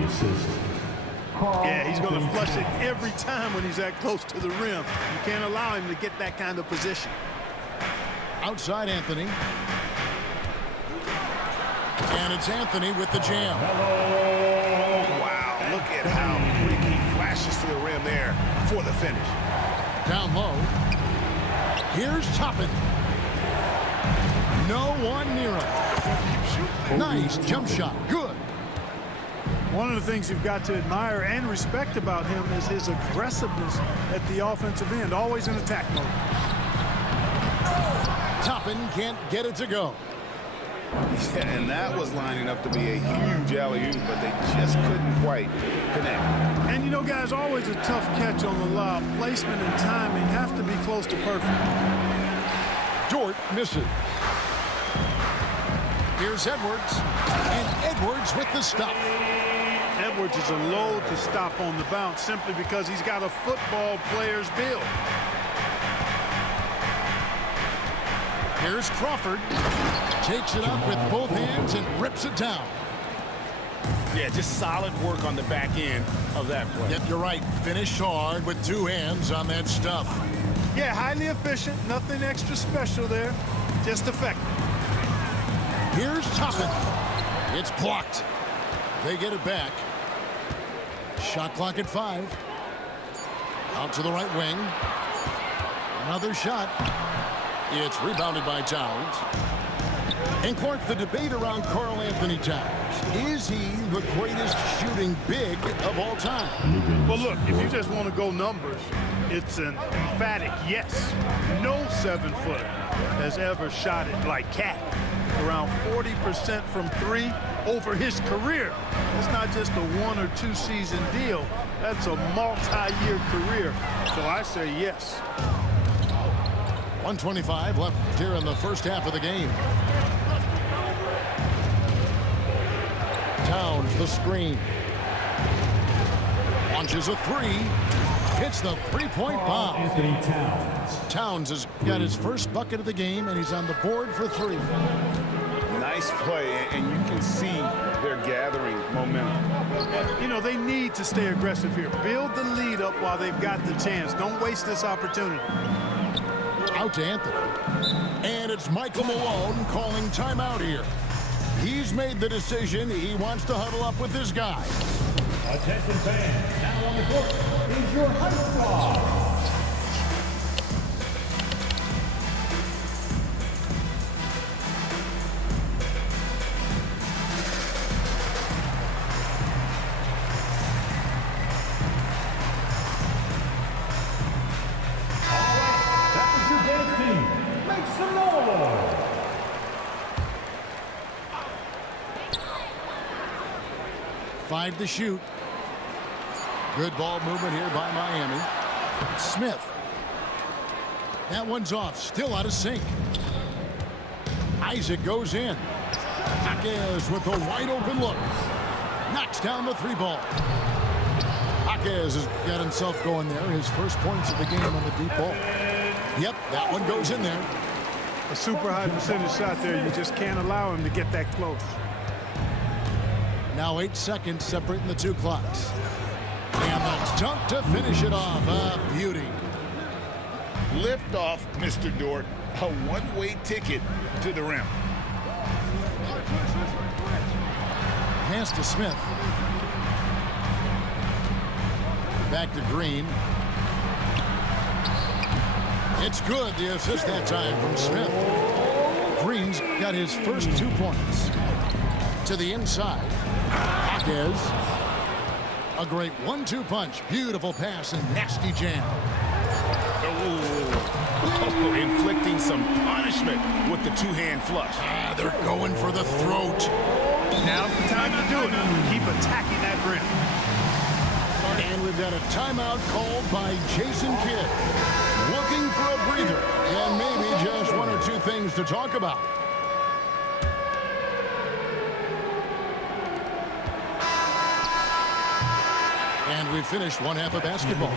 Yeah, he's going to flush it every time when he's that close to the rim. You can't allow him to get that kind of position. Outside Anthony. And it's Anthony with the jam. Wow, look at how quick he for the finish. Down low. Here's Toppin. No one near him. Nice jump shot. Good. One of the things you've got to admire and respect about him is his aggressiveness at the offensive end, always in attack mode. Toppin can't get it to go. Yeah, and that was lining up to be a huge alley-oop, but they just couldn't quite connect. And you know, guys, always a tough catch on the lob. Placement and timing have to be close to perfect. Dort misses. Here's Edwards, and Edwards with the stop. Edwards is a load to stop on the bounce simply because he's got a football player's build. Here's Crawford. Takes it up with both hands and rips it down. Yeah, just solid work on the back end of that play. Yep, you're right. Finished hard with two hands on that stuff. Yeah, highly efficient. Nothing extra special there. Just effective. Here's Toppin. It's blocked. They get it back. Shot clock at 5. Out to the right wing. Another shot. It's rebounded by Towns. And Clark, the debate around Karl Anthony Towns. Is he the greatest shooting big of all time? Well, look, if you just want to go numbers, it's an emphatic yes. No 7-footer has ever shot it like Cat. Around 40% from 3 over his career. It's not just a 1 or 2 season deal. That's a multi-year career. So I say yes. 1:25 left here in the first half of the game. Towns the screen. Launches a 3. Hits the three-point bomb. Anthony Towns. Towns has got his first bucket of the game, and he's on the board for 3. Nice play, and you can see they're gathering momentum. You know, they need to stay aggressive here. Build the lead up while they've got the chance. Don't waste this opportunity. Out to Anthony. And it's Michael Malone calling timeout here. He's made the decision. He wants to huddle up with his guy. Attention fans, now on the court is your high squad. Five to shoot. Good ball movement here by Miami. Smith. That one's off. Still out of sync. Isaac goes in. Jaquez with a wide open look. Knocks down the 3-ball. Jaquez has got himself going there. His first points of the game on the deep ball. Yep, that one goes in there. A super high percentage shot there. You just can't allow him to get that close. Now 8 seconds separating the 2 clocks. And the dunk to finish it off. A beauty. Lift off, Mr. Dort. A one-way ticket to the rim. Pass to Smith. Back to Green. It's good. The assist that time from Smith. Green's got his first 2 points. To the inside. Jaquez. A great 1-2 punch. Beautiful pass and nasty jam. Oh, inflicting some punishment with the 2-hand flush. They're going for the throat. Now's the time to do it. Keep attacking that rim. And we've got a timeout called by Jason Kidd. Looking for a breather and maybe just 1 or 2 things to talk about. And we've finished one half of basketball.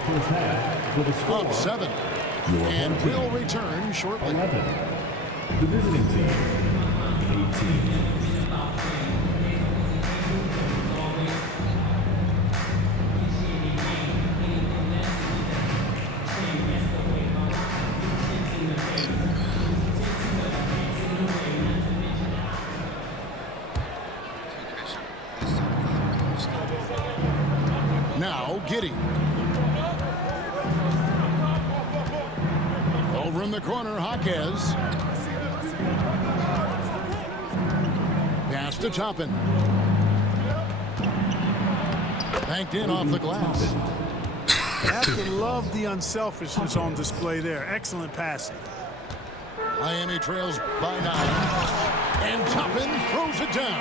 Up 7. And we'll return shortly. 11. The visiting team, 18. Now Giddey. the corner, Jaquez. Pass to Toppin. Banked in off the glass. You have to love the unselfishness on display there. Excellent passing. Miami trails by 9. And Toppin throws it down.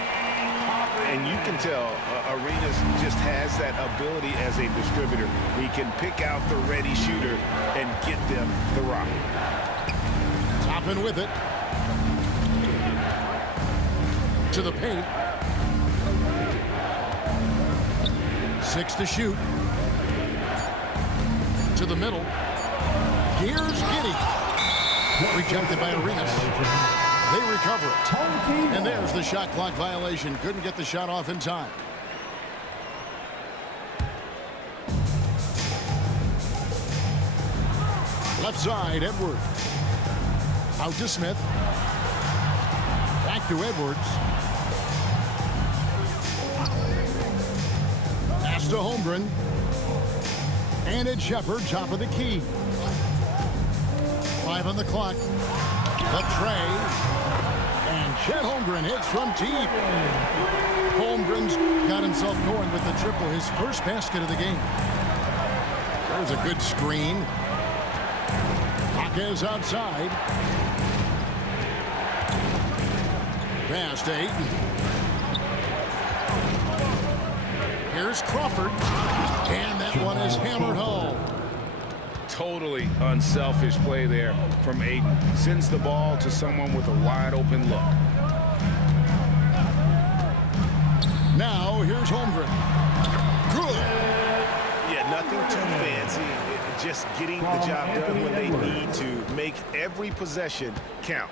And you can tell Arenas just has that ability as a distributor. He can pick out the ready shooter and get them the rock. Toppin with it. To the paint. 6 to shoot. To the middle. Here's Giddey. Rejected by Arenas. They recover it. And there's the shot clock violation. Couldn't get the shot off in time. Left side, Edwards. Out to Smith. Back to Edwards. Pass to Holmgren. And it's Shepard, top of the key. 5 on the clock. The tray. And Chet Holmgren hits from deep. Holmgren's got himself going with the triple, his first basket of the game. There's a good screen. Jaquez outside. Pass to Ayton. Here's Crawford. And that one is hammered home. Totally unselfish play there from Ayton. Sends the ball to someone with a wide open look. Now here's Holmgren. Good. Yeah, nothing too fancy. Just getting the job done when they need to. Make every possession count.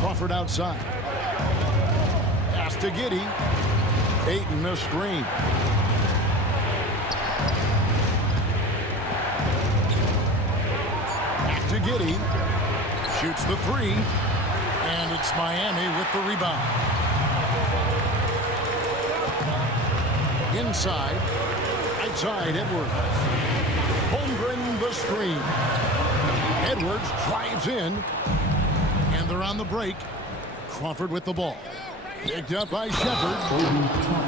Crawford outside. Pass to Giddey. Ayton missed screen. Back to Giddey. Shoots the 3. And it's Miami with the rebound. Inside. Outside, Edwards. Holmgren the screen. Edwards drives in. And they're on the break. Crawford with the ball. Picked up by Shepard.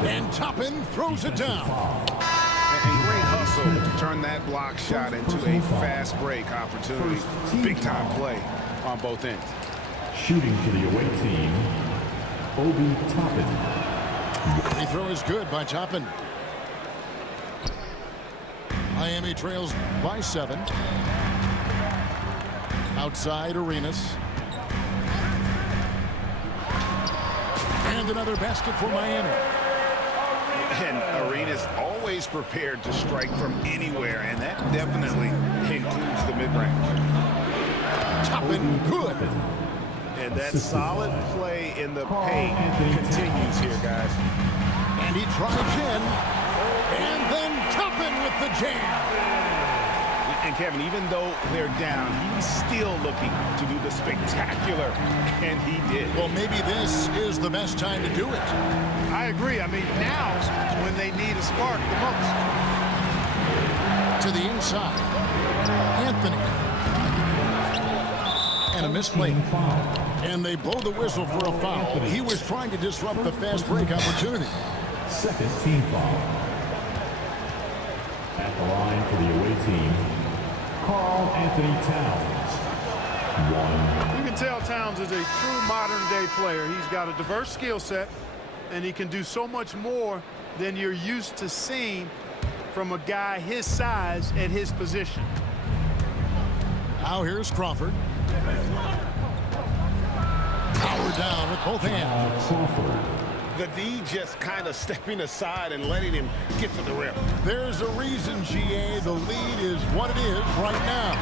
And Toppin throws it down. And great hustle to turn that block shot into a fast break opportunity. Big time play on both ends. Shooting for the away team, Obi Toppin. Free throw is good by Toppin. Miami trails by 7. Outside, Arenas. And another basket for Miami. And Arenas always prepared to strike from anywhere, and that definitely includes the mid-range. Toppin, good. And that solid play in the paint continues here, guys. And he drives in. And then Toppin with the jam. And Kevin, even though they're down, he's still looking to do the spectacular, and he did. Well, maybe this is the best time to do it. I agree. I mean, now's when they need a spark the most. To the inside. Anthony. And a misplay. And they blow the whistle for a foul. He was trying to disrupt the fast break opportunity. Second team foul. At the line for the away team, Karl Anthony Towns. 1. You can tell Towns is a true modern-day player. He's got a diverse skill set, and he can do so much more than you're used to seeing from a guy his size at his position. Now here's Crawford. Power down with both hands. The D just kind of stepping aside and letting him get to the rim. There's a reason, GA, the lead is what it is right now.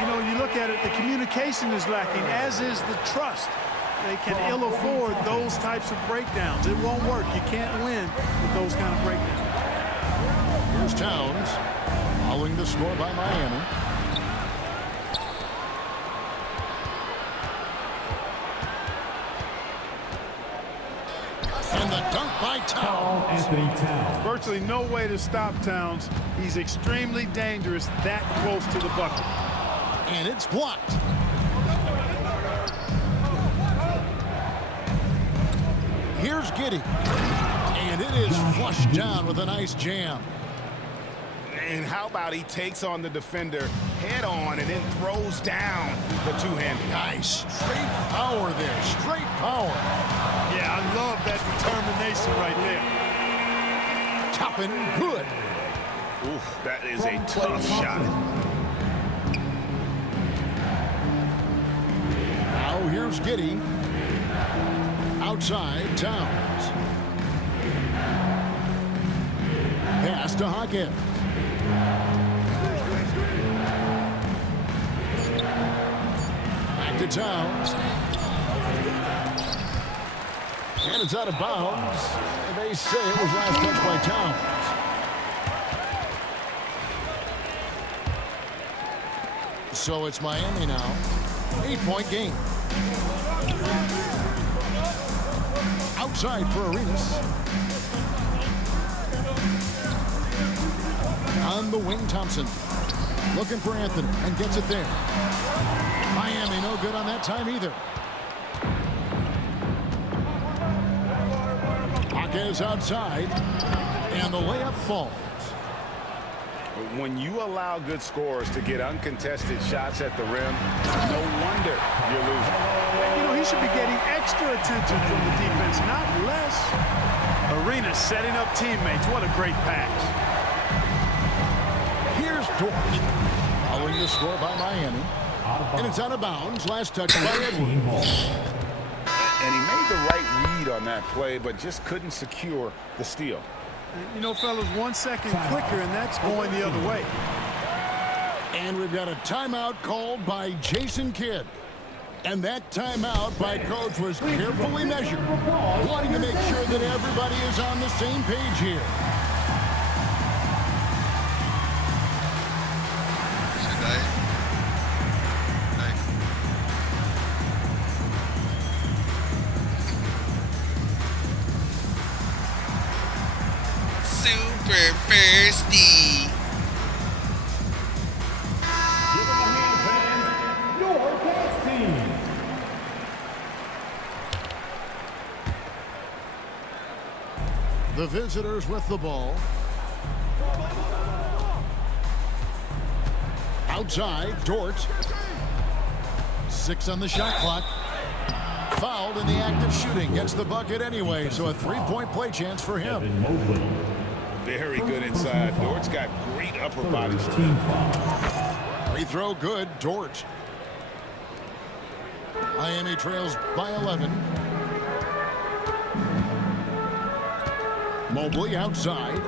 You know, you look at it, the communication is lacking, as is the trust. They can ill afford those types of breakdowns. It won't work. You can't win with those kind of breakdowns. Here's Towns, following the score by Miami. And the dunk by Towns. Anthony Towns. Virtually no way to stop Towns. He's extremely dangerous that close to the bucket. And it's blocked. Here's Giddey. And it is flushed down with a nice jam. And how about he takes on the defender head on and then throws down the two-handed. Nice. Straight power there. Straight power. Yeah, I love that determination right there. Toppin, good. Oof, that is a tough shot. Now here's Giddey. Outside, Towns. Pass to Hawkins. Back to Towns. And it's out of bounds. And they say it was last touched by Towns. So it's Miami now. 8-point game. Outside for Arenas. On the wing, Thompson. Looking for Anthony and gets it there. Miami no good on that time either. Hawkins outside. And the layup falls. When you allow good scorers to get uncontested shots at the rim, no wonder you're losing. You know, he should be getting extra attention from the defense, not less. Arenas setting up teammates. What a great pass. Here's Dort. Following the score by Miami. And it's out of bounds. Last touch by Edwards. And he made the right read on that play, but just couldn't secure the steal. You know, fellas, 1 second quicker, and that's going the other way. And we've got a timeout called by Jason Kidd. And that timeout by Coach was carefully measured, wanting to make sure that everybody is on the same page here. Super thirsty. Give them a hand, fans. Your dance team. The visitors with the ball. Outside, Dort. 6 on the shot clock. Fouled in the act of shooting. Gets the bucket anyway, so a 3-point play chance for him. Very good inside. Dort's got great upper body strength. Free throw good, Dort. Miami trails by 11. Mobley outside.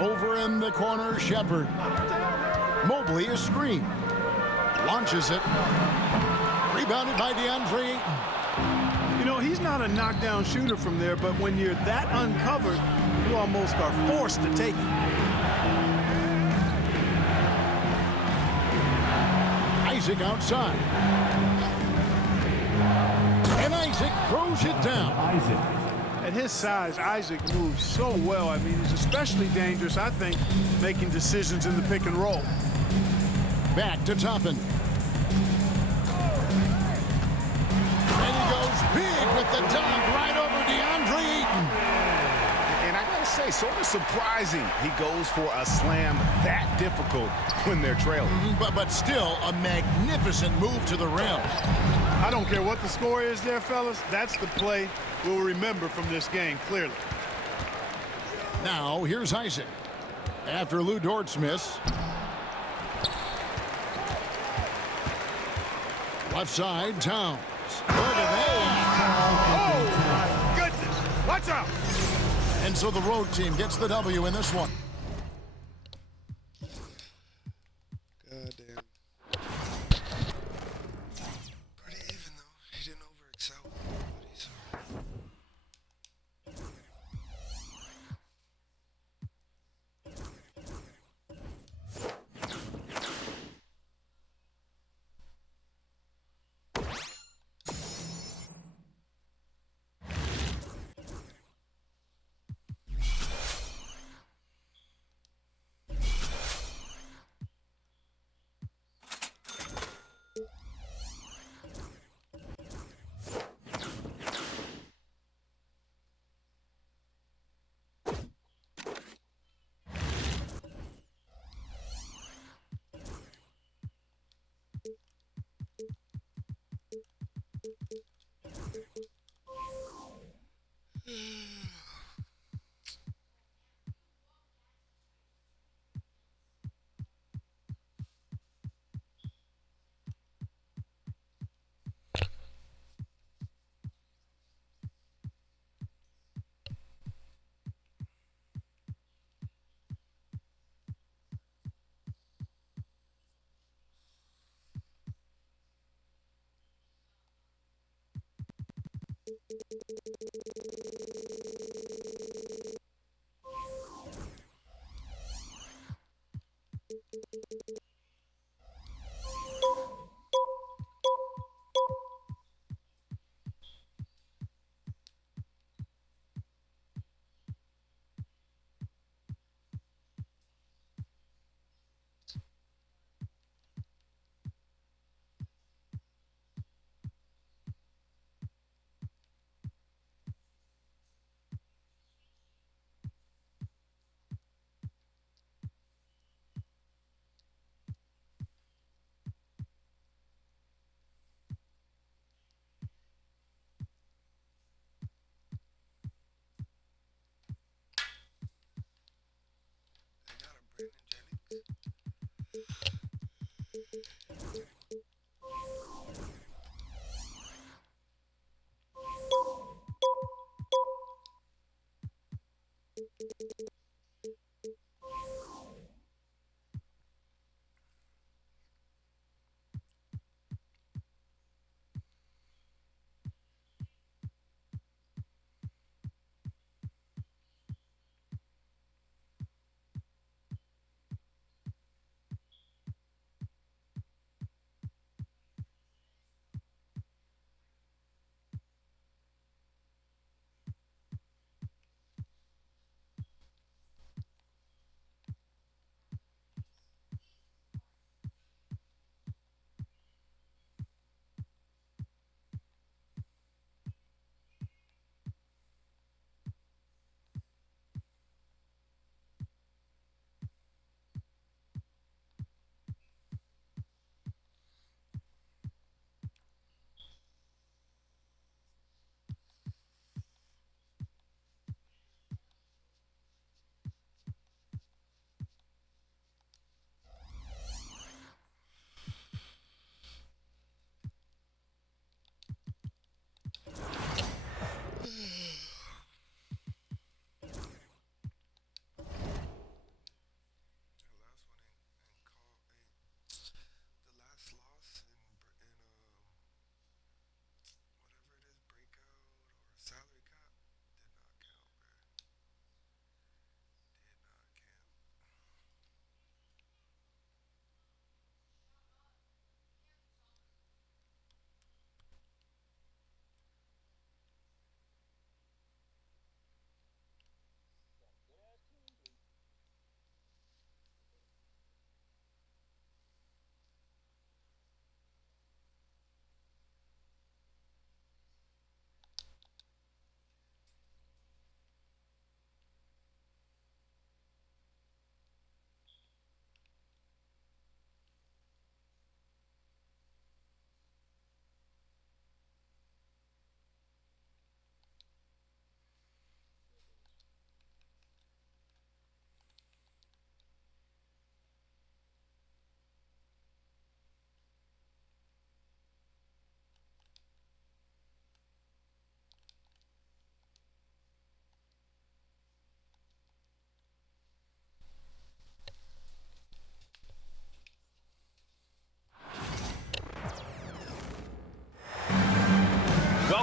Over in the corner, Shepard. Mobley is screened. Launches it. Rebounded by DeAndre Ayton. You know, he's not a knockdown shooter from there, but when you're that uncovered, you almost are forced to take it. Isaac outside. And Isaac throws it down. At his size, Isaac moves so well. I mean, he's especially dangerous, I think, making decisions in the pick and roll. Back to Toppin. And he goes big with the dunk right over DeAndre Ayton. And I gotta say, sort of surprising he goes for a slam that difficult when they're trailing. But still a magnificent move to the rim. I don't care what the score is there, fellas. That's the play we'll remember from this game, clearly. Now, here's Isaac. After Lou Dort's miss. Left side, Towns. Look at that. Oh, my goodness. Watch out. And so the road team gets the W in this one. Goddamn. Pretty even though. He didn't overexcel. But he's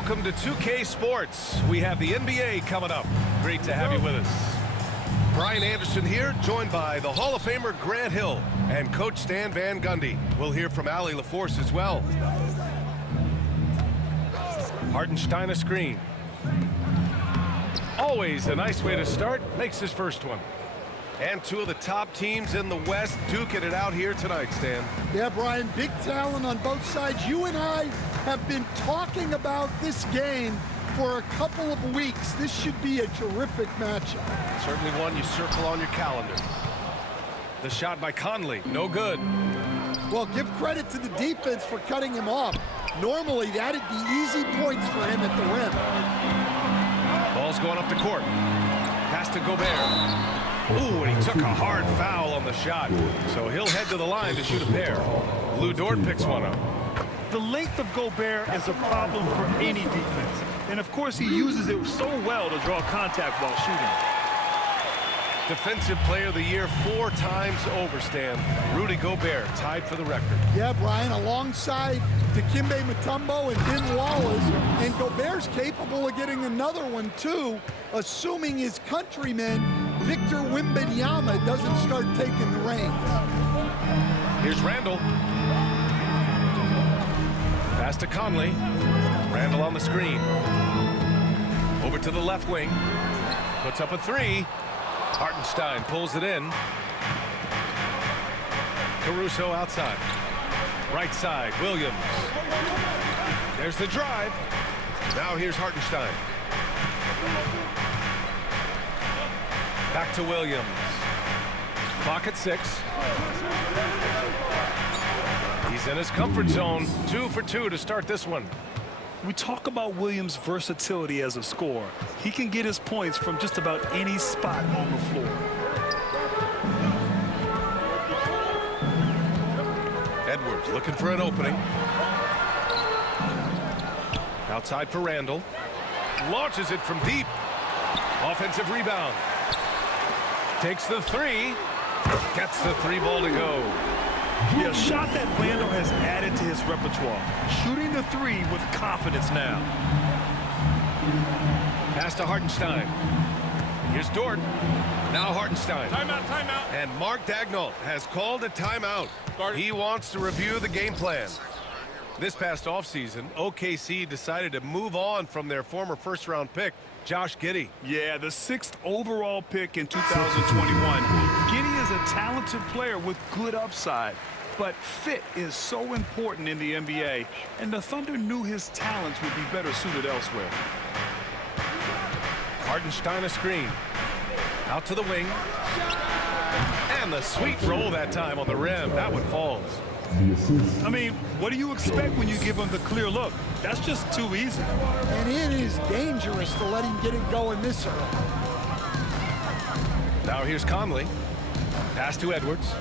Welcome to 2K Sports. We have the NBA coming up. Great to have you with us. Brian Anderson here, joined by the Hall of Famer Grant Hill and Coach Stan Van Gundy. We'll hear from Allie LaForce as well. Hartenstein a screen. Always a nice way to start. Makes his first one. And two of the top teams in the West duking it out here tonight, Stan. Yeah, Brian, big talent on both sides. You and I have been talking about this game for a couple of weeks. This should be a terrific matchup. Certainly one you circle on your calendar. The shot by Conley, no good. Well, give credit to the defense for cutting him off. Normally, that'd be easy points for him at the rim. Ball's going up the court. Pass to Gobert. Ooh, and he took a hard foul on the shot. So he'll head to the line to shoot a pair. Lou Dort picks one up. The length of Gobert is a problem for any defense. And of course, he uses it so well to draw contact while shooting. Defensive Player of the Year 4 times over, Stan. Rudy Gobert tied for the record. Yeah, Brian, alongside Dikembe Mutombo and Ben Wallace, and Gobert's capable of getting another one too, assuming his countryman Victor Wembanyama doesn't start taking the reins. Here's Randall. Pass to Conley. Randall on the screen. Over to the left wing. Puts up a three. Hartenstein pulls it in. Caruso outside. Right side, Williams. There's the drive. Now here's Hartenstein. Back to Williams. Clock at 6. He's in his comfort zone. 2 for 2 to start this one. We talk about Williams' versatility as a scorer. He can get his points from just about any spot on the floor. Edwards looking for an opening. Outside for Randall. Launches it from deep. Offensive rebound. Takes the three. Gets the three ball to go. Yeah, a shot that Randall has added to his repertoire. Shooting the three with confidence now. Pass to Hartenstein. Here's Dort. Now Hartenstein. Timeout, timeout. And Mark Daigneault has called a timeout. He wants to review the game plan. This past offseason, OKC decided to move on from their former first-round pick, Josh Giddey. Yeah, the 6th overall pick in 2021. Giddey is a talented player with good upside, but fit is so important in the NBA, and the Thunder knew his talents would be better suited elsewhere. Hartenstein a screen. Out to the wing. And the sweet roll that time on the rim. That one falls. I mean, what do you expect when you give him the clear look? That's just too easy. And it is dangerous to let him get it going this early. Now here's Conley. Pass to Edwards.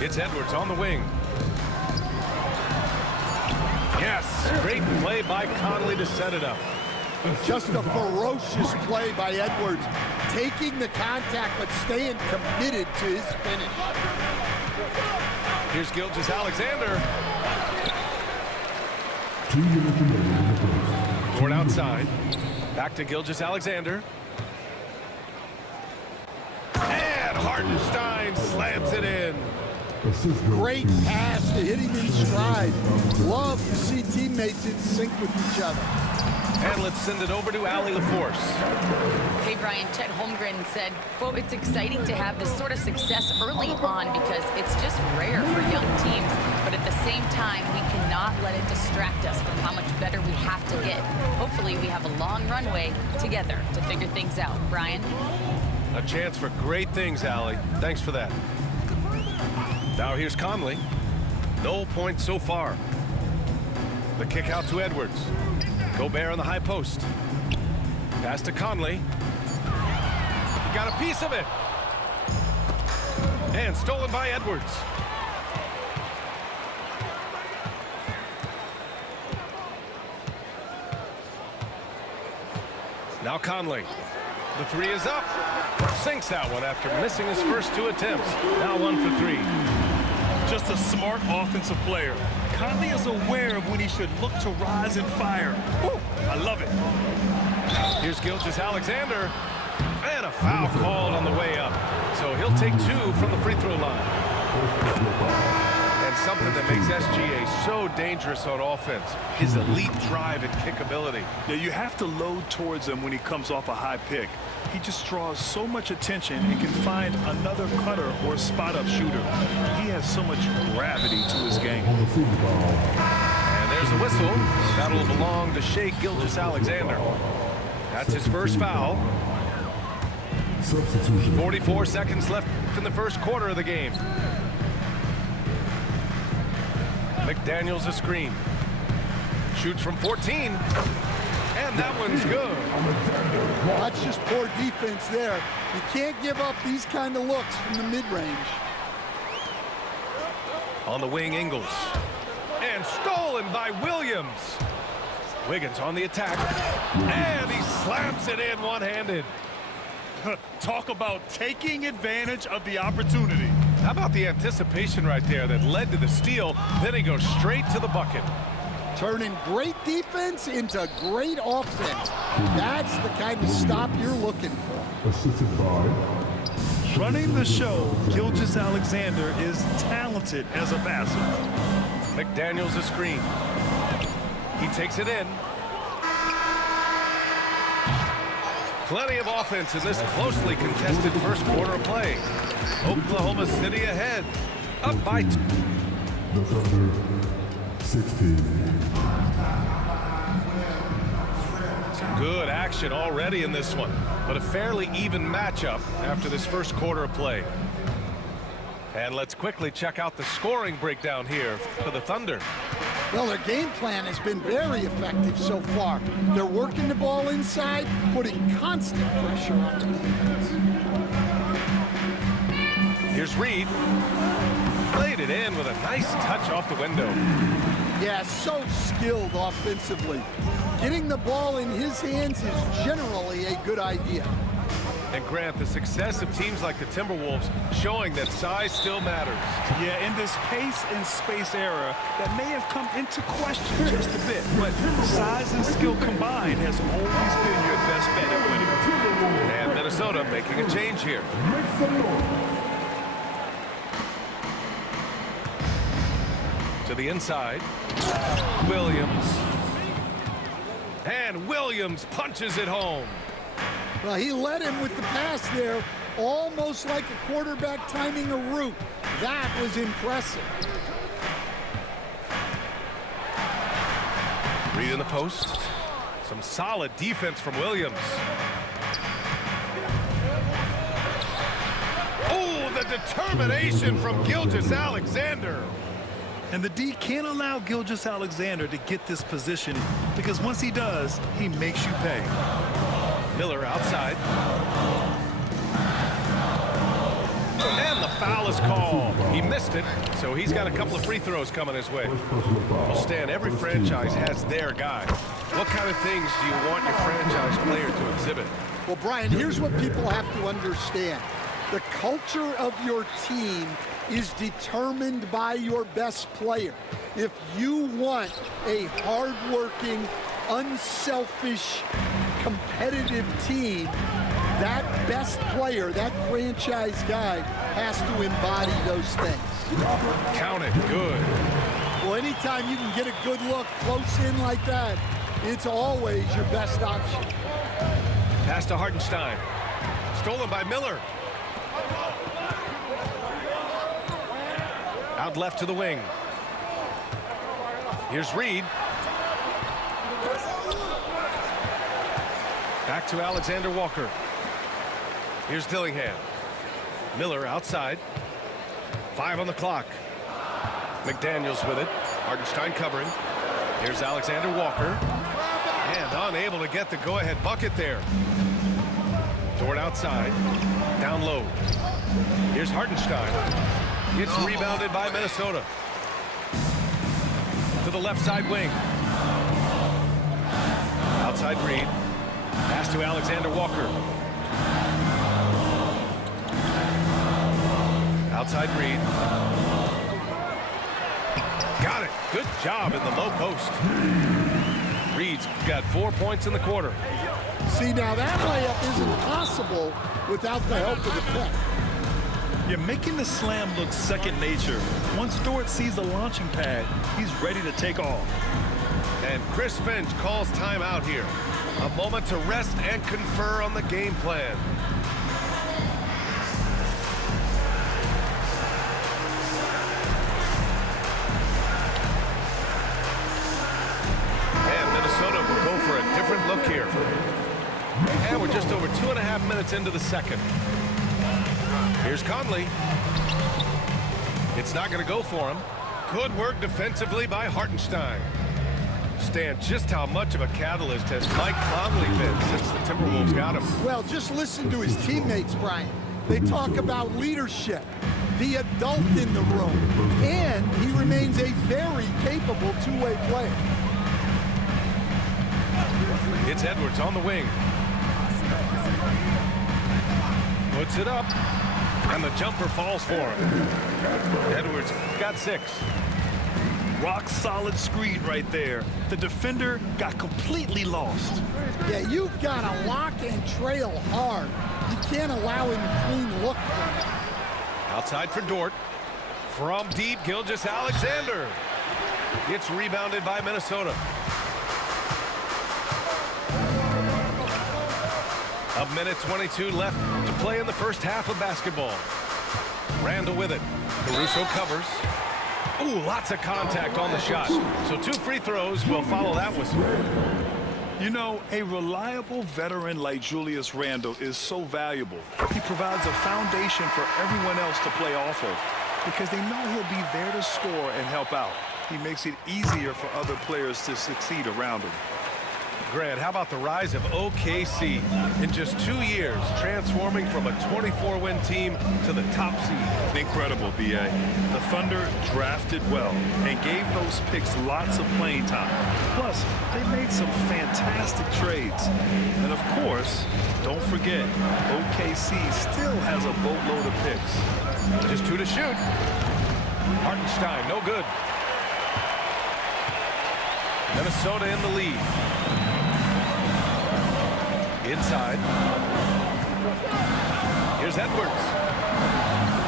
It's Edwards on the wing. Yes, great play by Conley to set it up. Just a ferocious play by Edwards, taking the contact but staying committed to his finish. Here's Gilgeous-Alexander. Dort outside. Back to Gilgeous-Alexander. And Hartenstein slams it in. Great pass to hit him in stride. Love to see teammates in sync with each other. And let's send it over to Allie LaForce. Hey, Brian, Chet Holmgren said, quote, "It's exciting to have this sort of success early on because it's just rare for young teams. But at the same time, we cannot let it distract us from how much better we have to get. Hopefully, we have a long runway together to figure things out." Brian? A chance for great things, Allie. Thanks for that. Now here's Conley. No points so far. The kick out to Edwards. Gobert on the high post. Pass to Conley. He got a piece of it. And stolen by Edwards. Now Conley. The three is up. Sinks that one after missing his first 2 attempts. Now 1 for 3. Just a smart offensive player. Conley is aware of when he should look to rise and fire. Ooh, I love it. Here's Gilgeous-Alexander. And a foul called on the way up. So he'll take 2 from the free throw line. And something that makes SGA so dangerous on offense, his elite drive and kick ability. Yeah, you have to load towards him when he comes off a high pick. He just draws so much attention and can find another cutter or spot-up shooter. He has so much gravity to his game. And there's the whistle. That'll belong to Shai Gilgeous-Alexander. That's his first foul. 44 seconds left in the first quarter of the game. McDaniels a screen. Shoots from 14. And that one's good. Well, that's just poor defense there. You can't give up these kind of looks from the mid-range. On the wing, Ingles. And stolen by Williams. Wiggins on the attack. And he slams it in one-handed. Talk about taking advantage of the opportunity. How about the anticipation right there that led to the steal? Then he goes straight to the bucket. Turning great defense into great offense. That's the kind of stop you're looking for. Assisted by Running the show, Gilgeous-Alexander is talented as a passer. McDaniels a screen. He takes it in. Plenty of offense in this closely contested first quarter of play. Oklahoma City ahead. Up by 2. the Thunder 16. Some good action already in this one, but a fairly even matchup after this first quarter of play. And let's quickly check out the scoring breakdown here for the Thunder. Well, their game plan has been very effective so far. They're working the ball inside, putting constant pressure on the defense. Here's Reed. Played it in with a nice touch off the window. Yeah, so skilled offensively. Getting the ball in his hands is generally a good idea. And Grant, the success of teams like the Timberwolves showing that size still matters. Yeah, in this pace and space era, that may have come into question just a bit, but size and skill combined has always been your best bet at winning. And Minnesota making a change here. To the inside, Williams. And Williams punches it home. Well, he led him with the pass there, almost like a quarterback timing a route. That was impressive. Reed in the post. Some solid defense from Williams. Oh, the determination from Gilgeous-Alexander. And the D can't allow Gilgeous-Alexander to get this position because once he does, he makes you pay. Miller outside. And the foul is called. He missed it, so he's got a couple of free throws coming his way. Well, Stan, every franchise has their guy. What kind of things do you want your franchise player to exhibit? Well, Brian, here's what people have to understand. The culture of your team is determined by your best player. If you want a hardworking, unselfish, competitive team, that best player, that franchise guy, has to embody those things. Count it, good. Well, anytime you can get a good look close in like that, it's always your best option. Pass to Hartenstein. Stolen by Miller. Out left to the wing. Here's Reed. Back to Alexander Walker. Here's Dillingham. Miller outside. 5 on the clock. McDaniels with it. Hartenstein covering. Here's Alexander Walker. And unable to get the go-ahead bucket there. Dort outside. Down low. Here's Hartenstein. Gets rebounded by Minnesota. To the left side wing. Outside Reed. Pass to Alexander Walker. Outside Reed. Got it. Good job in the low post. Reed's got 4 points in the quarter. See, now that layup isn't possible without the help of the pick. You're making the slam look second nature. Once Dort sees the launching pad, he's ready to take off. And Chris Finch calls timeout here. A moment to rest and confer on the game plan. And Minnesota will go for a different look here. And we're just over 2.5 minutes into the second. Here's Conley. It's not going to go for him. Good work defensively by Hartenstein. Stan, just how much of a catalyst has Mike Conley been since the Timberwolves got him? Well, just listen to his teammates, Brian. They talk about leadership, the adult in the room, and he remains a very capable two-way player. It's Edwards on the wing. Puts it up, and the jumper falls for him. Edwards got 6. Rock solid screen right there. The defender got completely lost. Yeah, you've got to lock and trail hard. You can't allow him a clean look from it. Outside for Dort. From deep, Gilgeous-Alexander. It's rebounded by Minnesota. A minute 22 left to play in the first half of basketball. Randall with it. Caruso covers. Ooh, lots of contact on the shot. So 2 free throws will follow that whistle. You know, a reliable veteran like Julius Randle is so valuable. He provides a foundation for everyone else to play off of because they know he'll be there to score and help out. He makes it easier for other players to succeed around him. Grant, how about the rise of OKC in just 2 years, transforming from a 24-win team to the top seed? Incredible, B.A. The Thunder drafted well and gave those picks lots of playing time. Plus, they made some fantastic trades. And of course, don't forget, OKC still has a boatload of picks. Just 2 to shoot. Hartenstein, no good. Minnesota in the lead. Inside. Here's Edwards.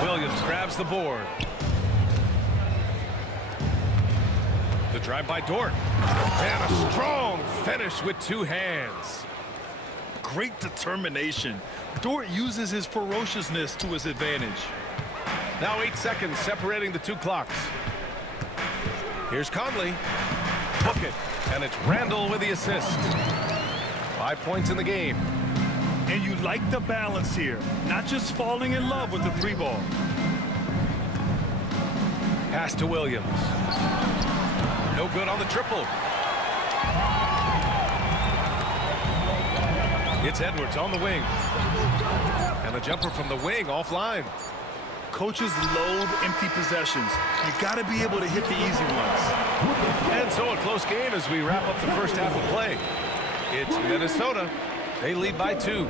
Williams grabs the board. The drive by Dort. And a strong finish with 2 hands. Great determination. Dort uses his ferociousness to his advantage. Now 8 seconds separating the 2 clocks. Here's Conley. Book it. And it's Randall with the assist. 5 points in the game. And you like the balance here. Not just falling in love with the 3-ball. Pass to Williams. No good on the triple. It's Edwards on the wing. And the jumper from the wing offline. Coaches loathe empty possessions. You got to be able to hit the easy ones. And so a close game as we wrap up the first half of play. It's Minnesota. They lead by 2.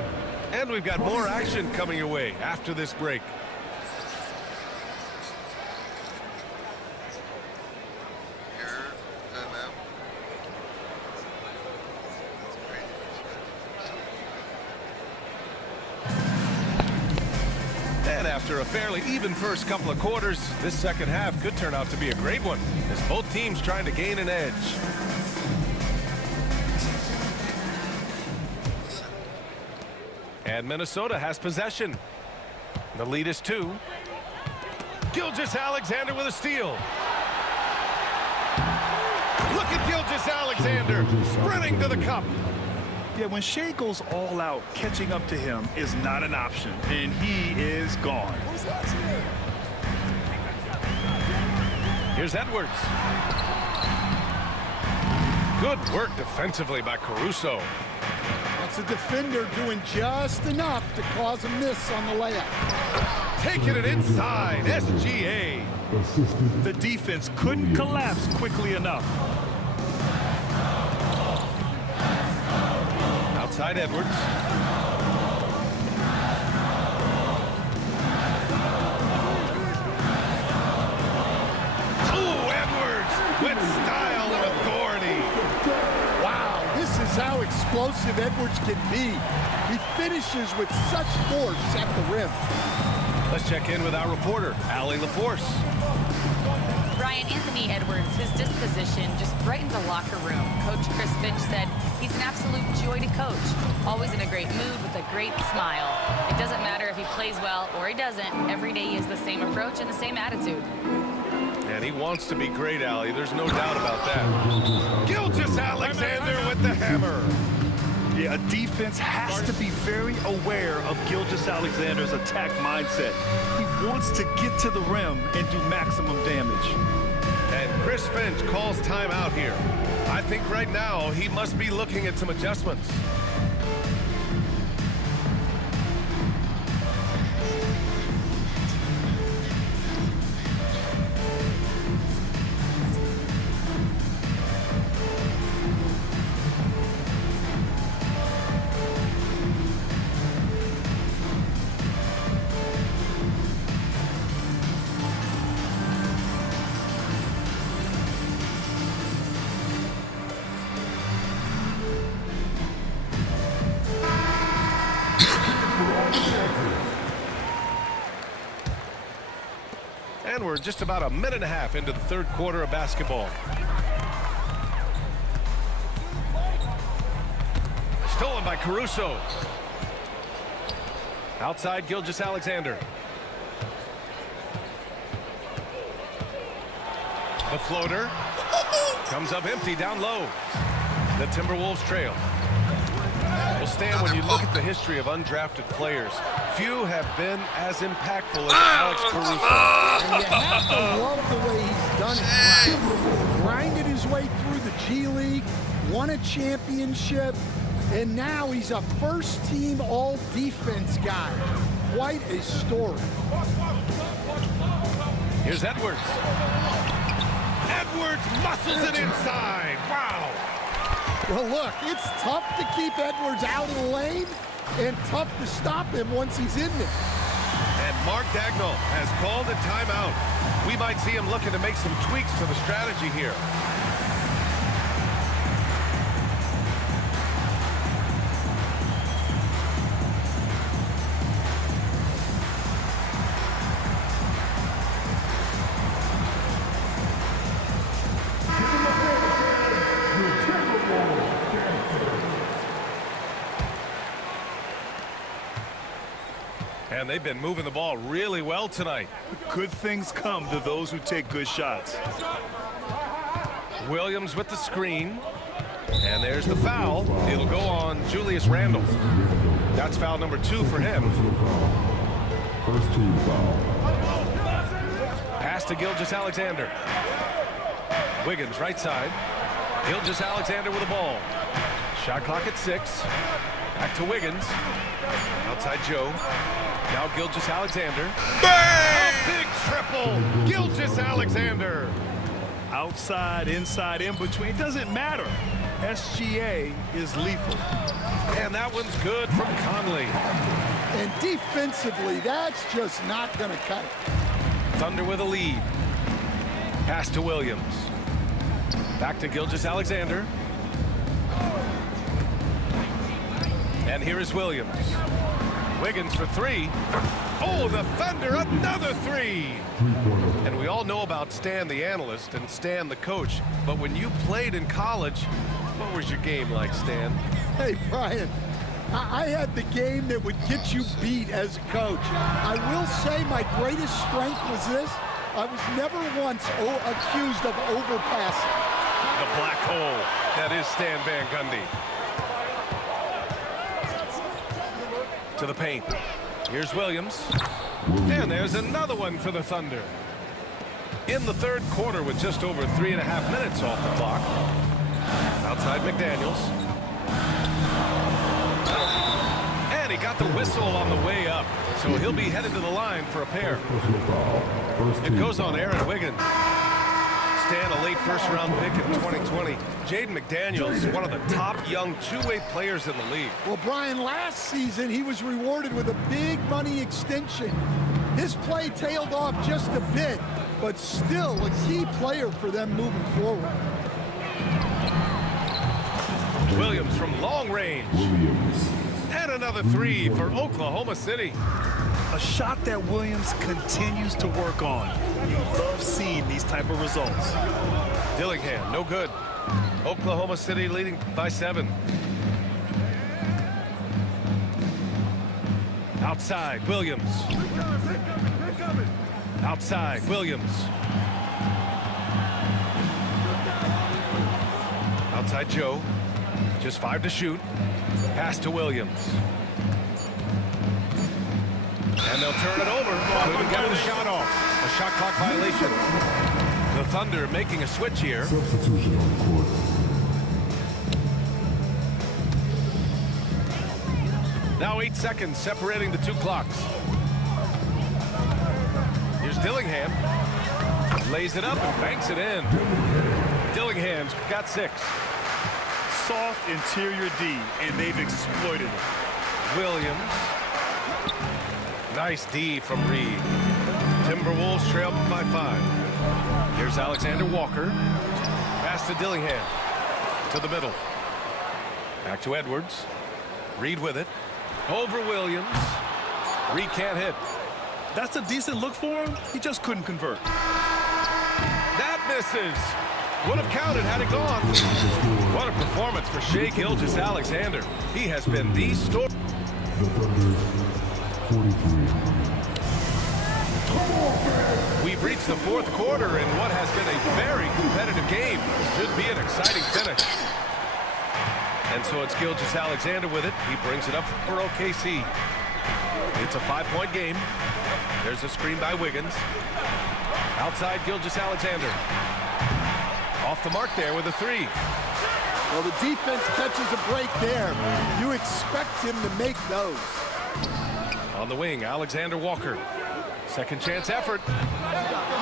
And we've got more action coming your way after this break. And after a fairly even first couple of quarters, this second half could turn out to be a great one as both teams trying to gain an edge. And Minnesota has possession. The lead is 2. Gilgeous-Alexander with a steal. Look at Gilgeous-Alexander sprinting to the cup. Yeah, when Shea goes all out, catching up to him is not an option, and he is gone. Here's Edwards. Good work defensively by Caruso. That's a defender doing just enough to cause a miss on the layup. Taking it inside, SGA. The defense couldn't collapse quickly enough. Outside Edwards. Oh, Edwards with style and authority. Wow, this is how explosive Edwards can be. He finishes with such force at the rim. Let's check in with our reporter, Allie LaForce. Brian, Anthony Edwards, his disposition just brightens a locker room. Coach Chris Finch said he's an absolute joy to coach. Always in a great mood with a great smile. It doesn't matter if he plays well or he doesn't. Every day he has the same approach and the same attitude. And he wants to be great, Allie. There's no doubt about that. Gilgeous-Alexander with the hammer. Yeah, a defense has to be very aware of Gilgeous-Alexander's attack mindset. He wants to get to the rim and do maximum damage. And Chris Finch calls timeout here. I think right now he must be looking at some adjustments. And we're just about a minute and a half into the third quarter of basketball. Stolen by Caruso. Outside, Gilgeous-Alexander. The floater comes up empty down low. The Timberwolves trail. Well, Stan, when you look at the history of undrafted players, few have been as impactful as Alex Caruso. And you have to love the way he's done it. Grinded his way through the G League, won a championship, and now he's a first-team all-defense guy. Quite a story. Here's Edwards. Edwards muscles it inside. Wow. Well, look, it's tough to keep Edwards out of the lane and tough to stop him once he's in there. And Mark Dagnall has called a timeout. We might see him looking to make some tweaks to the strategy here. And they've been moving the ball really well tonight. Good things come to those who take good shots. Williams with the screen. And there's the foul. It'll go on Julius Randle. That's foul number 2 for him. First team foul. Pass to Gilgeous-Alexander. Wiggins right side. Gilgeous-Alexander with the ball. Shot clock at 6. Back to Wiggins. Outside Joe. Now Gilgeous-Alexander. Bang! A big triple. Gilgeous-Alexander. Outside, inside, in between, it doesn't matter. SGA is lethal. And that one's good from Conley. And defensively, that's just not going to cut it. Thunder with a lead. Pass to Williams. Back to Gilgeous-Alexander. And here is Williams. Wiggins for 3. Oh, the Thunder, another 3. And we all know about Stan the analyst and Stan the coach, but when you played in college, what was your game like, Stan? Hey, Brian, I had the game that would get you beat as a coach. I will say my greatest strength was this. I was never once accused of overpassing. The black hole. That is Stan Van Gundy. To the paint. Here's Williams. And there's another one for the Thunder. In the third quarter with just over 3.5 minutes off the clock. Outside McDaniels. And he got the whistle on the way up. So he'll be headed to the line for a pair. It goes on Aaron Wiggins. Stan, a late first-round pick in 2020. Jaden McDaniels, one of the top young two-way players in the league. Well, Brian, last season he was rewarded with a big money extension. His play tailed off just a bit, but still a key player for them moving forward. Williams from long range. And another 3 for Oklahoma City. A shot that Williams continues to work on. You love seeing these type of results. Dillingham, no good. Oklahoma City leading by 7. Outside, Williams. Outside, Williams. Outside Joe. Just 5 to shoot. Pass to Williams. And they'll turn it over. Couldn't get the shot off. A shot clock violation. The Thunder making a switch here. Substitution on the court. Now 8 seconds separating the 2 clocks. Here's Dillingham. Lays it up and banks it in. Dillingham's got 6. Soft interior D, and they've exploited it. Williams. Nice D from Reed. Timberwolves trail by 5. Here's Alexander Walker. Pass to Dillingham. To the middle. Back to Edwards. Reed with it. Over Williams. Reed can't hit. That's a decent look for him. He just couldn't convert. That misses. Would have counted had it gone. What a performance for Shai Gilgeous-Alexander. He has been the story. The Thunder, 43. We've reached the fourth quarter in what has been a very competitive game. Should be an exciting finish. And so it's Gilgeous-Alexander with it. He brings it up for OKC. It's a 5-point game. There's a screen by Wiggins. Outside Gilgeous-Alexander. Off the mark there with a three. Well, the defense catches a break there. You expect him to make those. On the wing, Alexander Walker. Second chance effort.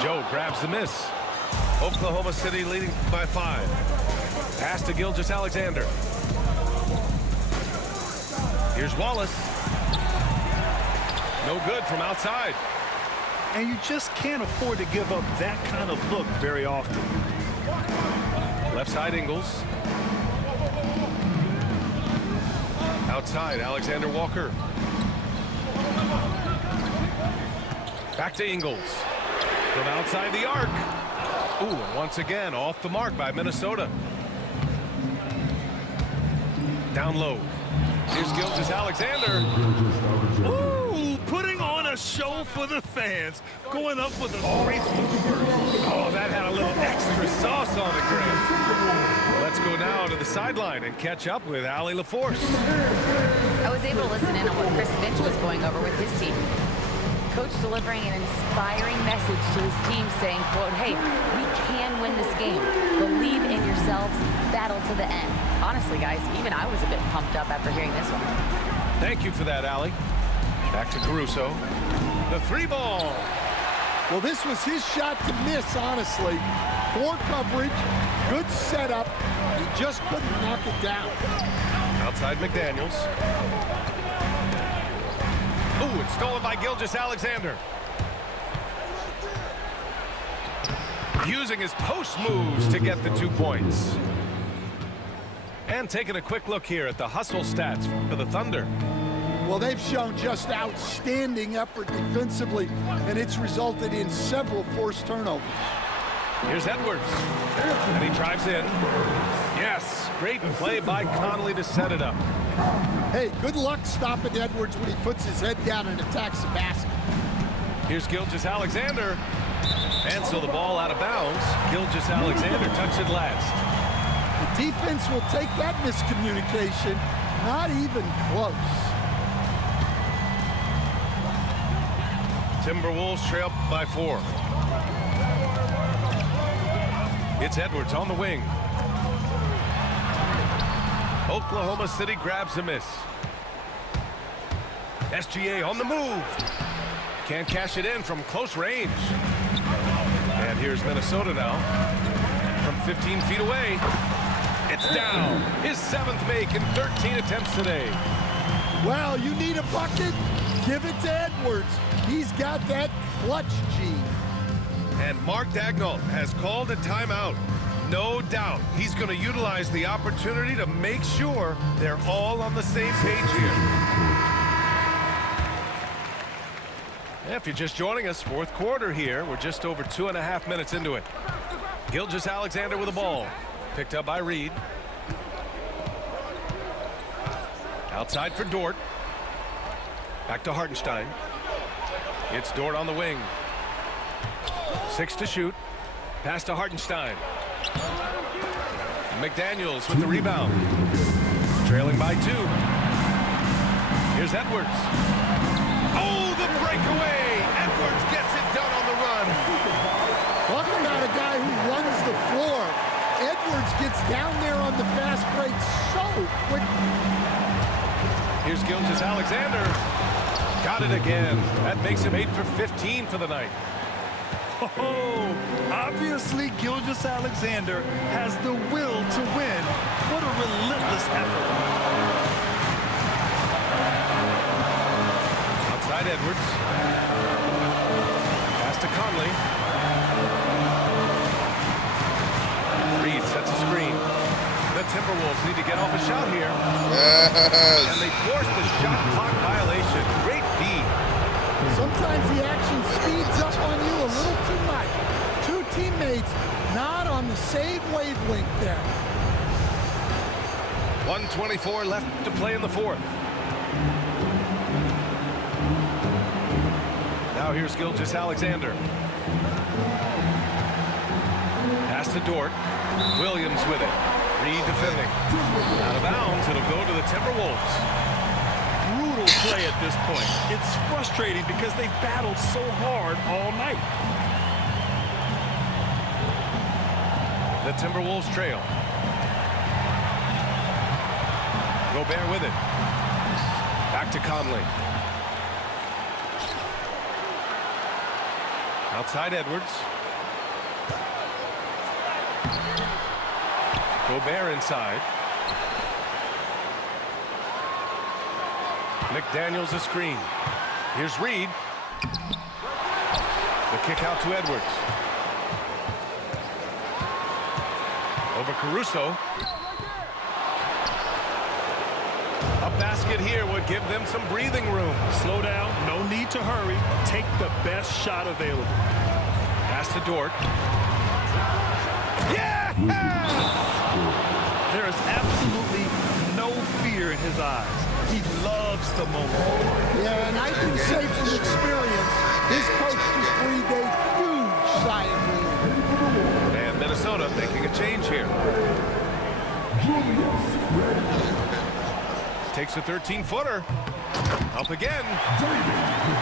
Joe grabs the miss. Oklahoma City leading by 5. Pass to Gilgeous-Alexander. Here's Wallace. No good from outside. And you just can't afford to give up that kind of look very often. Left side Ingles. Outside Alexander Walker. Back to Ingles. From outside the arc. Ooh, and once again off the mark by Minnesota. Down low. Here's Gilgeous-Alexander. Ooh, putting on a show for the fans. Going up with a graceful conversion. Oh, that had a little extra sauce on it, Graham. Let's go now to the sideline and catch up with Allie LaForce. I was able to listen in on what Chris Finch was going over with his team. Coach delivering an inspiring message to his team saying, quote, hey, we can win this game. Believe in yourselves. Battle to the end. Honestly, guys, even I was a bit pumped up after hearing this one. Thank you for that, Allie. Back to Caruso. The 3-ball. Well, this was his shot to miss, honestly. Poor coverage, good setup. He just couldn't knock it down. Outside McDaniels. Ooh, it's stolen by Gilgeous-Alexander. Using his post moves to get the 2 points. And taking a quick look here at the hustle stats for the Thunder. Well, they've shown just outstanding effort defensively, and it's resulted in several forced turnovers. Here's Edwards. And he drives in. Yes, great play by Conley to set it up. Hey, good luck stopping Edwards when he puts his head down and attacks the basket. Here's Gilgeous-Alexander. And so the ball out of bounds. Gilgeous-Alexander touched it last. The defense will take that miscommunication. Not even close. Timberwolves trail by 4. It's Edwards on the wing. Oklahoma City grabs a miss. SGA on the move. Can't cash it in from close range. And here's Minnesota now. From 15 feet away. It's down. His 7th make in 13 attempts today. Well, you need a bucket? Give it to Edwards. He's got that clutch gene. And Mark Daigneault has called a timeout. No doubt he's going to utilize the opportunity to make sure they're all on the same page here. If you're just joining us, fourth quarter here. We're just over 2.5 minutes into it. Gilgeous-Alexander with the ball. Picked up by Reed. Outside for Dort. Back to Hartenstein. It's Dort on the wing. 6 to shoot. Pass to Hartenstein. McDaniels with the rebound. Trailing by 2. Here's Edwards. Oh, the breakaway! Edwards gets it done on the run. Talk about a guy who runs the floor. Edwards gets down there on the fast break so quick. Here's Gilgeous-Alexander. Got it again. That makes him 8 for 15 for the night. Oh, obviously Gilgeous-Alexander has the will to win. What a relentless effort. Outside Edwards. Pass to Conley. Reed sets a screen. The Timberwolves need to get off a shot here. Yes. And they force the shot clock violation. Great D. Sometimes the action speeds up on you a little too much. Two teammates not on the same wavelength there. 1:24 left to play in the fourth. Now here's Gilgeous-Alexander. Pass to Dort. Williams with it. Reed defending. Out of bounds, it'll go to the Timberwolves. Brutal play at this point. It's frustrating because they've battled so hard all night. The Timberwolves trail. Gobert with it. Back to Conley. Outside Edwards. Gobert inside. McDaniels a screen. Here's Reed. The kick out to Edwards. Over Caruso. A basket here would give them some breathing room. Slow down, no need to hurry. Take the best shot available. Pass to Dort. Yeah! There is absolutely no fear in his eyes. He loves the moment. Yeah, and I can say from experience, his coach just breathed a huge sigh of relief. And Minnesota making a change here. Takes a 13-footer. Up again.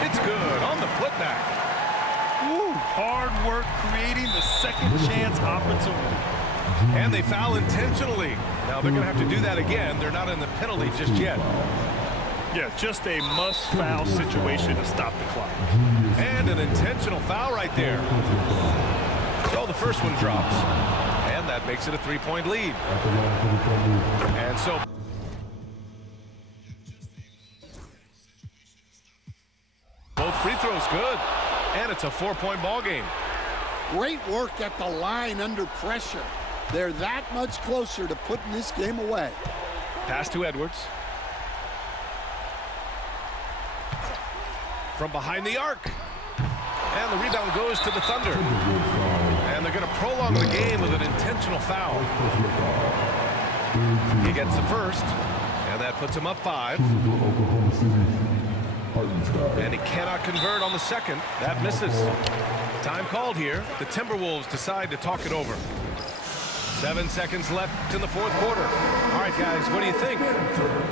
It's good on the putback. Woo, hard work creating the second chance opportunity. And they foul intentionally. Now they're going to have to do that again. They're not in the penalty just yet. Yeah, just a must-foul situation to stop the clock. And an intentional foul right there. So the first one drops. And that makes it a 3-point lead. And so... both free throws good. And it's a 4-point ball game. Great work at the line under pressure. They're that much closer to putting this game away. Pass to Edwards. From behind the arc. And the rebound goes to the Thunder. And they're going to prolong the game with an intentional foul. He gets the first. And that puts him up 5. And he cannot convert on the second. That misses. Time called here. The Timberwolves decide to talk it over. 7 seconds left in the fourth quarter. All right, guys, what do you think?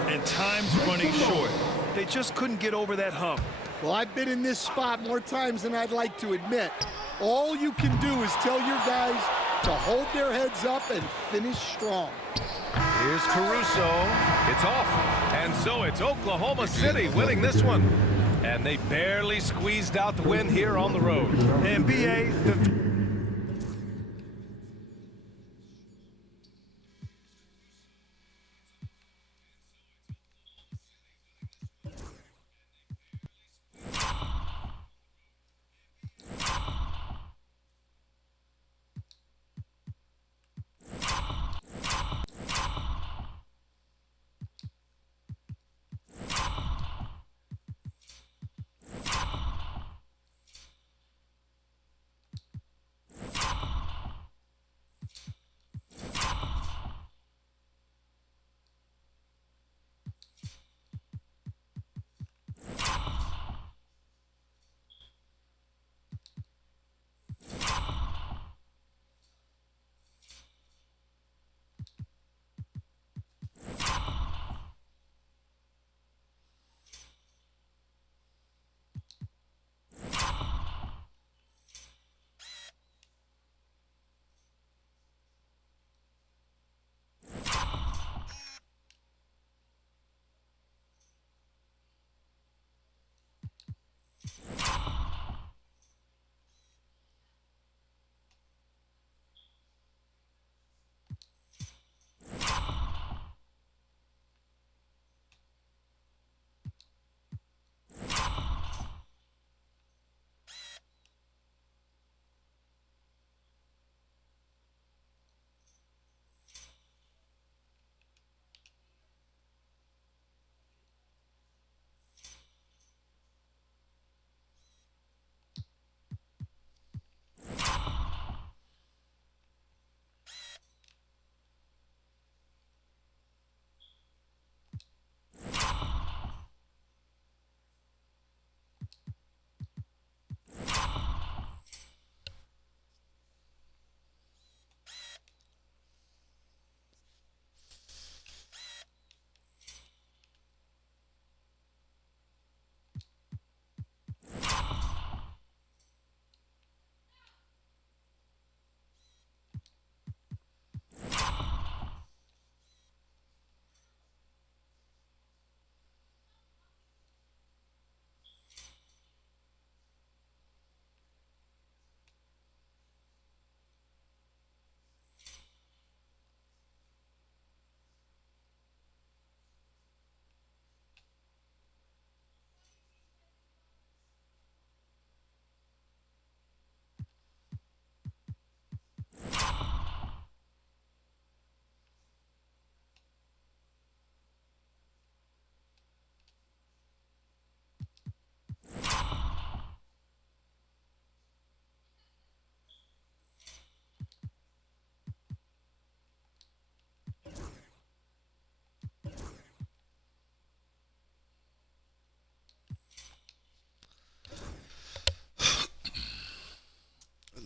And time's running short. They just couldn't get over that hump. Well, I've been in this spot more times than I'd like to admit. All you can do is tell your guys to hold their heads up and finish strong. Here's Caruso. It's off. And so it's Oklahoma City winning this one. And they barely squeezed out the win here on the road. And B.A.,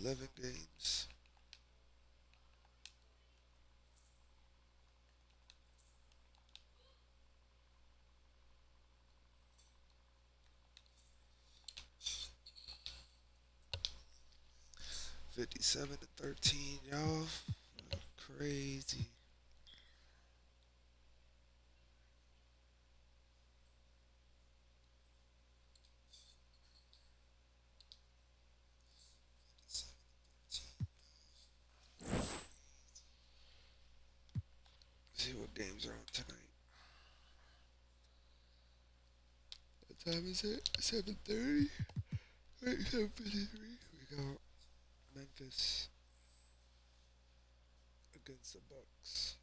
11 games. $57-13, y'all. Crazy. Let's see what games are on tonight. What time is it? 7:30? Wait, 7:53. We got Memphis against the Bucks.